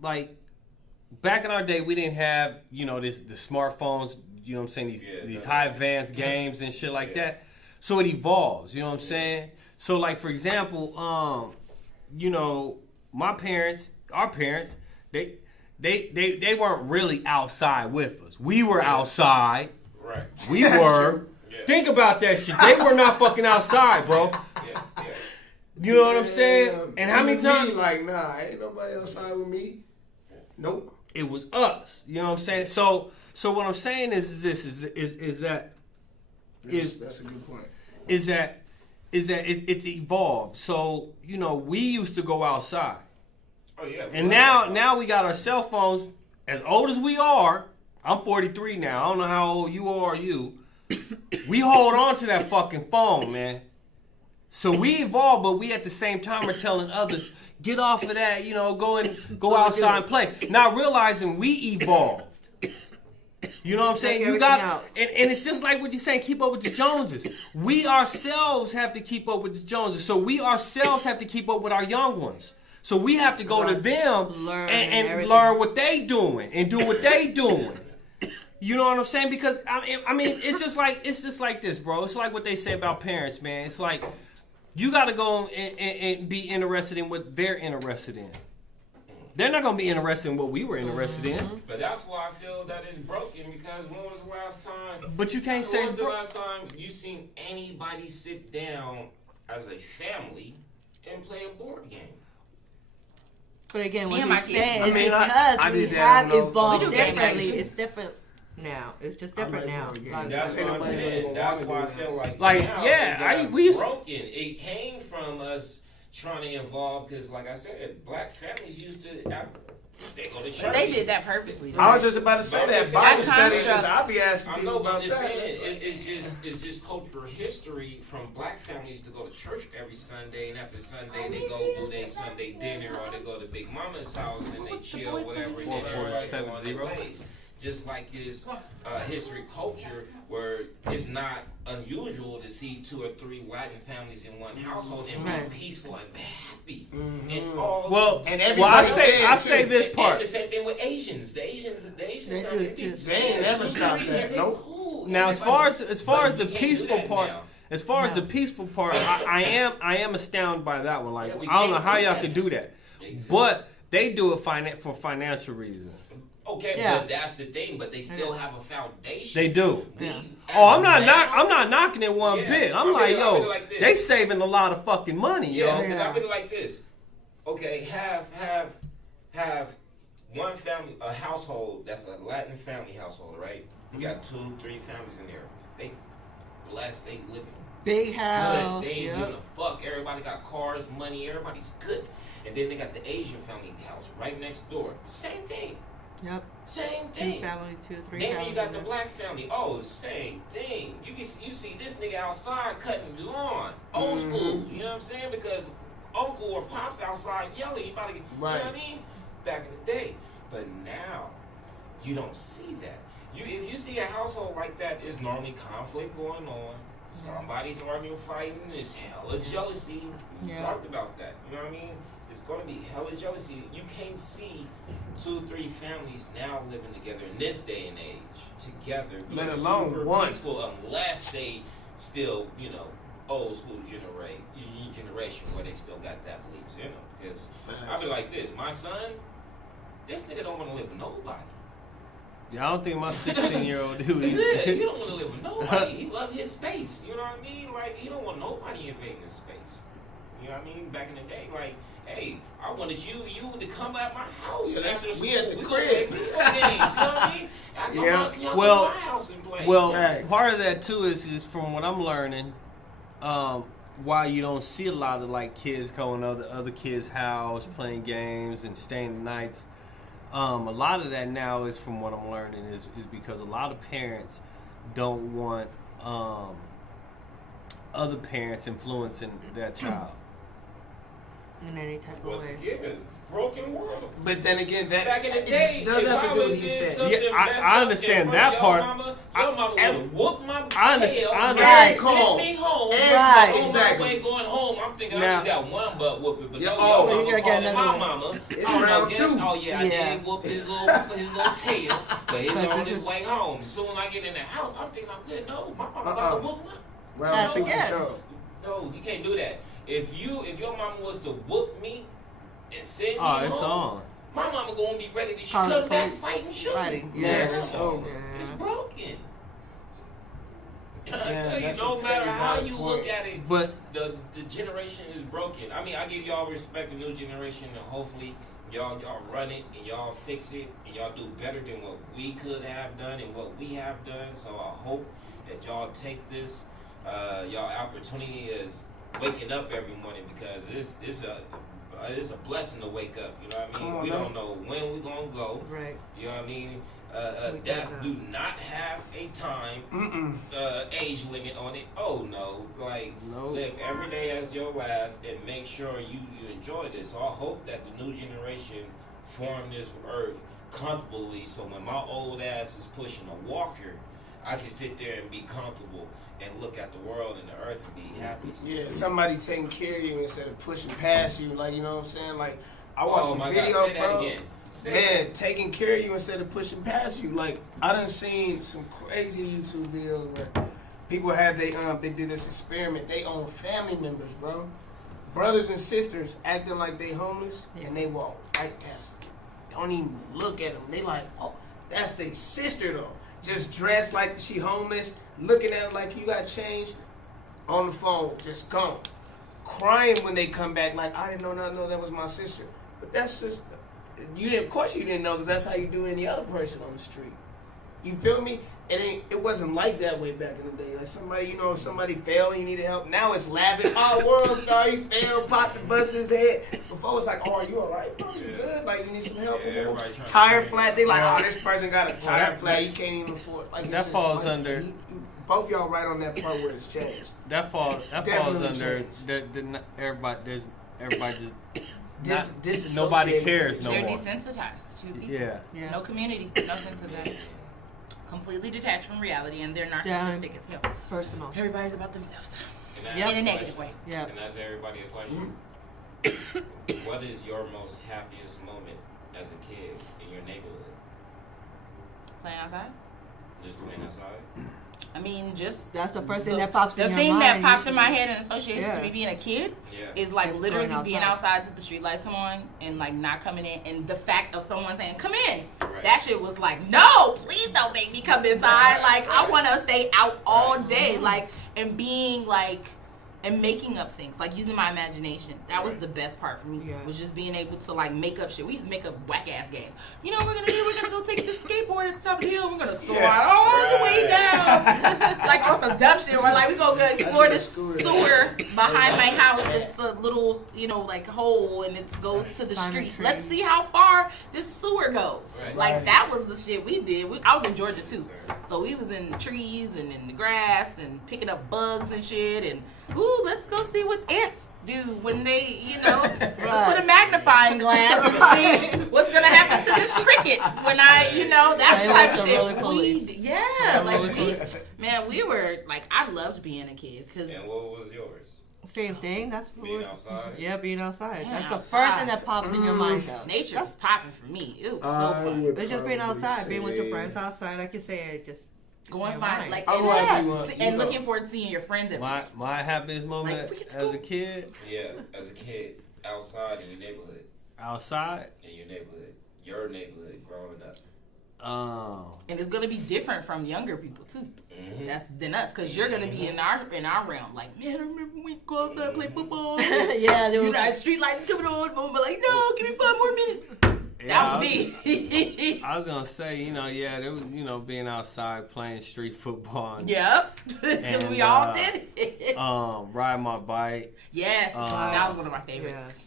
back in our day, we didn't have the smartphones. You know what I'm saying? These high advanced games and shit like that. So it evolves. You know what I'm saying? So like for example, our parents, they weren't really outside with us. We were outside. Right. We were. Yeah. Think about that shit. They were not fucking outside, bro. Yeah. You know what I'm saying? And how many times? Like, nah, ain't nobody outside with me. Nope. It was us. You know what I'm saying? So what I'm saying is this is that that's a good point. Is that it's evolved. So we used to go outside. Oh yeah. And now we got our cell phones. As old as we are, I'm 43 now. I don't know how old you are. We hold on to that fucking phone, man. So we evolve, but we at the same time are telling others, get off of that, go outside and play. Not realizing we evolved. You know what I'm saying? You got, and it's just like what you're saying, keep up with the Joneses. We ourselves have to keep up with the Joneses. So we ourselves have to keep up with our young ones. So we have to go to them and learn what they doing and do what they doing. You know what I'm saying? Because I mean, it's just like this, bro. It's like what they say about parents, man. It's like you got to go and be interested in what they're interested in. They're not gonna be interested in what we were interested in. But that's why I feel that it's broken because when was the last time? But you can't say when was it's the broken. last time you seen anybody sit down as a family and play a board game? But again, Me what and my he's kids. saying I is mean, because I we did that, have I don't know. evolved We do game differently. nights. It's different now. It's just different like now. board games. That's what I'm saying. That's why I feel like now we used broken. It came from us trying to evolve because, like I said, black families used to. They go to church. But they did that purposely. I was just about to say that. Bible studies, I'll be asking I people know, but I'm about just that. saying, it's just cultural history from black families to go to church every Sunday, and after Sunday they go do their Sunday dinner, or they go to Big Mama's house and they chill, whatever, and then everybody go on their ways. just like his history culture, where it's not unusual to see 2 or 3 Latin families in one household and be peaceful and happy. And all I say this part. And the same thing with Asians. The Asians they ain't never stopped that. Nope. Cool. Now, as far as the peaceful part. Now. As far as the peaceful part, I am astounded by that one. Like, I don't know how y'all could do that, but they do it for financial reasons. Okay, but that's the thing. But they still have a foundation. They do. I'm not knocking it one bit. I'm like, yo, they saving a lot of fucking money, yo. Because I put it like this. Okay, have one family, a household that's a Latin family household, right? You got 2, 3 families in there. They blessed. They living. Big house. Good. They ain't giving a fuck. Everybody got cars, money. Everybody's good. And then they got the Asian family house right next door. Same thing. Yep. Same thing. 2 family, 2 or 3 Then families. when you got the black family, same thing. You see this nigga outside cutting the lawn, old school. You know what I'm saying? Because uncle or pops outside yelling, you about to get. You know what I mean? Back in the day, but now you don't see that. If you see a household like that, there's normally conflict going on. Somebody's arguing, fighting. It's hella jealousy. We talked about that. You know what I mean? It's going to be hella jealousy. You can't see 2, 3 families now living together in this day and age together. Let alone super one. peaceful, unless they still, old school generation where they still got that beliefs in them. Because I'll be like this: my son, this nigga don't want to live with nobody. Yeah, I don't think my 16-year-old dude. He don't want to live with nobody. He love his space. You know what I mean? Like, he don't want nobody invading his space. You know what I mean? Back in the day, like, hey, I wanted you to come at my house. So that's after we school. at the We crib. gonna play video games. You know what I mean? I told y'all, can y'all come to my house and play? Well, Thanks. part of that too is from what I'm learning, why you don't see a lot of like kids going to other kids' house playing games and staying the nights. A lot of that now is from what I'm learning is because a lot of parents don't want other parents influencing their child. In any type of Once way. again, broken world. But then again, that Back in the day, does if have to I do was what you doing said. something Yeah, messed I up understand in front that of part. your mama would whoop my I tail. understand. Send me home. Right. On Exactly. my way going home, I'm thinking Now- I just got one butt whooping, but Yeah, your oh, mama you gotta get calling another my one. mama. It's I don't round know, two. I Yeah. did whoop his little tail, but he's But on this his is- way home. As soon as I get in the house, I'm thinking I'm good. No, my mama about to whoop my. round 2 for Yeah. sure. No, you can't do that. If your mama was to whoop me and send me It's home, on. my mama gonna be ready to Call the come back, police. fight, and shoot. Fighting. me. Yeah, Come it's on. over. It's broken. I tell you, that's no a matter very how valid you point. look at it, But the generation is broken. I mean, I give y'all respect, the new generation, and hopefully y'all run it and y'all fix it and y'all do better than what we could have done and what we have done. So I hope that y'all take this y'all opportunity as waking up every morning, because it's a blessing to wake up. You know what I Come mean? on, We man. don't know when we're gonna go. Right. You know what I mean? We Death don't do not have a time age limit on it. Oh no, like Nope. live every day as your last, and make sure you enjoy this. So I hope that the new generation form this earth comfortably, so when my old ass is pushing a walker, I can sit there and be comfortable and look at the world and the earth and be happy. Yeah, somebody taking care of you instead of pushing past you. Like, you know what I'm saying? Like, I watched some my video, God, say that bro. again. Say Man, taking care of you instead of pushing past you. Like, I done seen some crazy YouTube videos where people had they did this experiment. They own family members, bro, brothers and sisters acting like they homeless, and they walk right past them. Don't even look at them. They like, oh, that's their sister though. Just dressed like she homeless, looking at them like you got changed. On the phone, just gone, crying when they come back. Like, I didn't know that was my sister. But that's just. You didn't, of course you didn't know, because that's how you do any other person on the street. You feel me? It wasn't like that way back in the day. Like somebody fell and you needed help. Now it's laughing. Oh, world star, he fell, popped the bust his head. Before it's like, oh, are you all right, bro? You good? Like, you need some help? Yeah, everybody trying to Tire change. flat. They like, oh, this person got a tire that- flat. You can't even afford. Like, that it's just falls like, under. Both y'all right on that part where it's changed. That falls Definitely under changed. everybody. Everybody just nobody cares no They're more. desensitized to people. Yeah. No community, no sense of that. Completely detached from reality, and they're narcissistic as hell. Personal. Everybody's about themselves. In a negative way. Yeah. Can I ask everybody a question? What is your most happiest moment as a kid in your neighborhood? Playing outside? Just playing outside? I mean, just that's the first thing that pops in your mind. The thing that popped in my head in association to me being a kid Yeah. is like It's literally going being outside till the street lights come on and like not coming in, and the fact of someone saying come in, that shit was like, no, please don't make me come inside. Like I want to stay out all day, like, and being like, and making up things, like using my imagination. That was the best part for me. Was just being able to like make up shit. We used to make up whack ass games. You know what we're gonna do? We're gonna go take this skateboard at the top of the hill. We're gonna slide all the way down, like on some dumb shit. Or like we gonna explore this sewer behind my house. It's a little, like hole, and it goes to the street. Let's see how far this sewer goes. Like that was the shit we did. I was in Georgia too, so we was in the trees and in the grass and picking up bugs and shit and. Ooh, let's go see what ants do when they, let's put a magnifying glass and see what's gonna happen to this cricket when that's the type of shit we were like, I loved being a kid. And what was yours? Same thing. That's being outside. Yeah, being outside. That's the first thing that pops in your mind, though. Nature was popping for me. It was so fun. It's just being outside, being with your friends outside, like you said, just. Going fine, like and looking forward to seeing your friends. My happiest moment as a kid. Yeah, as a kid, outside in your neighborhood. Outside in your neighborhood, growing up. And it's gonna be different from younger people too. Than us, because you're gonna be in our realm. Like, man, I remember when we used to go outside and play football. Street lights coming on, but we're like, no, give me 5 more minutes. That would be. I was gonna say, there was, being outside playing street football. Yep, because we all did it. Ride my bike. Yes, that was one of my favorites.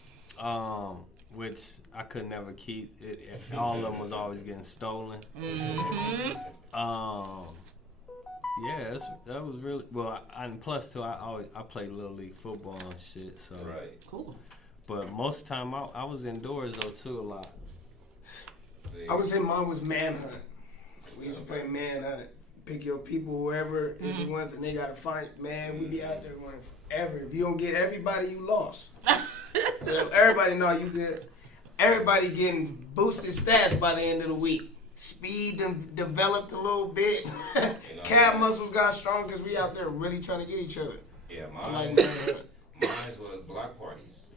Which I could never keep. All of them was always getting stolen. That was really well. And plus too, I played little league football and shit. So cool. But most of the time I was indoors though too a lot. I would say mine was manhunt. We used to play manhunt. Pick your people, whoever is the ones that they gotta find. Man, we be out there running forever. If you don't get everybody, you lost. Everybody know you good. Everybody getting boosted stats by the end of the week. Speed developed a little bit. Calf muscles got strong because we out there really trying to get each other. Yeah, mine was block parties.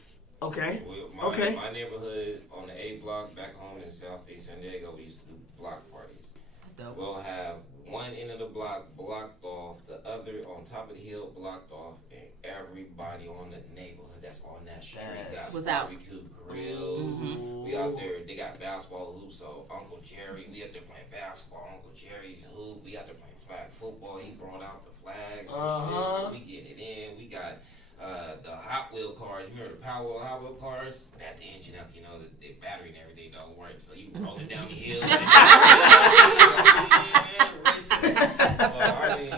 Okay. My neighborhood on the A block back home in Southeast San Diego, we used to do block parties. Dope. We'll have one end of the block blocked off, the other on top of the hill blocked off, and everybody on the neighborhood that's on that street got barbecue grills. We out there, they got basketball hoops, so Uncle Jerry, we out there playing basketball, Uncle Jerry's hoop, we out there playing flag football, he brought out the flags and shit, so we getting it in. We got the Hot Wheel cars. You remember the P.O.L.O Hot Wheel cars? That the engine up, the battery and everything don't work. So you rolling down the hill. So I mean,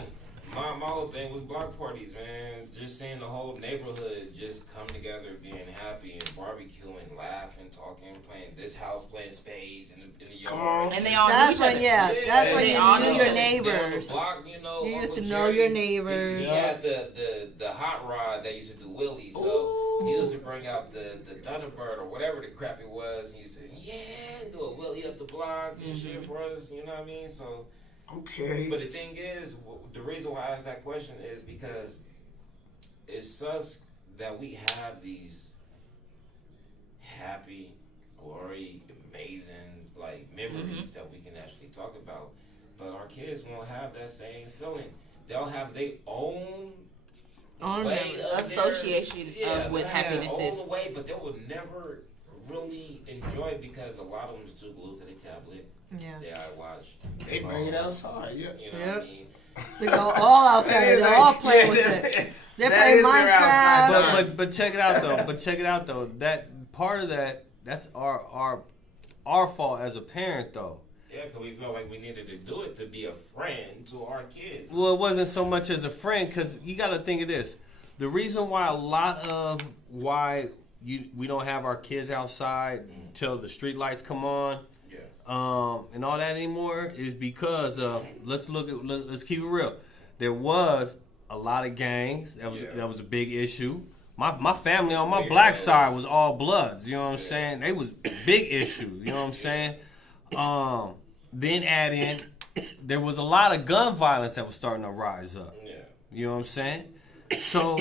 my whole thing was block parties, man. Just seeing the whole neighborhood just come together, being happy and barbecuing, laughing, talking, playing this house, playing spades in the yard. And they all knew each other. That's when you knew your neighbors. Block, you used to know your neighbors. He had the hot rod that used to do wheelies, so he used to bring out the Thunderbird or whatever the crap it was. He used to do a wheelie up the block and shit for us. You know what I mean? So. Okay. But the thing is, the reason why I asked that question is because it sucks that we have these happy, glory, amazing, memories that we can actually talk about. But our kids won't have that same feeling. They'll have their own way of association of what happiness is. Own way, but they will never really enjoy it because a lot of them is too glued to their tablet. Yeah. I watch. They bring it outside. You know what I mean? They go all outside. They're all playing with it. They play Minecraft. But check it out though. That part of that's our fault as a parent though. Yeah, because we felt like we needed to do it to be a friend to our kids. Well, it wasn't so much as a friend because you got to think of this. The reason why we don't have our kids outside till the street lights come on. And all that anymore is because of let's keep it real. There was a lot of gangs. That was a big issue. My family on my black side was all Bloods. You know what I'm saying? They was big issue. You know what I'm saying? Then add in there was a lot of gun violence that was starting to rise up. You know what I'm saying? So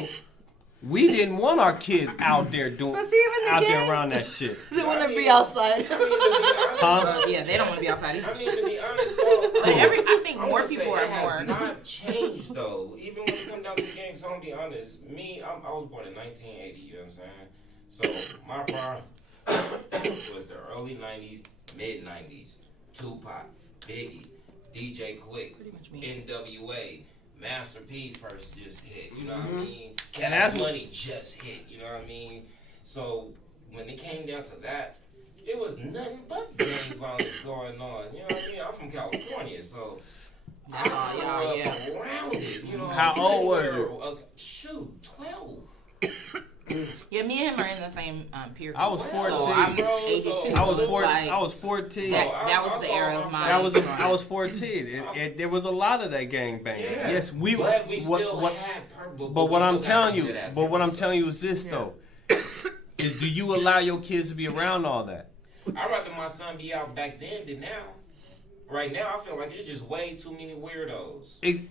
we didn't want our kids out there there around that shit. They want to be outside. Yeah, they don't want to be outside either. I mean, to be honest, though, but I think more people are it has more. not changed though. Even when it comes down to the gangs, so I'm gonna be honest. I was born in 1980. You know what I'm saying? So my prime was the early 90s, mid 90s. Tupac, Biggie, DJ Quick, NWA. Master P first just hit, you know what I mean? Cash Money just hit, you know what I mean? So when it came down to that, it was nothing but gang violence going on. You know what I mean? I'm from California, so I grew up around it. You know, how old was you? Shoot, 12. Yeah, me and him are in the same period. I was 14. So I'm 82. I was 14. That was the era of mine. I was 14. There was a lot of that gang banging. Yeah. Yes, we still had. But what I'm telling you is this though: is do you allow your kids to be around all that? I'd rather my son be out back then than now. Right now, I feel like there's just way too many weirdos.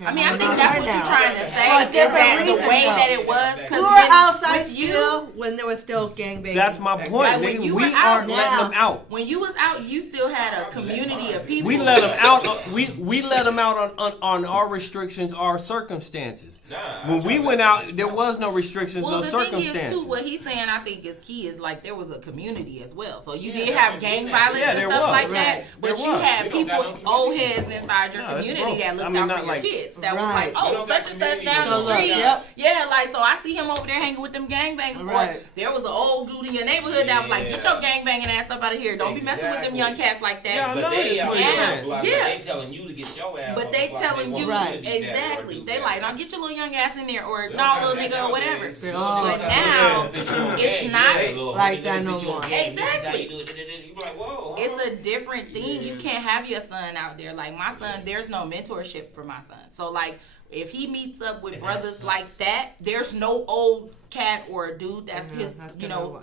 I mean, I think that's what you're trying to say. Is that the way that it was? We were outside still when there was still gangbanging. That's my point. Like we aren't letting them out. When you was out, you still had a community of people. We let them out. We let them out on our restrictions, our circumstances. When we went out, there was no restrictions, no circumstances. Thing is, too, what he's saying, I think is key, is like there was a community as well. So you did have gang violence and stuff like that, but you had people, old heads inside your community that looked out for your kids. That was like, oh, such and such down the street. Yeah, like, so I see him over there hanging with them gangbangers. Or there was an old dude in your neighborhood that was like, get your gangbanging ass up out of here. Don't be messing with them young cats like that. Yeah, but they telling you to get your ass. But they telling you, exactly. They like, now get your little young ass in there, or no, little nigga, or whatever. But now, it's not like that no more. Exactly. It's a different thing. You can't have your son out there. Like my son, there's no mentorship for my son. So like, if he meets up with brothers like that, there's no old cat or a dude that's his,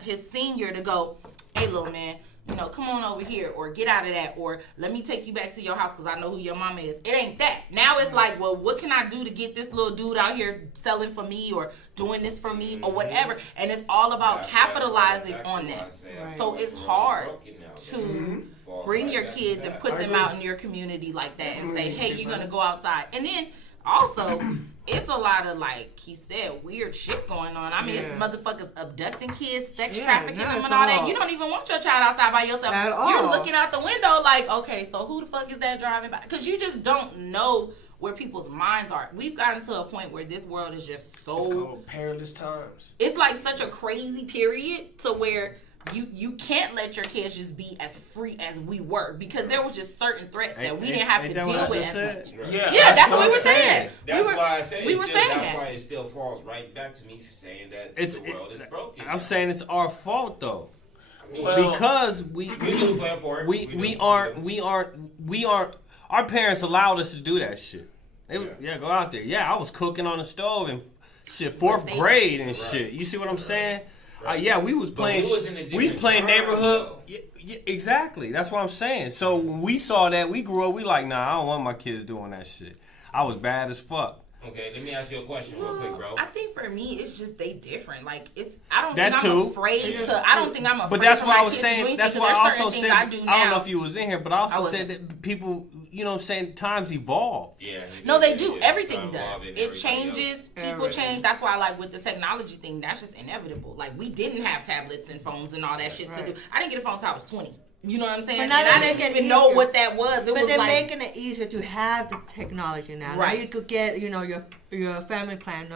his senior to go, hey, little man, come on over here, or get out of that, or let me take you back to your house because I know who your mama is. It ain't that. Now it's like, well, what can I do to get this little dude out here selling for me or doing this for me or whatever? And it's all about capitalizing on that. So it's hard to bring your kids and put them out in your community like that and say, hey, you're going to go outside. And then also, it's a lot of, like he said, weird shit going on. I mean, it's motherfuckers abducting kids, sex trafficking them and all that. You don't even want your child outside by yourself. You're looking out the window like, okay, so who the fuck is that driving by? Because you just don't know where people's minds are. We've gotten to a point where this world is just so... It's called perilous times. It's like such a crazy period to where... You can't let your kids just be as free as we were, because there was just certain threats that we didn't have to deal with as much. Yeah, that's what we were saying. That's why I said that's why it still falls right back to me saying that the world is broken. I'm saying it's our fault though, because we aren't. Our parents allowed us to do that shit. Go out there. Yeah, I was cooking on the stove and shit, 4th grade and shit. You see what I'm saying? We was playing. We was playing neighborhood. Yeah, exactly. That's what I'm saying. So when we saw that, we grew up. We like, nah, I don't want my kids doing that shit. I was bad as fuck. Okay, let me ask you a question real quick, bro. I think for me, it's just they different. Like I don't think I'm afraid to. But that's why I was saying. That's why I also said. I don't know if you was in here, but I also said that people. You know what I'm saying? Times evolve. Yeah. No, they do. Everything does. It changes. People change. That's why, like, with the technology thing, that's just inevitable. Like, we didn't have tablets and phones and all that shit to do. I didn't get a phone until I was 20. You know what I'm saying? But now and I didn't even know what that was. But they're making it easier to have the technology now. Right. Now you could get, your family plan,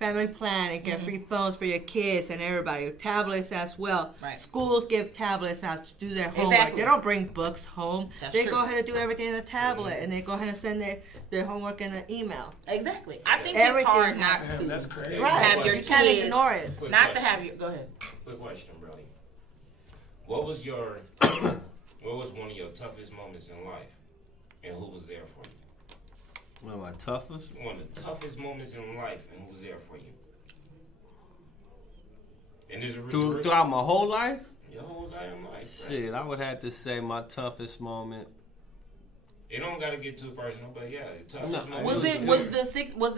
and get free phones for your kids and everybody. Tablets as well. Right. Schools give tablets out to do their homework. Exactly. They don't bring books home. That's they true. go ahead and do everything in a tablet, and they go ahead and send their homework in an email. Exactly. I think it's hard not to That's crazy. Right. have your you kids. Can't ignore it. Not to have your. Go ahead. Quick question, Brody. What was one of your toughest moments in life, and who was there for you? One of my toughest? One of the toughest moments in life, and who was there for you? And is it throughout my whole life? Your whole damn life. Shit, I would have to say my toughest moment. It don't gotta get too personal, but yeah, the toughest moment. Was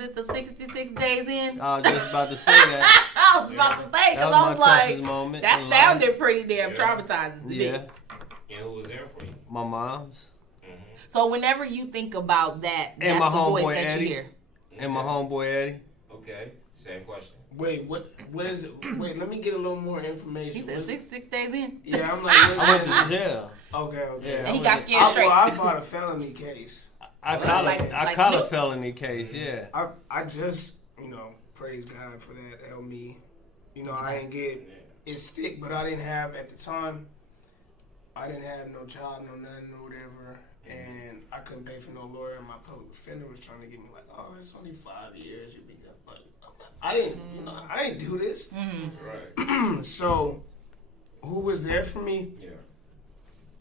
it the 66 days in? I was just about to say that. I was about to say because I was like, moment that sounded pretty damn traumatizing to me. Yeah. And who was there for you? My mom's. So whenever you think about that, that's and my the voice homeboy that Eddie. you hear. And my homeboy Eddie. Okay, same question. Wait, what is it? Wait, let me get a little more information. He said 66 days in. Yeah, I'm like, I went to jail. Okay. Yeah, and he got scared straight. I fought a felony case. I caught a felony case, yeah. I just, praise God for that, help me. I didn't get it stick, but I didn't have, at the time, I didn't have no job, no nothing, or whatever. And I couldn't pay for no lawyer. My public defender was trying to get me like, oh, it's only 5 years. You'll be done. But I didn't, I didn't do this. Right. So, who was there for me? Yeah.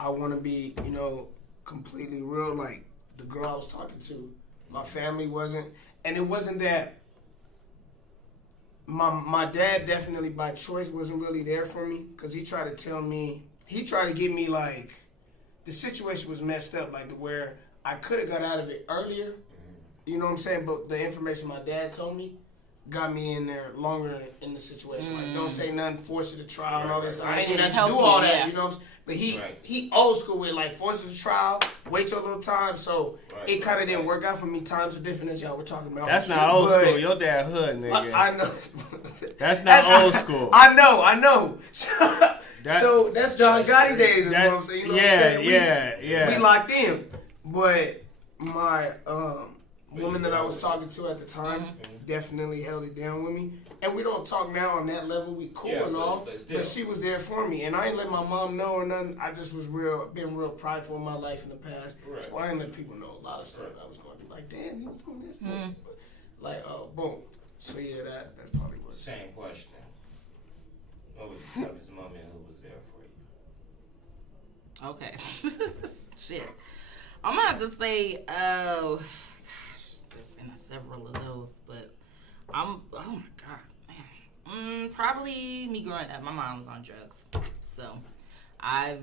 I want to be, completely real. Like the girl I was talking to, my family wasn't, and it wasn't that. My dad definitely by choice wasn't really there for me because he tried to tell me, he tried to get me like. The situation was messed up, like to where I could have got out of it earlier. You know what I'm saying? But the information my dad told me got me in there longer in the situation. Like, don't say nothing, force it to trial and all this. I ain't even have to do all that, you know what I'm saying? But he old school with like force it to trial, wait your little time. So it kind of didn't work out for me. Times are different as y'all were talking about. That's not old school. Your dad hood, nigga. I know. That's not old school. I know. So that's John Gotti days is what I'm saying. You know what I'm saying? Yeah. We locked in. But my woman that I was talking to at the time definitely held it down with me. And we don't talk now on that level. We cool and all. But she was there for me. And I ain't let my mom know or nothing. I just was been real prideful in my life in the past. Right. So I ain't let people know a lot of stuff I was going through. Like, damn, you was doing this. Like, boom. So yeah, that probably was. Same question. What was the toughest moment? Who was there for you? Okay. Shit. I'm gonna have to say, gosh, there's been several of those, but oh my god, man. Probably me growing up. My mom was on drugs, so I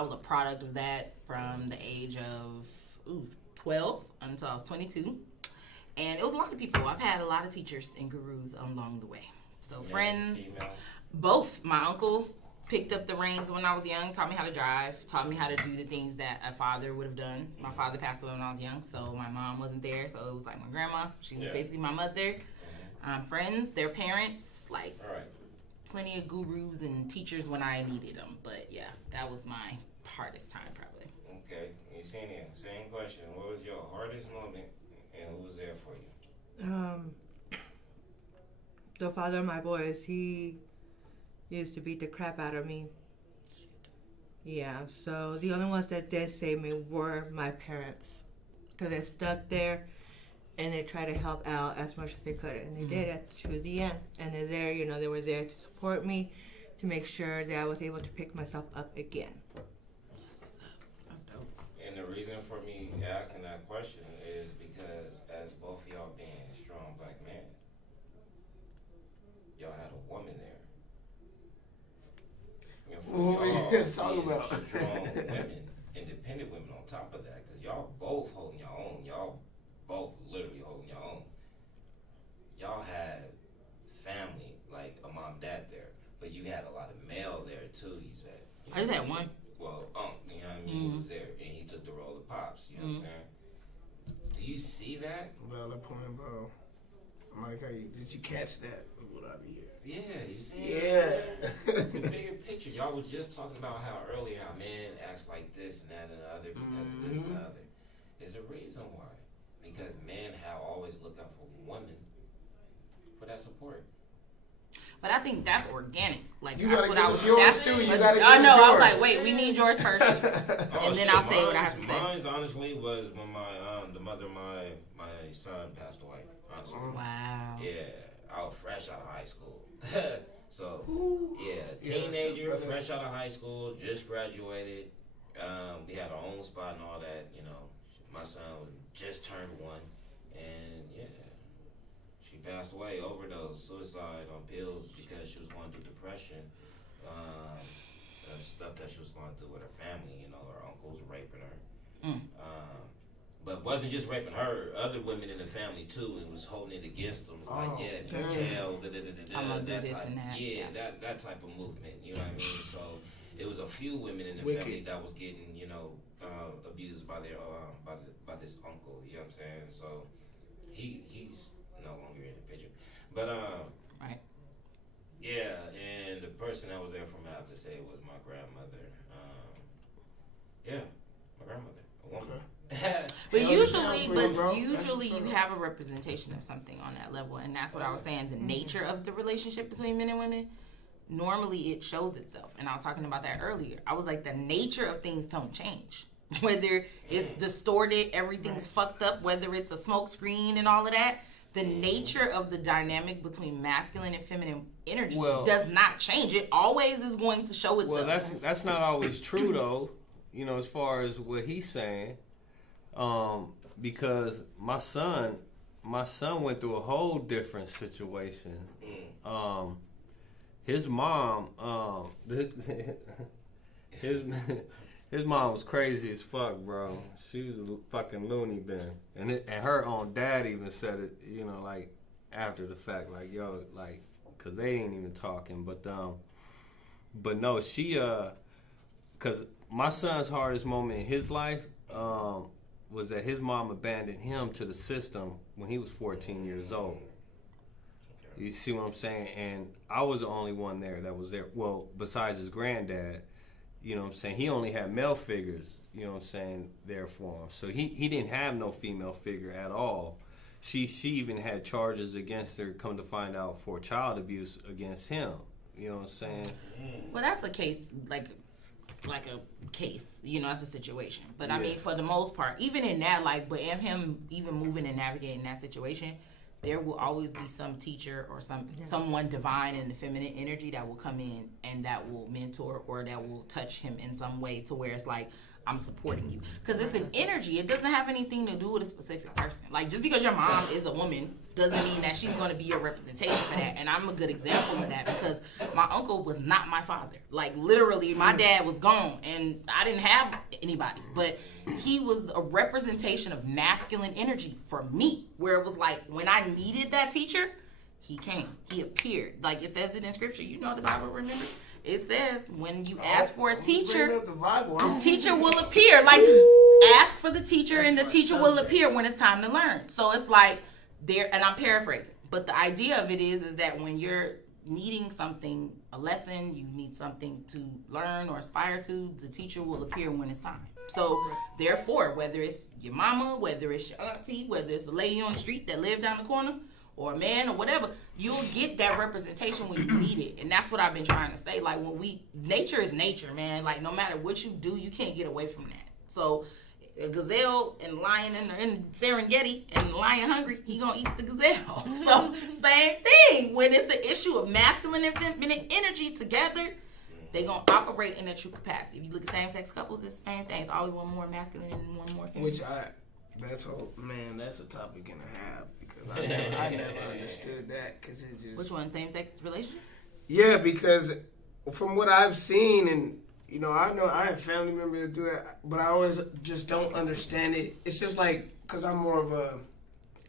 was a product of that from the age of 12 until I was 22, and it was a lot of people. I've had a lot of teachers and gurus along the way. So friends, female. Both. My uncle picked up the reins when I was young, taught me how to drive, taught me how to do the things that a father would have done. My father passed away when I was young, so my mom wasn't there, so it was like my grandma. She was basically my mother. Friends, their parents, like plenty of gurus and teachers when I needed them. But yeah, that was my hardest time probably. Okay, Yesenia, same question. What was your hardest moment and who was there for you? The father of my boys, he used to beat the crap out of me. Yeah, so the only ones that did save me were my parents. Because they stuck there and they tried to help out as much as they could. And they did it to the end. And they're there, they were there to support me, to make sure that I was able to pick myself up again. That's dope. And the reason for me asking that question is because as both of y'all being strong black men, y'all had a woman there. What you talking about? Strong women, independent women on top of that, because y'all both holding your own. Y'all both literally holding your own. Y'all had family, like a mom, dad there, but you had a lot of male there too, he said. I just had one. Well, you know what I mean? He was there, and he took the role of Pops, you know what I'm saying? Do you see that? Well, the point, bro. I'm like, hey, did you catch that? What I be here? Yeah, you see? Yeah. The bigger picture. Y'all was just talking about how earlier how men act like this and that and the other because of this and the other. There's a reason why. Because men have always looked out for women for that support. But I think that's organic. Like you that's gotta what give I was. us yours That's, too. You but, gotta give I know. us I was yours. like, wait, we need yours first, and then I'll say what I have to say. Mine honestly was when my the mother of my son passed away. Honestly. Wow. Yeah, I was fresh out of high school. So, teenager, fresh out of high school, just graduated. We had our own spot and all that. You know, my son just turned 1, and she passed away, overdose, suicide on pills because she was going through depression. Stuff that she was going through with her family. You know, her uncles raping her. But wasn't just raping her, other women in the family too, and was holding it against them. Like, tell, that type, that type of movement. You know what I mean? So it was a few women in the family that was getting, you know, abused by their by this uncle. You know what I'm saying? So he's no longer in the picture. But right. Yeah, and the person that was there for me, I have to say, was my grandmother. My grandmother, a woman. But usually you have a representation of something on that level, and that's what I was saying. The nature of the relationship between men and women, normally it shows itself. And I was talking about that earlier. I was like, the nature of things don't change. Whether it's distorted, everything's fucked up, whether it's a smoke screen and all of that, the nature of the dynamic between masculine and feminine energy does not change. It always is going to show itself. Well, that's not always true though. You know, as far as what he's saying. Because my son went through a whole different situation. His mom, his mom was crazy as fuck, bro. She was a fucking loony bin, and her own dad even said it, you know, like after the fact, like yo, like, cause they ain't even talking, but no, she, cause my son's hardest moment in his life, was that his mom abandoned him to the system when he was 14 years old. You see what I'm saying? And I was the only one there that was there. Well, besides his granddad, you know what I'm saying? He only had male figures, you know what I'm saying, there for him. So he didn't have no female figure at all. She even had charges against her, come to find out, for child abuse against him. You know what I'm saying? Well, that's a case, like a case, you know, that's a situation. But I mean, for the most part, even in that, like, but him even moving and navigating that situation, there will always be some teacher or someone divine in the feminine energy that will come in and that will mentor or that will touch him in some way to where it's like, I'm supporting you. Because it's an energy. It doesn't have anything to do with a specific person. Like, just because your mom is a woman doesn't mean that she's going to be your representation for that. And I'm a good example of that because my uncle was not my father. Like, literally, my dad was gone and I didn't have anybody. But he was a representation of masculine energy for me, where it was like, when I needed that teacher, he came. He appeared. Like, it says it in scripture. You know the Bible, remember? It says when you ask for a teacher, the teacher will appear. Like, ask for the teacher and the teacher will appear when it's time to learn. So it's like, there, and I'm paraphrasing, but the idea of it is that when you're needing something, a lesson, you need something to learn or aspire to, the teacher will appear when it's time. So therefore, whether it's your mama, whether it's your auntie, whether it's a lady on the street that lived down the corner, or a man or whatever, you'll get that representation when you need it. And that's what I've been trying to say. Like, nature is nature, man. Like, no matter what you do, you can't get away from that. So a gazelle and lion in Serengeti and lion hungry, he gonna eat the gazelle. So same thing. When it's the issue of masculine and feminine energy together, they gonna operate in their true capacity. If you look at same-sex couples, it's the same thing. It's always one more masculine and one more feminine. That's a topic and a half. I never understood that because it just... Which one? Same-sex relationships? Yeah, because from what I've seen, and, you know I have family members that do that, but I always just don't understand it. It's just like, because I'm more of a...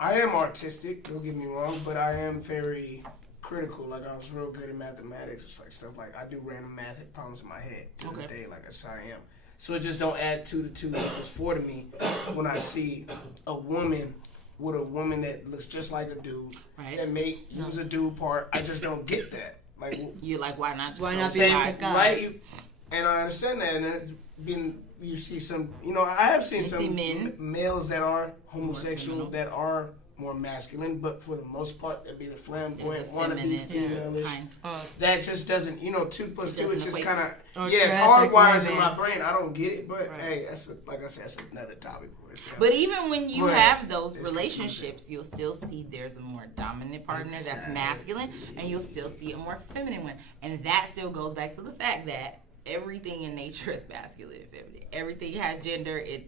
I am artistic, don't get me wrong, but I am very critical. Like, I was real good at mathematics. It's like stuff like, I do random math problems in my head to this day, like I am. So it just don't add 2 to 2 equals 4 to me when I see a woman with a woman that looks just like a dude that may use a dude part. I just don't get that. Like, you're like, why not? Why not be like a guy? Right? And I understand that. And it's been, you see some, you know, I have seen some men, males that are homosexual that are more masculine, but for the most part, it'd be the flamboyant, There's a wannabe, feminine female-ish. kind. That just doesn't, 2 plus 2, it's just equate. kind of, Or it's classic hardwired in women. my brain. I don't get it, but Right. hey, like I said, that's another topic for itself. But even when you But have those it's relationships, you'll still see there's a more dominant partner that's Exactly. masculine, and you'll still see a more feminine one. And that still goes back to the fact that everything in nature is masculine and feminine. Everything has gender. It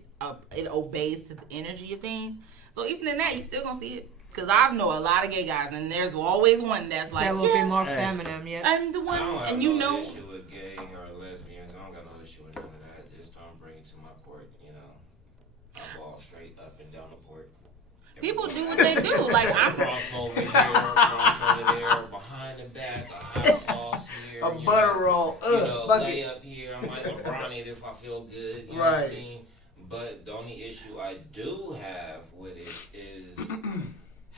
obeys to the energy of things. So even in that, you still gonna see it. Because I know a lot of gay guys, and there's always one that's like, That will yes, be more feminine, yeah. I'm the I one, don't have and you no know. issue with gay or lesbians. I don't got no issue with none of that. Just don't bring it to my court. I ball straight up and down the court. People do what they do. Like I'm cross over here, cross over there, behind the back, a hot sauce here, A butter roll, bucket. lay up here. I might LeBron it if I feel good. You know what I Right. mean? But the only issue I do have with it is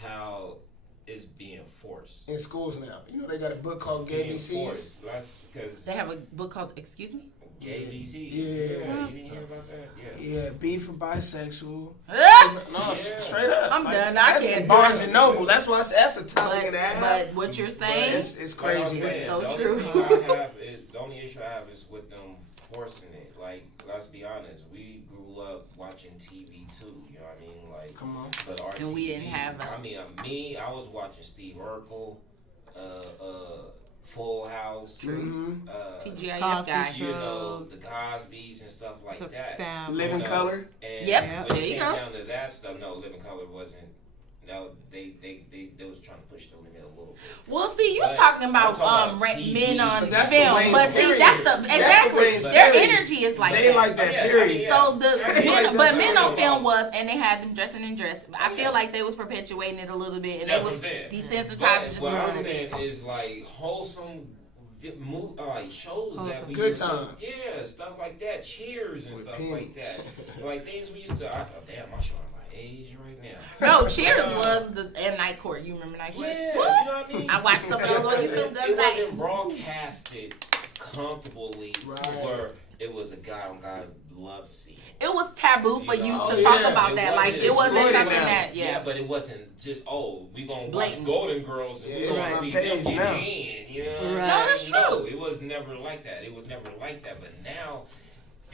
how it's being forced. In schools now, they got a book called Gay Being BCs. forced. That's because They have a book called Excuse Me? gay BCs. Yeah. You didn't hear about that? Yeah. Yeah, B for bisexual. Ah! No, straight up. I'm Like, done. I that's can't in do Barnes it. and Noble. That's why that's a topic and a half. But what you're But saying, it's But I'm crazy. saying, So the only true. thing I have the only issue I have is with them forcing it. Like, let's be honest, we grew up watching TV too. You know what I mean? Like, Come on. but our And we TV, didn't have us. I mean, I was watching Steve Urkel, Full House, TGIF Cosby guy. Show. the Cosby's and stuff like It's a that. family. Living You know, Color. And Yep, when there it you came go. down to that stuff, no, Living Color wasn't. No, they was trying to push the limit a little bit. Well, see, you're But talking about, I'm talking about TV. men on But that's the film, Wayne's but see, period. that's the That's the exactly Wayne's their period. energy is like They that. like that Yeah, period. yeah. So the Like men, that. but men on Yeah. film was, and they had them dressing in dress. I feel like they was perpetuating it a little bit, and That's they what was I'm saying. desensitizing But just what a I'm little saying bit. is like wholesome like shows that we Good used to, times. yeah, stuff like that, Cheers and With stuff pennies. like that, like things we used to. I thought, damn, I'm showing my age right now. No, Cheers was and Night Court. You remember Night Court? Yeah, What? you know what I mean. I watched some of those on YouTube the other It night. wasn't broadcasted comfortably Right. where it was a guy on guy love scene. It was taboo for you know? to Oh, talk yeah. about that. Like it wasn't exploited something now. that But it wasn't just we gonna watch Blatant. Golden Girls and Yeah, we it's gonna on see page them get now. in. You know? Right. No, that's true. No, it was never like that. It was never like that. But now,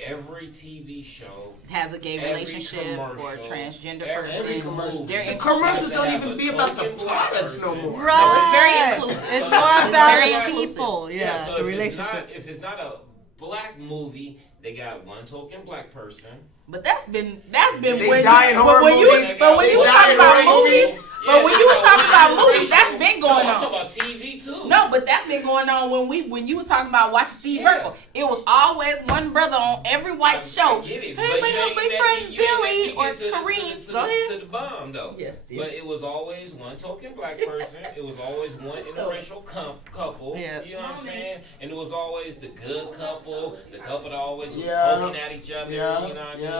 every TV show, has a gay every relationship or a commercial, transgender every person. commercial, They're The inclusive. commercials don't Has to even have be a about the token black products no person. more. Right. No, it's very inclusive. It's So more it's about very the inclusive. people. Yeah, so the if relationship. if it's not a black movie, they got one token black person. But that's been They when die in horror when you movies. but when They you was die talking in about horror movies, movies. but when you was talking about movies, that's been going I'm on. talking about TV too. No, but that's been going on when you were talking about watching Steve Yeah. Urkel. It was always one brother on every white show. I get it, Hey, but my you ain't boyfriend let me- you ain't Billy let me or get to Kareem. to Go ahead. to the bomb though. Yes, yes. But it was always one token black person. It was always one interracial couple. Yeah. You know what I'm saying? And it was always the good couple, the couple that always was Yeah. poking at each other. Yeah. You know what I Yeah. mean?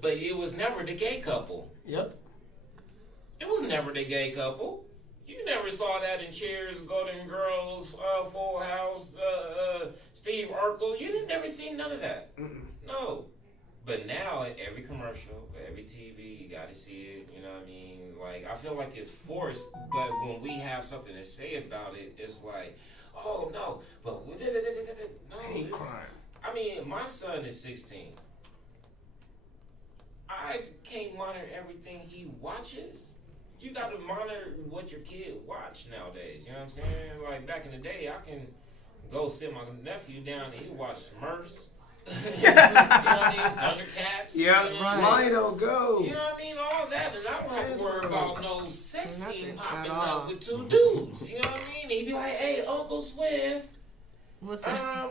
But it was never the gay couple. Yep. It was never the gay couple. You never saw that in Cheers, Golden Girls, Full House, Steve Urkel. You didn't never see none of that. No. But now, in every commercial, every TV, you got to see it. You know what I mean? Like, I feel like it's forced, but when we have something to say about it, it's like, oh, no. But, no. Hate it's- crime. I mean, my son is 16. I can't monitor everything he watches. You got to monitor what your kid watch nowadays. You know what I'm saying? Like back in the day, I can go sit my nephew down and he watch Smurfs. You know what I mean? Thundercats. Yeah, You know what I mean? Lido, go. You know what I mean? All that, and I don't have to worry about no sex scene Nothing popping at all. up with two dudes. You know what I mean? He'd be like, "Hey, Uncle Swift, What's that?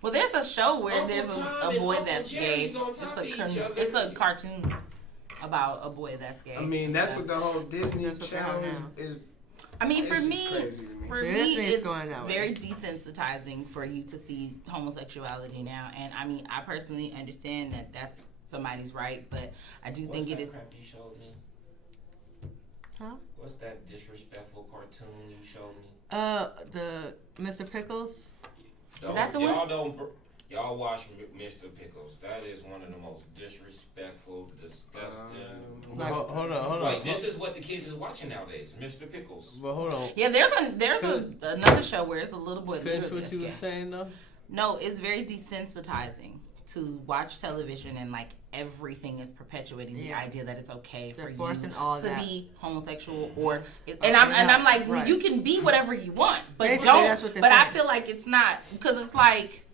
Well, there's a show where Uncle there's Tom a and boy Uncle that's gay. Jerry's on top of each other. It's a cartoon about a boy that's gay. I mean, that's what the whole Disney That's what they Channel have now. is. I mean, for It's me, just crazy to me. for Disney's me, it's going that way. very desensitizing for you to see homosexuality now. And I mean, I personally understand that that's somebody's right, but I do think it is. Crap you showed me? Huh? What's that disrespectful cartoon you showed me? The Mr. Pickles. that the one? Y'all watch Mr. Pickles. That is one of the most disrespectful, disgusting. Like Hold on. Like, this is what the kids is watching nowadays, Mr. Pickles. But hold on. Yeah, there's another show where it's a little boy. Finish what you were saying though. No, it's very desensitizing to watch television and like everything is perpetuating the idea that it's okay for you to be homosexual or and I'm like you can be whatever you want, but don't. But I feel like it's not because it's like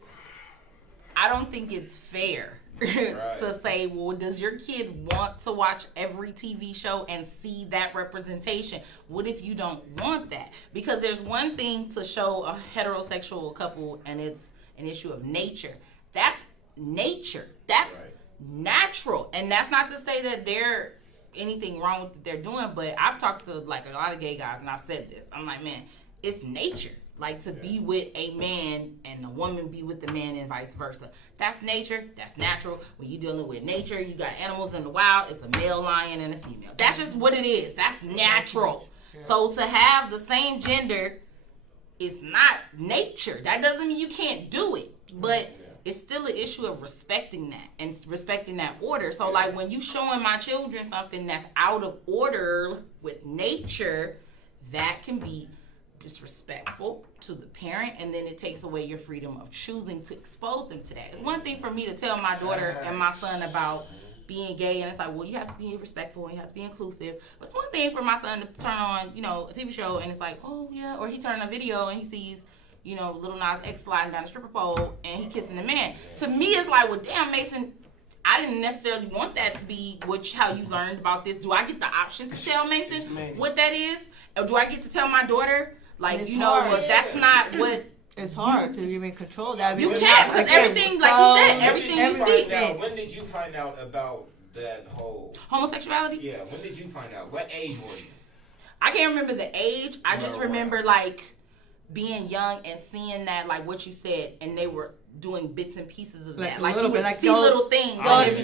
I don't think it's fair. To say, well, does your kid want to watch every TV show and see that representation? What if you don't want that? Because there's one thing to show a heterosexual couple and it's an issue of nature. That's nature. That's natural. And that's not to say that they're anything wrong with what they're doing, but I've talked to like a lot of gay guys and I've said this. I'm like, man, it's nature. Like to be with a man and a woman be with the man and vice versa. That's nature. That's natural. When you're dealing with nature, you got animals in the wild. It's a male lion and a female. That's just what it is. That's natural. So to have the same gender is not nature. That doesn't mean you can't do it. But it's still an issue of respecting that and respecting that order. So like when you showing my children something that's out of order with nature, that can be disrespectful to the parent, and then it takes away your freedom of choosing to expose them to that. It's one thing for me to tell my daughter and my son about being gay, and it's like, well, you have to be respectful and you have to be inclusive. But it's one thing for my son to turn on, you know, a TV show, and it's like, oh yeah, or he turned a video and he sees, you know, Lil Nas X sliding down a stripper pole and he kissing a man. To me, it's like, well, damn, Mason, I didn't necessarily want that to be how you learned about this. Do I get the option to tell Mason what that is? Or do I get to tell my daughter? Like, you know, well, that's not what... It's hard to even control that. You can't, because everything, like you said, everything you see. When did you find out about that whole... homosexuality? Yeah, when did you find out? What age were you? I can't remember the age. I just remember, like, being young and seeing that, like what you said, and they were doing bits and pieces of like that. Like, you would like see little things. Like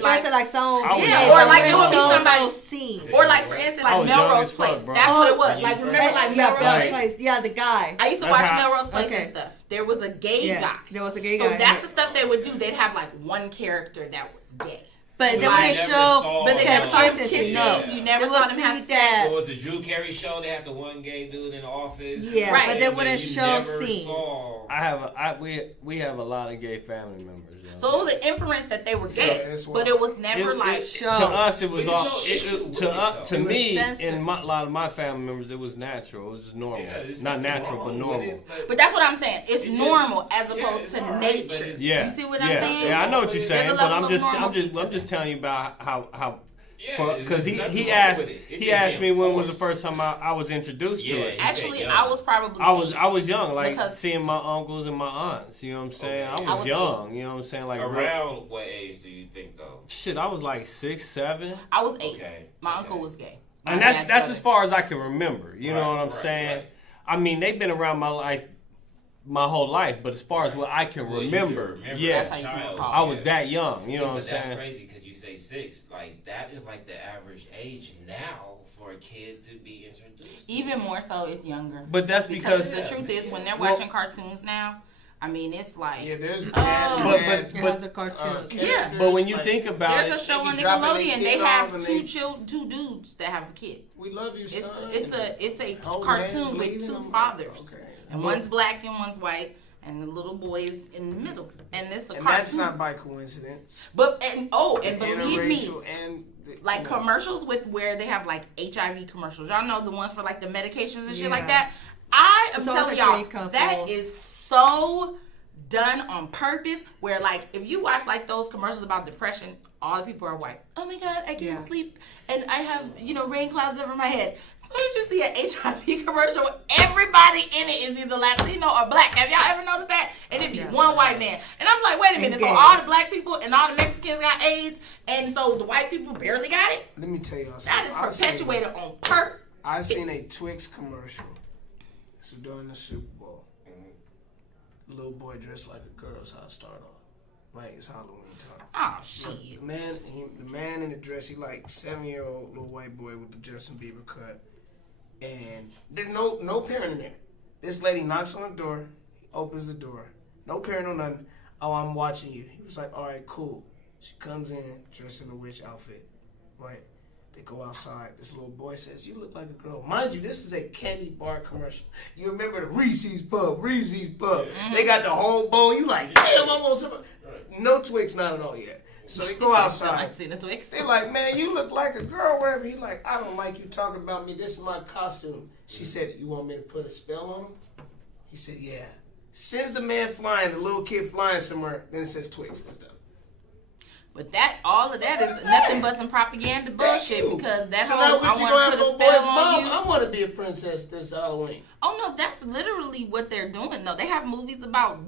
some... Yeah, or like it would be somebody... Scene. Or like, for instance, like Melrose Place. That's what it was. Like, remember, like Melrose Place? Yeah, the guy. I used to watch Melrose Place and stuff. There was a gay guy. There was a gay guy. So that's the stuff they would do. They'd have like one character that was gay. But then when they show, but they never saw him kissing. You never saw them have sex. Or the Drew Carey show, they have the one gay dude in the office. Yeah, right. But they wouldn't show scenes. We have a lot of gay family members. You know? So it was an inference that they were gay, but it was never to us. It was all to me and a lot of my family members. It was natural. It was just normal. Not natural, but normal. But that's what I'm saying. It's normal as opposed to nature. Yeah, you see what I'm saying? Yeah, I know what you're saying, but I'm just telling you about how. Because he asked me when was the first time I was introduced to it. Actually, I was probably I was young, like seeing my uncles and my aunts. You know what I'm saying? I was young. 8. You know what I'm saying? Like around what age do you think though? Shit, I was like 6, 7. I was 8. Okay. My uncle was gay. And that's as far as I can remember. You know what I'm saying? Right. I mean, they've been around my life. My whole life, but as far as what I can remember, I was that young. You know what I'm saying? That's crazy because you say 6. Like that is like the average age now for a kid to be introduced. Even more so, it's younger. But that's because the truth is, when they're watching cartoons now, I mean, it's like there's the cartoons. But when you think about there's a show on Nickelodeon. They have two dudes that have a kid. We love you, son. It's a cartoon with 2 fathers. Okay. And one's black and one's white, and the little boy is in the middle. And it's a cartoon. That's not by coincidence. But believe me, like commercials with where they have like HIV commercials. Y'all know the ones for like the medications and shit like that. I am telling y'all that is so done on purpose. Where like if you watch like those commercials about depression, all the people are white. Oh my God, I can't sleep, and I have rain clouds over my head. So you just see an HIV commercial where everybody in it is either Latino or black. Have y'all ever noticed that? And it'd be one white man. And I'm like, wait a minute. So all the black people and all the Mexicans got AIDS, and so the white people barely got it? Let me tell y'all That something. is perpetuated on purpose. I seen a Twix commercial. So during the Super Bowl, the little boy dressed like a girl's how it started off. Right, it's Halloween time. Oh shit! The man in the dress, he like 7-year-old little white boy with the Justin Bieber cut. And there's no parent in there. This lady knocks on the door. He opens the door. No parent or nothing. Oh, I'm watching you. He was like, all right, cool. She comes in dressed in a witch outfit. Right? They go outside. This little boy says, "You look like a girl." Mind you, this is a candy bar commercial. You remember the Reese's Pub? They got the whole bowl. You like, damn, almost. No Twix, not at all yet. So they go outside. They're like, "Man, you look like a girl." Whatever. He like, "I don't like you talking about me. This is my costume." She said, "You want me to put a spell on him?" He said, "Yeah." Sends the man flying, the little kid flying somewhere. Then it says Twix and stuff. But all of that is nothing but some propaganda bullshit, because that so whole I want to put a spell on you. I want to be a princess this Halloween. Oh no, that's literally what they're doing though. They have movies about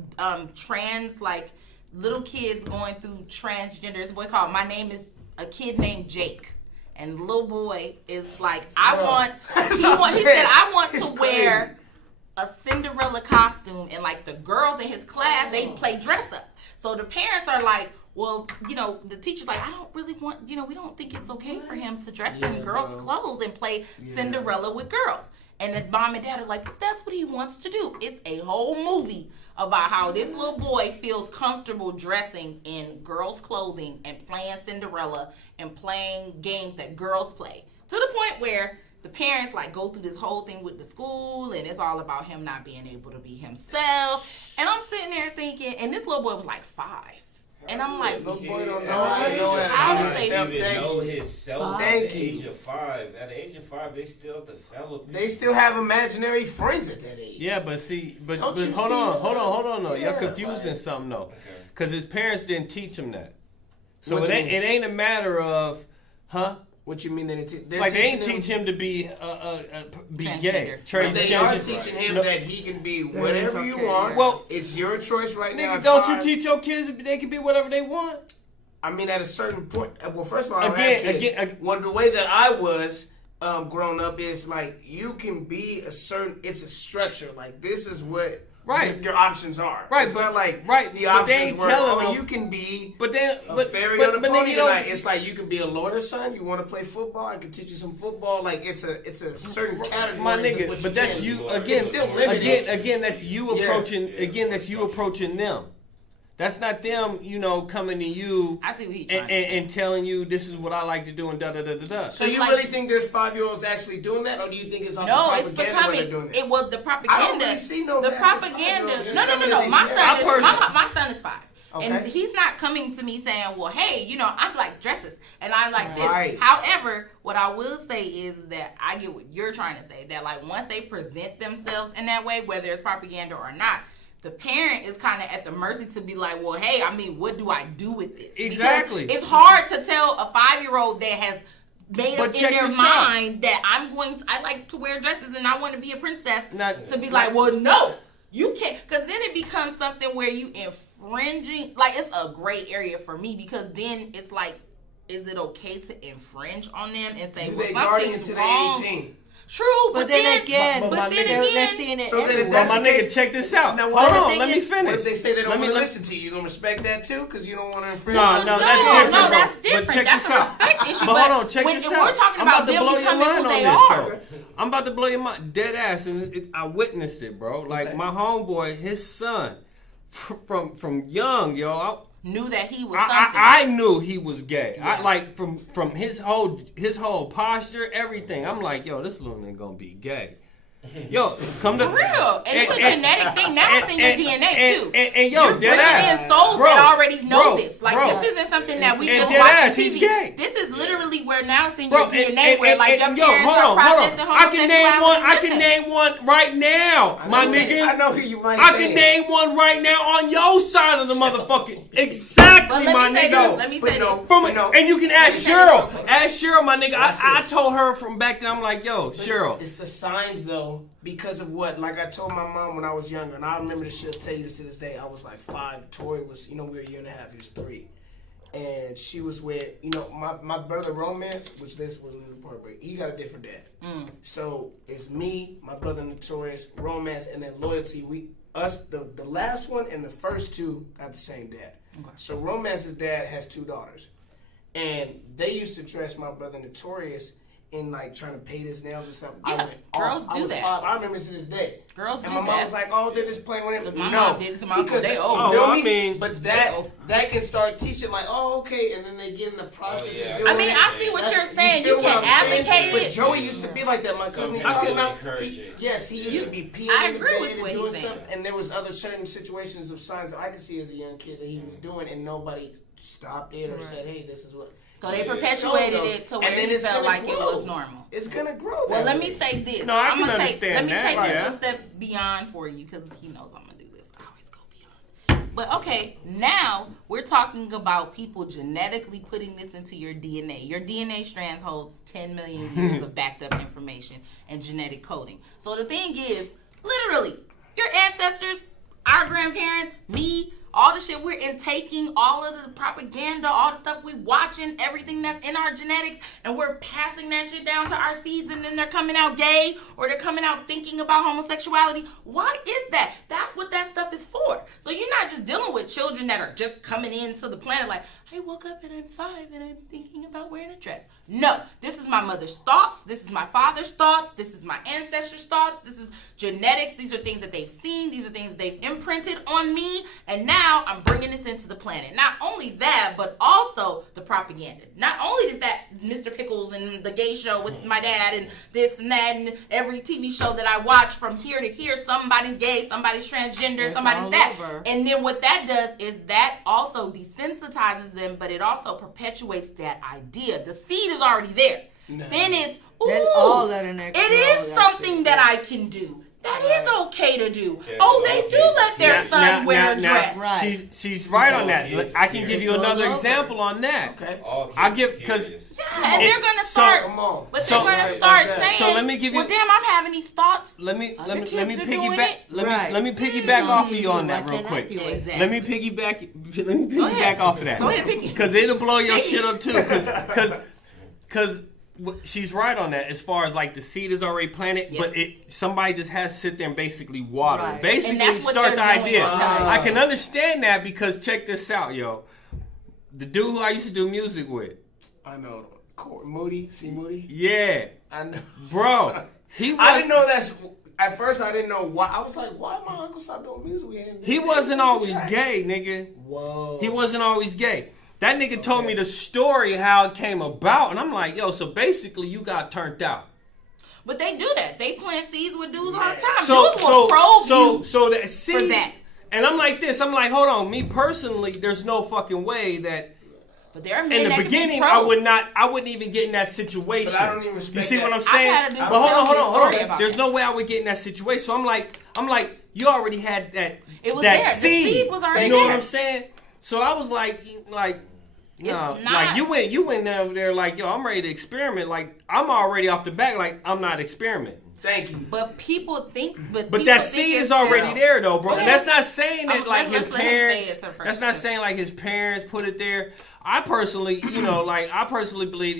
trans, like little kids going through transgender. It's a boy called My Name Is a Kid Named Jake. And the little boy is like, he said, I want to wear a Cinderella costume, and like the girls in his class, they play dress up. So the parents are like, well, the teacher's like, I don't really want, we don't think it's okay for him to dress in girls' clothes and play Cinderella with girls. And the mom and dad are like, but that's what he wants to do. It's a whole movie about how this little boy feels comfortable dressing in girls' clothing and playing Cinderella and playing games that girls play. To the point where the parents like go through this whole thing with the school, and it's all about him not being able to be himself. And I'm sitting there thinking, and this little boy was like 5. And I'm like, little boy don't know how to even know himself at the age of 5. At the age of 5, they still develop. They still have imaginary friends at that age. Yeah, but hold on. No, you're confusing something though, because his parents didn't teach him that. So it ain't a matter of, What you mean they didn't they ain't teach him to be gay. They are teaching him that he can be whatever you want. Well, it's your choice right now. Nigga, don't you teach your kids they can be whatever they want? I mean, at a certain point. Well, first of all, the way that I was growing up is like you can be a certain. It's a structure. Like this is what. Right, your options are. Right, it's not like the options they ain't were. You can be. But then, a fairy on a pony tonight. It's like you can be a lawyer, son. You want to play football? I can teach you some football. Like it's a certain category. My nigga, but that's you again. Again, that's you approaching. Again, that's you approaching them. That's not them, coming to you and telling you this is what I like to do and da da da da da. So you really think there's 5-year-olds actually doing that, or do you think it's all the propaganda it's becoming doing that? The propaganda. I don't really see no the propaganda. No. My son is 5. Okay. And he's not coming to me saying, well, hey, I like dresses and I like this. Right. However, what I will say is that I get what you're trying to say, that like once they present themselves in that way, whether it's propaganda or not, the parent is kind of at the mercy to be like, well, hey, I mean, what do I do with this? Exactly. Because it's hard to tell a 5-year-old that has made up in their mind that I like to wear dresses and I want to be a princess to be like, well, no, you can't. Because then it becomes something where you infringing. Like, it's a gray area for me, because then it's like, is it okay to infringe on them and say, well, something's wrong? 18. True, but then again, they're seeing it. So then that's my nigga, check this out. Now, hold on, let me finish. What if they say they don't want to listen to you? You gonna respect that too, because you don't want to infringe? No, that's different. No, that's different. But check that's this a respect issue. But hold on, check this out. We're talking about them becoming who they are. I'm about to blow your mind, dead ass, and I witnessed it, bro. Like my homeboy, his son, from young, yo. Knew that he was something. I knew he was gay. Yeah. I like from his whole posture, everything. I'm like, yo, this little nigga gonna be gay. Yo, come to for real, and it's a genetic thing. Now it's in your DNA too. And yo, you're bringing in souls that already know this. Like this isn't something that we just watch on TV. This is literally where now it's in your DNA, where like your parents are processing homosexuality. I can name one right now, my nigga. I know who you might. I can name one right now on your side of the motherfucking exactly, my nigga. Let me say this. And you can ask Cheryl. Ask Cheryl, my nigga. I told her from back then. I'm like, yo, Cheryl. It's the signs though. Because of what, like I told my mom when I was younger, and I remember this shit, I'll tell you this to this day. I was like 5. Tori was, we were a year and a half, he was 3. And she was with, my brother Romance, which this wasn't the part, but he got a different dad. So it's me, my brother Notorious, Romance, and then Loyalty. The last one and the first 2 got the same dad. Okay. So Romance's dad has 2 daughters. And they used to dress my brother Notorious and like trying to paint his nails or something. Yeah, I went girls off. do I was that. 5. I remember to this day. Girls and do my mom that. was like, "Oh, they're just playing with it." My No, mom did it to my uncle. because They you old. feel I me? mean- but They old. that can start teaching like, "Oh, okay," and then they get in the process yeah. of doing I mean, it. I see what you're saying. feel You what can I'm saying? advocate But it. Joey used to be like that. My cousin Some was people talking about. encourage it. Yes, he used to be peeing I in the agree bed with and what doing he's saying. something. And there was other certain situations of signs that I could see as a young kid that he was doing, and nobody stopped it or said, "Hey, this is what." So they Yeah. perpetuated it to where And then it it's felt gonna like it grow. was normal. It's gonna grow. Well, that let way. me say this. No, I I'm can gonna understand let me that, take yeah. this a step beyond for you because he knows I'm gonna do this. I always go beyond. But okay, now we're talking about people genetically putting this into your DNA. Your DNA strands holds 10 million years of backed up information and genetic coding. So the thing is, literally, your ancestors, our grandparents, me, all the shit we're intaking, all of the propaganda, all the stuff we watching, everything that's in our genetics, and we're passing that shit down to our seeds, and then they're coming out gay, or they're coming out thinking about homosexuality. Why is that? That's what that stuff is for. So you're not just dealing with children that are just coming into the planet like, I woke up and I'm 5 and I'm thinking about wearing a dress. No, this is my mother's thoughts. This is my father's thoughts. This is my ancestors' thoughts. This is genetics. These are things that they've seen. These are things that they've imprinted on me. And now I'm bringing this into the planet. Not only that, but also the propaganda. Not only the fact Mr. Pickles and the gay show with my dad and this and that and every TV show that I watch from here to here, somebody's gay, somebody's transgender, It's somebody's all that. over. And then what that does is that also desensitizes them, but it also perpetuates that idea. The seed is already there. No. Then it's, That's ooh, all letting it it grow, is that something shit. that I can do. That is okay to do. Yeah, Oh, the they law do is- let their son wear a dress. Right. She's right on that. Yes, I can yes. give you It's another all over. example on that. Okay. All I kids give- is 'cause- kids. Yeah, and they're gonna So- start, Come on. but So- they're gonna Right, start like that. saying, So let me give you- well, damn, I'm having these thoughts. Let me Other kids are doing piggyback. it. Right. Let me piggyback off of you on that Why real can't I quick. do it? Exactly. Let me piggyback. Let me Go ahead. piggyback off of that. Go ahead, piggy. Because it'll blow your Piggy. shit up too. Because she's right on that. As far as like the seed is already planted, Yes. but somebody just has to sit there and basically water. Right. Basically, And that's what start the they're doing idea. all the time. I can understand that because check this out, yo. The dude who I used to do music with, I know. Moody, see Moody. yeah, I know, bro. He was, I didn't know that's. At first, I didn't know why. I was like, "Why my uncle stopped doing music with him?" He wasn't always gay, nigga. Whoa. He wasn't always gay. That nigga told me the story how it came about, and I'm like, yo, so basically you got turned out. But they do that. They plant seeds with dudes all the time. So Dudes will probe you so that see, for that. and I'm like this. I'm like, hold on. Me personally, there's no fucking way that But there are men in the that beginning can be I wouldn't even get in that situation. But I don't even respect You see that. what I'm I've saying? had a dude But tell hold me a on. story about There's that. no way I would get in that situation. So I'm like, you already had that. It was that there. The seed. seed was already You know there. what I'm saying? So I was like, no, not- like you went over there like, yo, I'm ready to experiment. Like I'm already off the back. Like I'm not experimenting. Thank you. But people think, But people that think seed it's is already just- there, though, bro. Go And ahead. that's not saying that like Let's his let him say parents. it first. That's not saying like his parents put it there. I personally, I personally believe,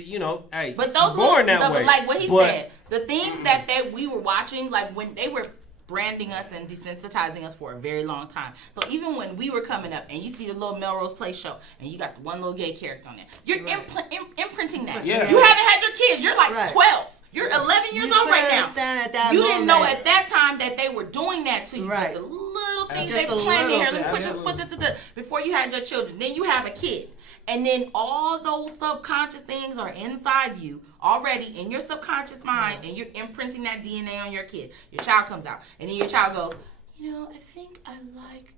hey, But those born little, that way. like what he But- said, the things that we were watching, like when they were branding us and desensitizing us for a very long time. So even when we were coming up and you see the little Melrose Place show and you got the one little gay character on there, you're imprinting that. Yeah. You haven't had your kids. You're like Right. 12. You're 11 years You old right couldn't now. understand at that You didn't know moment. at that time that they were doing that to you. Right. But the little things Just they a planted little here. Let me bit. put this before you had your children. Then you have a kid. And then all those subconscious things are inside you already in your subconscious mind, and you're imprinting that DNA on your kid. Your child comes out, and then your child goes, I think I like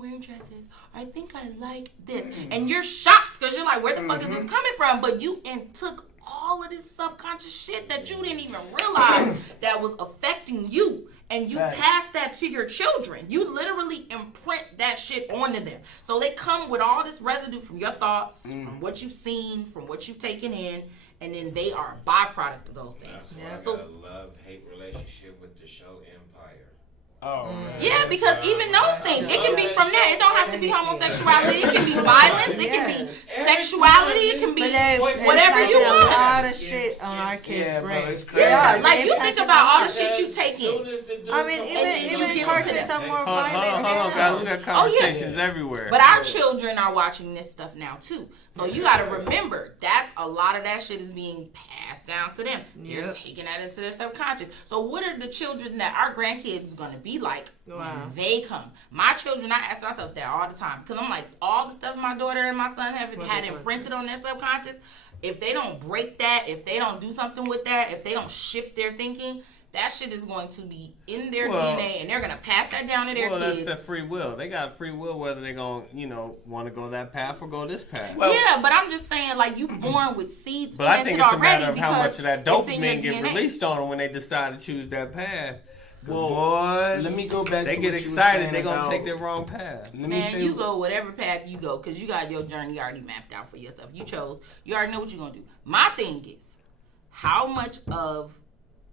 wearing dresses, or I think I like this. And you're shocked because you're like, where the fuck is this coming from? But you took all of this subconscious shit that you didn't even realize that was affecting you. And you Facts. pass that to your children. You literally imprint that shit onto them. So they come with all this residue from your thoughts, from what you've seen, from what you've taken in, and then they are a byproduct of those things. That's why Yeah. I So- got a love-hate relationship with the show Empire. Oh man. Yeah, because even those things, it can be from that. It don't have to be homosexuality. It can be violence. It can be Every sexual sexuality. It can be whatever you want. A lot of shit on our kids' brains. Yeah, like you think about all the shit you take in. I mean, even cartoons are more violent. Hold on, guys. We got conversations everywhere. But our children are watching this stuff now too. So you got to remember that's a lot of that shit is being passed down to them. They're taking that into their subconscious. So what are the children that our grandkids going to be like when they come? My children, I ask myself that all the time because I'm like, all the stuff my daughter and my son have had imprinted on their subconscious. If they don't break that, if they don't do something with that, if they don't shift their thinking, that shit is going to be in their DNA, and they're going to pass that down to their kids. Well, that's their free will. They got free will whether they're going to, want to go that path or go this path. Well, yeah, but I'm just saying, like, you born with seeds but I think it's a matter of how much of that dopamine get released on them when they decide to choose that path. Well, boy, let me go back to they what get you excited. were They're going to about, take the wrong path. You go whatever path you go because you got your journey already mapped out for yourself. You chose. You already know what you're going to do. My thing is, how much of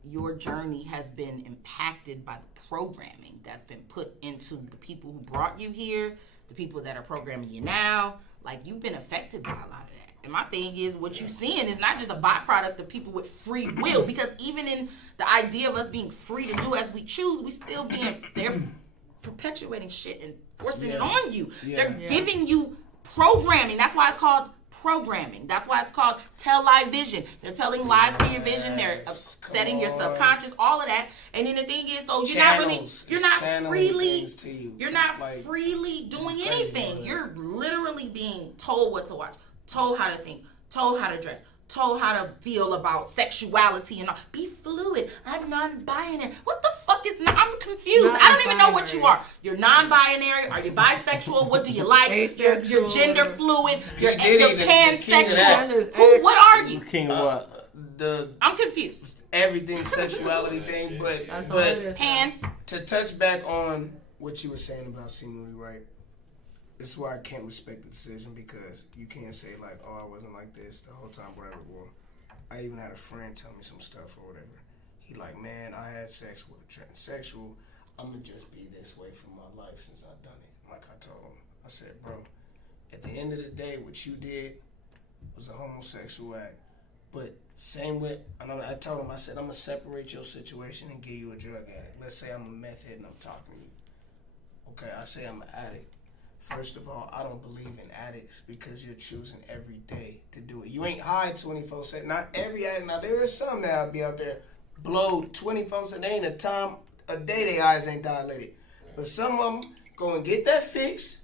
your journey has been impacted by the programming that's been put into the people who brought you here, the people that are programming you now. Like, you've been affected by a lot of that. And my thing is, what you're seeing is not just a byproduct of people with free will, because even in the idea of us being free to do as we choose, we still they're perpetuating shit and forcing it on you. They're giving you programming. That's why it's called programming. That's why it's called tell lie vision. They're telling lies to your vision. They're upsetting your subconscious, all of that. And then the thing is, so you're not freely doing anything. You're literally being told what to watch, told how to think, told how to dress, told how to feel about sexuality and all. Be fluid. I'm non-binary. What the fuck is I'm confused. I don't even know what you are. You're non-binary. Are you bisexual? What do you like? You're gender fluid. You're pansexual. What are you? King what? I'm confused. Everything sexuality thing, but to touch back on what you were saying about seemingly right. This is why I can't respect the decision, because you can't say like, oh, I wasn't like this the whole time, whatever. Well, I even had a friend tell me some stuff or whatever. He like, man, I had sex with a transsexual. I'm gonna just be this way for my life since I've done it. Like I told him, I said, bro, at the end of the day, what you did was a homosexual act. But same with, I told him, I said, I'm gonna separate your situation and give you a drug addict. Let's say I'm a meth head and I'm talking to you. Okay, I say I'm an addict. First of all, I don't believe in addicts because you're choosing every day to do it. You ain't high 24/7. Not every addict. Now, there is some that'll be out there blow 24/7. There ain't a time, a day their eyes ain't dilated. But some of them go and get that fix,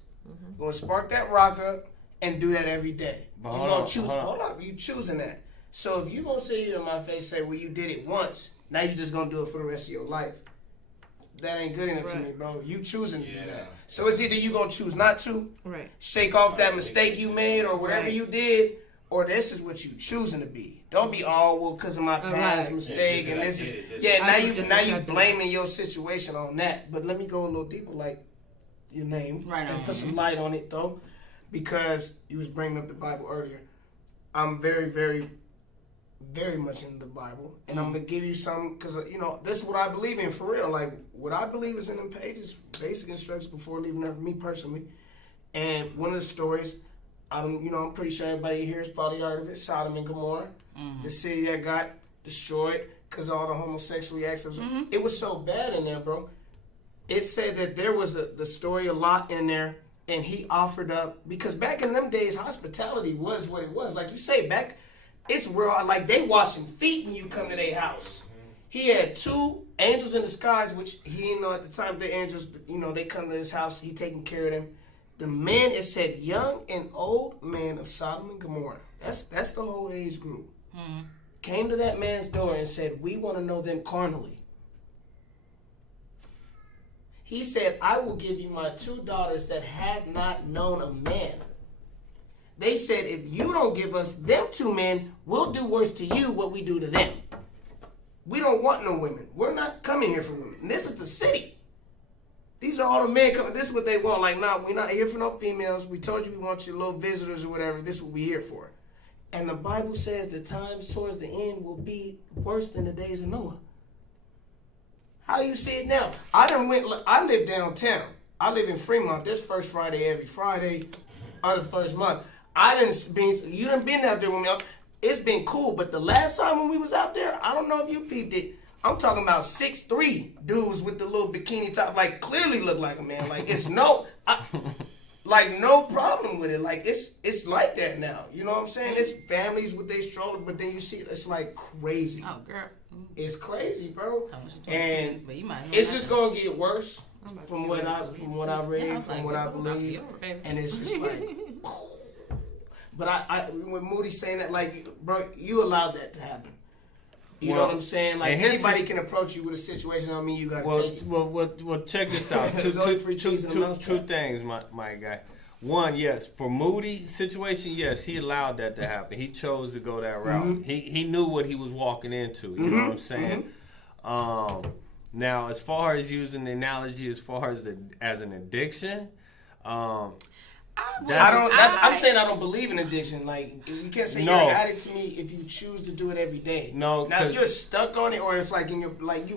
go and spark that rock up, and do that every day. You're going to choose. Hold up. You choosing that. So if you going to sit here in my face and say, well, you did it once, now you just going to do it for the rest of your life. That ain't good enough to me, bro. You choosing to do that. So it's either you gonna choose not to, shake off that mistake you made or whatever you did, or this is what you choosing to be. Don't be all well because of my past mistake and this is now you blaming your situation on that. But let me go a little deeper, like your name, and put some light on it though, because you was bringing up the Bible earlier. I'm very, very, very much into the Bible, and I'm gonna give you some, because this is what I believe in for real. Like, what I believe is in them pages, basic instructions before leaving Earth, me personally. And one of the stories, I'm pretty sure everybody here has probably heard of it, Sodom and Gomorrah, the city that got destroyed because all the homosexual acts. It was so bad in there, bro. It said that there was the story a lot in there, and he offered up, because back in them days, hospitality was what it was. Like you say, back. It's real, like they washing feet when you come to their house. He had 2 angels in the skies, which he didn't know at the time. The angels, they come to his house. He taking care of them. The man, it said, young and old man of Sodom and Gomorrah. That's the whole age group. Came to that man's door and said, we want to know them carnally. He said, I will give you my 2 daughters that have not known a man. They said, if you don't give us them 2 men, we'll do worse to you what we do to them. We don't want no women. We're not coming here for women. And this is the city. These are all the men coming. This is what they want. Like, nah, we're not here for no females. We told you we want your little visitors or whatever. This is what we're here for. And the Bible says the times towards the end will be worse than the days of Noah. How you see it now? I live downtown. I live in Fremont. This first Friday, every Friday of the first month. You done been out there with me. It's been cool, but the last time when we was out there, I don't know if you peeped it. I'm talking about 6'3" dudes with the little bikini top, like clearly look like a man. Like it's no problem with it. Like it's like that now. You know what I'm saying? It's families with their stroller, but then you see it's like crazy. Oh, girl. It's crazy, bro. And but you might it's just gonna get worse from what I read, from what I believe, and it's just like. But I when Moody's saying that, like, bro, you allowed that to happen. You know what I'm saying? Like, anybody can approach you with a situation. I mean, you got to take it. Well, check this out. Two things, my guy. One, yes, for Moody's situation, yes, he allowed that to happen. He chose to go that route. Mm-hmm. He knew what he was walking into. You know what I'm saying? Mm-hmm. Now, as far as using the analogy, as far as as an addiction, I'm saying I don't believe in addiction. Like, you can't say you're an addict to me if you choose to do it every day. No, now if you're stuck on it, or it's like you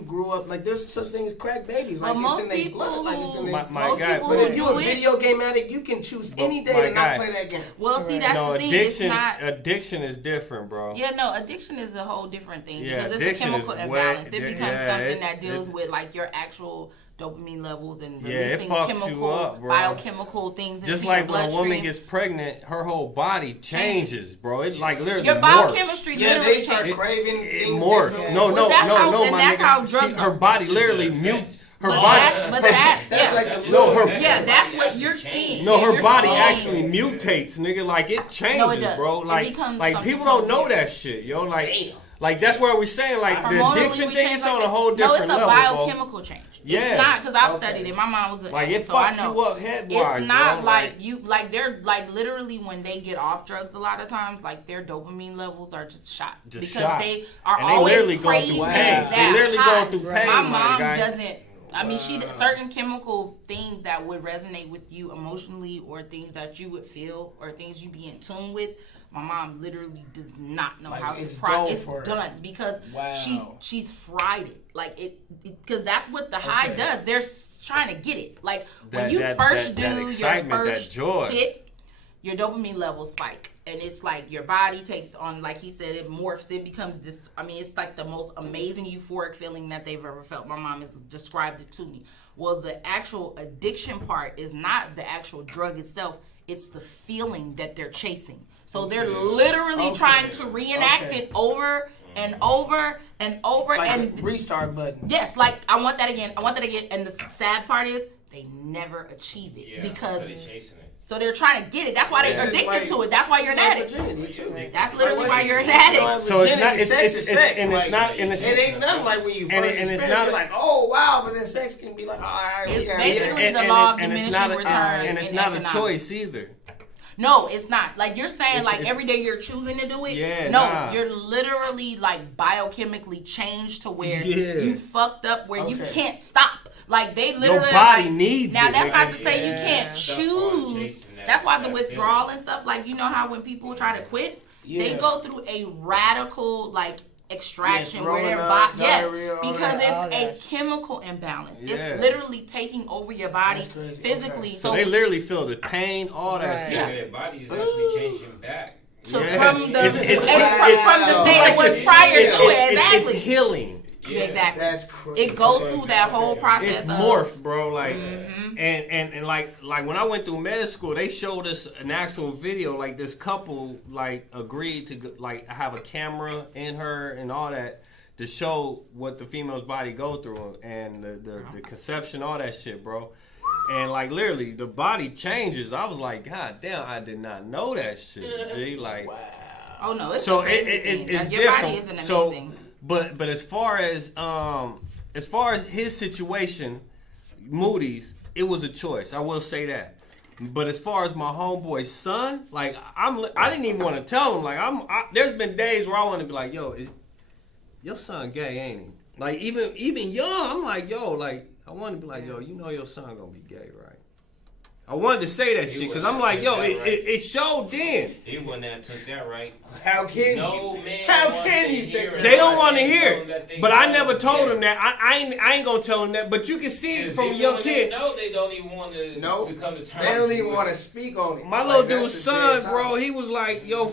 grew up, like there's such thing as crack babies. Like well, it's in their blood. Like it's in their But if you're a video game addict, you can choose any day to not play that game. Well, see, that's the thing. Addiction is different, bro. Yeah, no, addiction is a whole different thing because it's a chemical imbalance. It becomes something that deals with like your actual dopamine levels and releasing biochemical things just into like your bloodstream. When a woman gets pregnant, her whole body changes, bro. It like literally your biochemistry literally they start craving things. Morphs. No, that's how drugs her body literally mutes. Her body. That's what you're seeing. No, her body actually mutates, nigga. Like it changes, bro. Like people don't know that shit, yo. Like that's where we're saying like the addiction thing is on a whole different level. No, it's a biochemical change. Yeah. It's not because I've studied it. My mom was an addict, so I know. You up head-wise, it's not like you like they're like literally when they get off drugs a lot of times like their dopamine levels are just shot because they are always craving that. They literally going through pain. My mom doesn't. I mean, certain chemical things that would resonate with you emotionally, or things that you would feel, or things you be in tune with. My mom literally does not know how to It's done because she's fried it. Like it because that's what the high does. They're trying to get it. Like when you first do your first hit, your dopamine levels spike. And it's like your body takes on, like he said, it morphs. It becomes this. I mean, it's like the most amazing euphoric feeling that they've ever felt. My mom has described it to me. Well, the actual addiction part is not the actual drug itself. It's the feeling that they're chasing. So they're literally trying to reenact it over and over and over. Like and a restart button. Yes, like I want that again. I want that again. And the sad part is they never achieve it because. So they're chasing it. So they're trying to get it. That's why they're addicted to it. That's why you're an addict. That's literally why you're an addict. So it's not. Sex is sex. And it's not. And it ain't nothing like when you first experience it. You're like, oh wow, but then sex can be like, all right. It's basically the law of diminishing return. And it's not a choice either. No, it's not. Like you're saying, like every day you're choosing to do it. Yeah, no, you're literally like biochemically changed to where you fucked up, where you can't stop. Like they literally, your body needs now it. Now that's not to say you can't choose. That's why the withdrawal and stuff. Like you know how when people try to quit, they go through a radical like extraction where their body, because it's a chemical imbalance. It's literally taking over your body physically. So they literally feel the pain, all that shit. Yeah, their body is actually changing back. So from the state it was prior to it, exactly. It's healing. Yeah, exactly. That's crazy. It goes through that whole process. It's morph, bro. Like, and like when I went through med school, they showed us an actual video. Like this couple like agreed to like have a camera in her and all that to show what the female's body go through and the conception, all that shit, bro. And like literally, the body changes. I was like, God damn, I did not know that shit. G, like, wow. Oh no, it's so it's your different. Body isn't amazing. But as far as his situation, Moody's, it was a choice. I will say that. But as far as my homeboy's son, like I didn't even want to tell him. Like there's been days where I want to be like, yo, your son gay, ain't he? Like even young, I'm like, yo, like I want to be like, yo, you know your son gonna be gay, right? I wanted to say that shit because I'm like, yo, it showed then. He wouldn't have took that right. How can no you? Man How can you take that? They don't want to hear it. But I never told them that. I ain't gonna tell them that. But you can see it from a young kid. No, they don't even want to come to terms. They don't even want to speak on it. My little dude's son, bro, he was like, yo,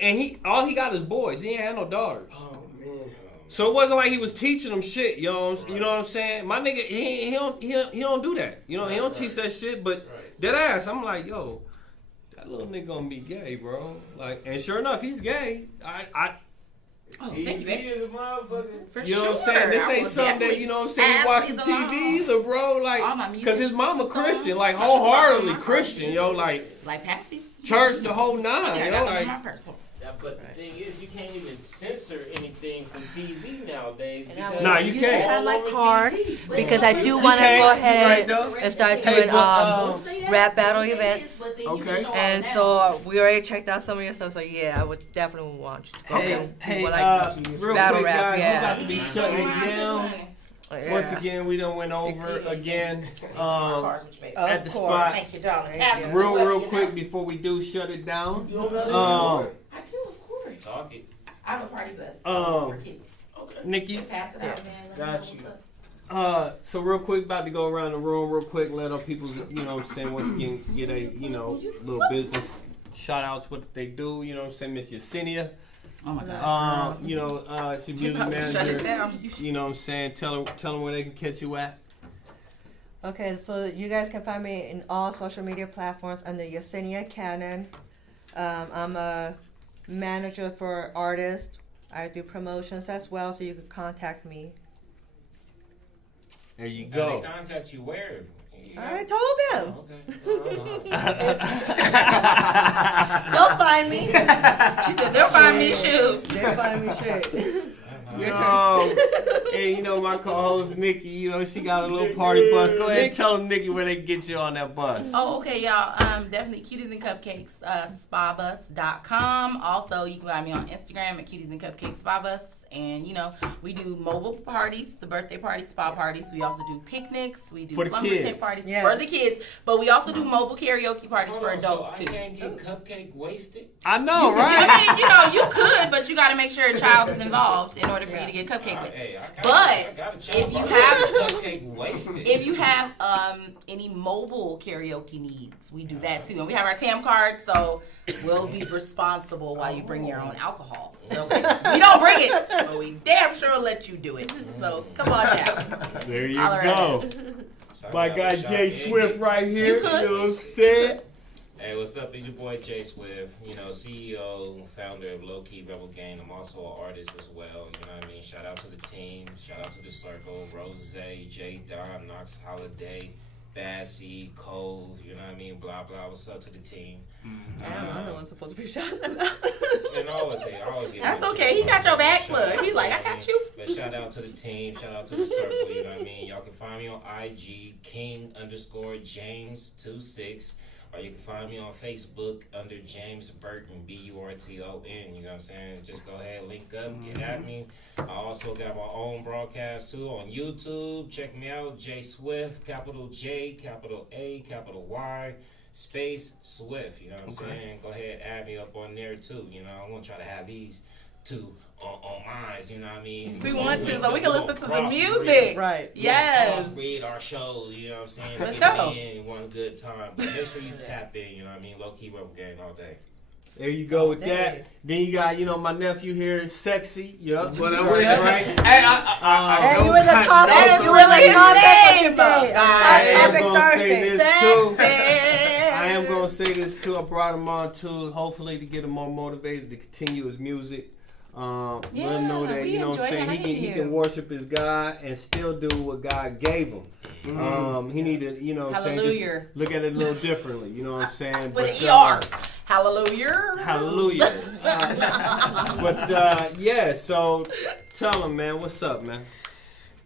and all he got is boys. He ain't had no daughters. Oh man. So it wasn't like he was teaching them shit, yo. You know what I'm saying? My nigga, he don't do that. You know, he don't teach that shit. But that ass, I'm like, yo, that little nigga gonna be gay, bro. Like, and sure enough, he's gay. Thank you, babe. He is a motherfucker. For You know sure. what I'm saying? This ain't something that, you know what I'm saying, you watching TV either, bro. Like, because his mama Christian, like, wholeheartedly Christian, yo. Like Patsy? Church the whole nine, Yeah, yo. that's my Like, personal. But the thing is, you can't even censor anything from TV nowadays. Nah, you can't. I have my card because I do want to go ahead and start doing rap battle events. Okay. And so we already checked out some of your stuff. So yeah, I would definitely watch. Hey, real real quick, rap, guys, yeah. we about to be shutting it down. Yeah. Once again, we done went over again at the Of course. spot. Thank you, darling. Real quick before we do shut it down. I do, of course. Talk it. I have a party bus for kids. Nikki. Pass it out, man. Let me know Got you. what's up. So real quick, about to go around the room real quick and let our people, you know what I'm saying, once again get a, little business shout outs what they do, you know what I'm saying, Miss Yesenia. Oh my God. She's music manager. You know what I'm saying, tell them where they can catch you at. Okay, so you guys can find me in all social media platforms under Yesenia Cannon. I'm a manager for artists. I do promotions as well, so you can contact me. There you go. They contact you where? I told them. Okay. They'll find me. She said they'll find me, shoot. They'll find me shit. And my co-host Nikki, she got a little party bus. Go ahead and tell them, Nikki, where they can get you on that bus. Oh, okay, y'all. Definitely Cuties and Cupcakes, spabus.com. Also, you can find me on Instagram at Cuties and Cupcakes Spabus. And, we do mobile parties, the birthday parties, spa parties. We also do picnics. We do slumber tent parties for the kids. But we also do mobile karaoke parties for adults, too. I can't get cupcake wasted? I know, right? I mean, you could, but you got to make sure a child is involved in order for you to get cupcake wasted. If you have any mobile karaoke needs, we do that, too. And we have our TAM card, so we'll be responsible while you bring your own alcohol. So we don't bring it, but we damn sure let you do it. So come on down. There you go. My guy Jay Swift right here. You could. You know what I'm saying? Hey, what's up? It's your boy Jay Swift, CEO, founder of Low Key Rebel Gang. I'm also an artist as well, you know what I mean? Shout out to the team, shout out to the circle, Rose, J. Don, Knox Holiday, Bad Seed, Cove, you know what I mean? Blah, blah. What's up to the team? I'm the one supposed to be shouting them out. And I always get That's okay. He got your back, look. He's like, I got you. But shout out to the team. Shout out to the circle. You know what I mean? Y'all can find me on IG, King_James26. Or you can find me on Facebook under James Burton, Burton. You know what I'm saying? Just go ahead, link up, get at me. I also got my own broadcast too on YouTube. Check me out, J Swift, capital J, capital A, capital Y, space Swift. You know what I'm saying? Go ahead, add me up on there too. I want to try to have these two on mine, you know what I mean? We want to, so we can listen to some music. Right. Yes. Read our shows, you know what I'm saying? For sure. One good time. But make sure you tap in, you know what I mean? Low Key Rebel Gang all day. There you go with that. Then you got, my nephew here, Sexy. Yup. But I'm with right. Hey, you were the topic. You were the topic today. Topic Thursday. I am going to say this too. I brought him on too, hopefully to get him more motivated to continue his music. Let him know that, you know what I'm saying, he can worship his God and still do what God gave him. He need to, you know what I'm saying, just look at it a little differently, you know what I'm saying? With ER. Hallelujah. Hallelujah. So tell him, man, what's up, man?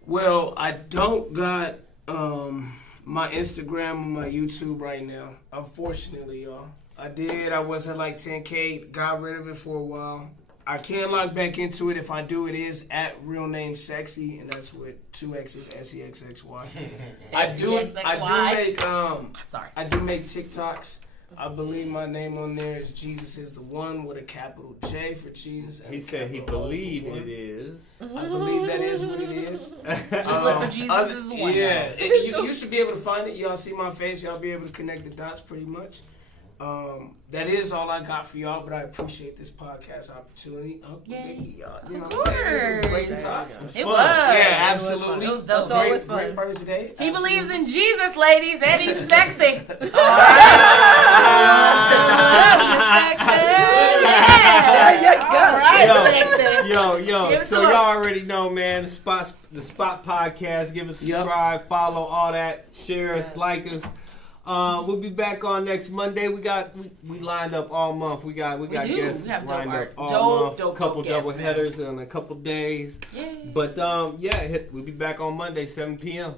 Well, I don't got my Instagram and my YouTube right now, unfortunately, y'all. I was at like 10K, got rid of it for a while. I can log back into it. If I do, it is at real name sexy, and that's with 2 X's, SEXXY. I do make TikToks. I believe my name on there is Jesus is the One with a capital J for Jesus. And he said he believed it is. I believe that is what it is. Just look for Jesus is the One. Yeah, you should be able to find it. Y'all see my face. Y'all be able to connect the dots pretty much. That is all I got for y'all, but I appreciate this podcast opportunity. Yay. You know what I'm saying? This was great to talk. It was. Yeah, absolutely. It was dope. Great first day. He believes in Jesus, ladies, and he's sexy. All right. Yo. So y'all already know, man. The Spot Podcast. Give us a subscribe, follow, all that. Share us, like us. We'll be back on next Monday. We lined up all month. We got guests lined up all month. A couple double headers in a couple days. Yay. But we'll be back on Monday, 7 p.m.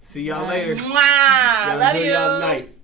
See y'all later. Mwah. Love you. Y'all night.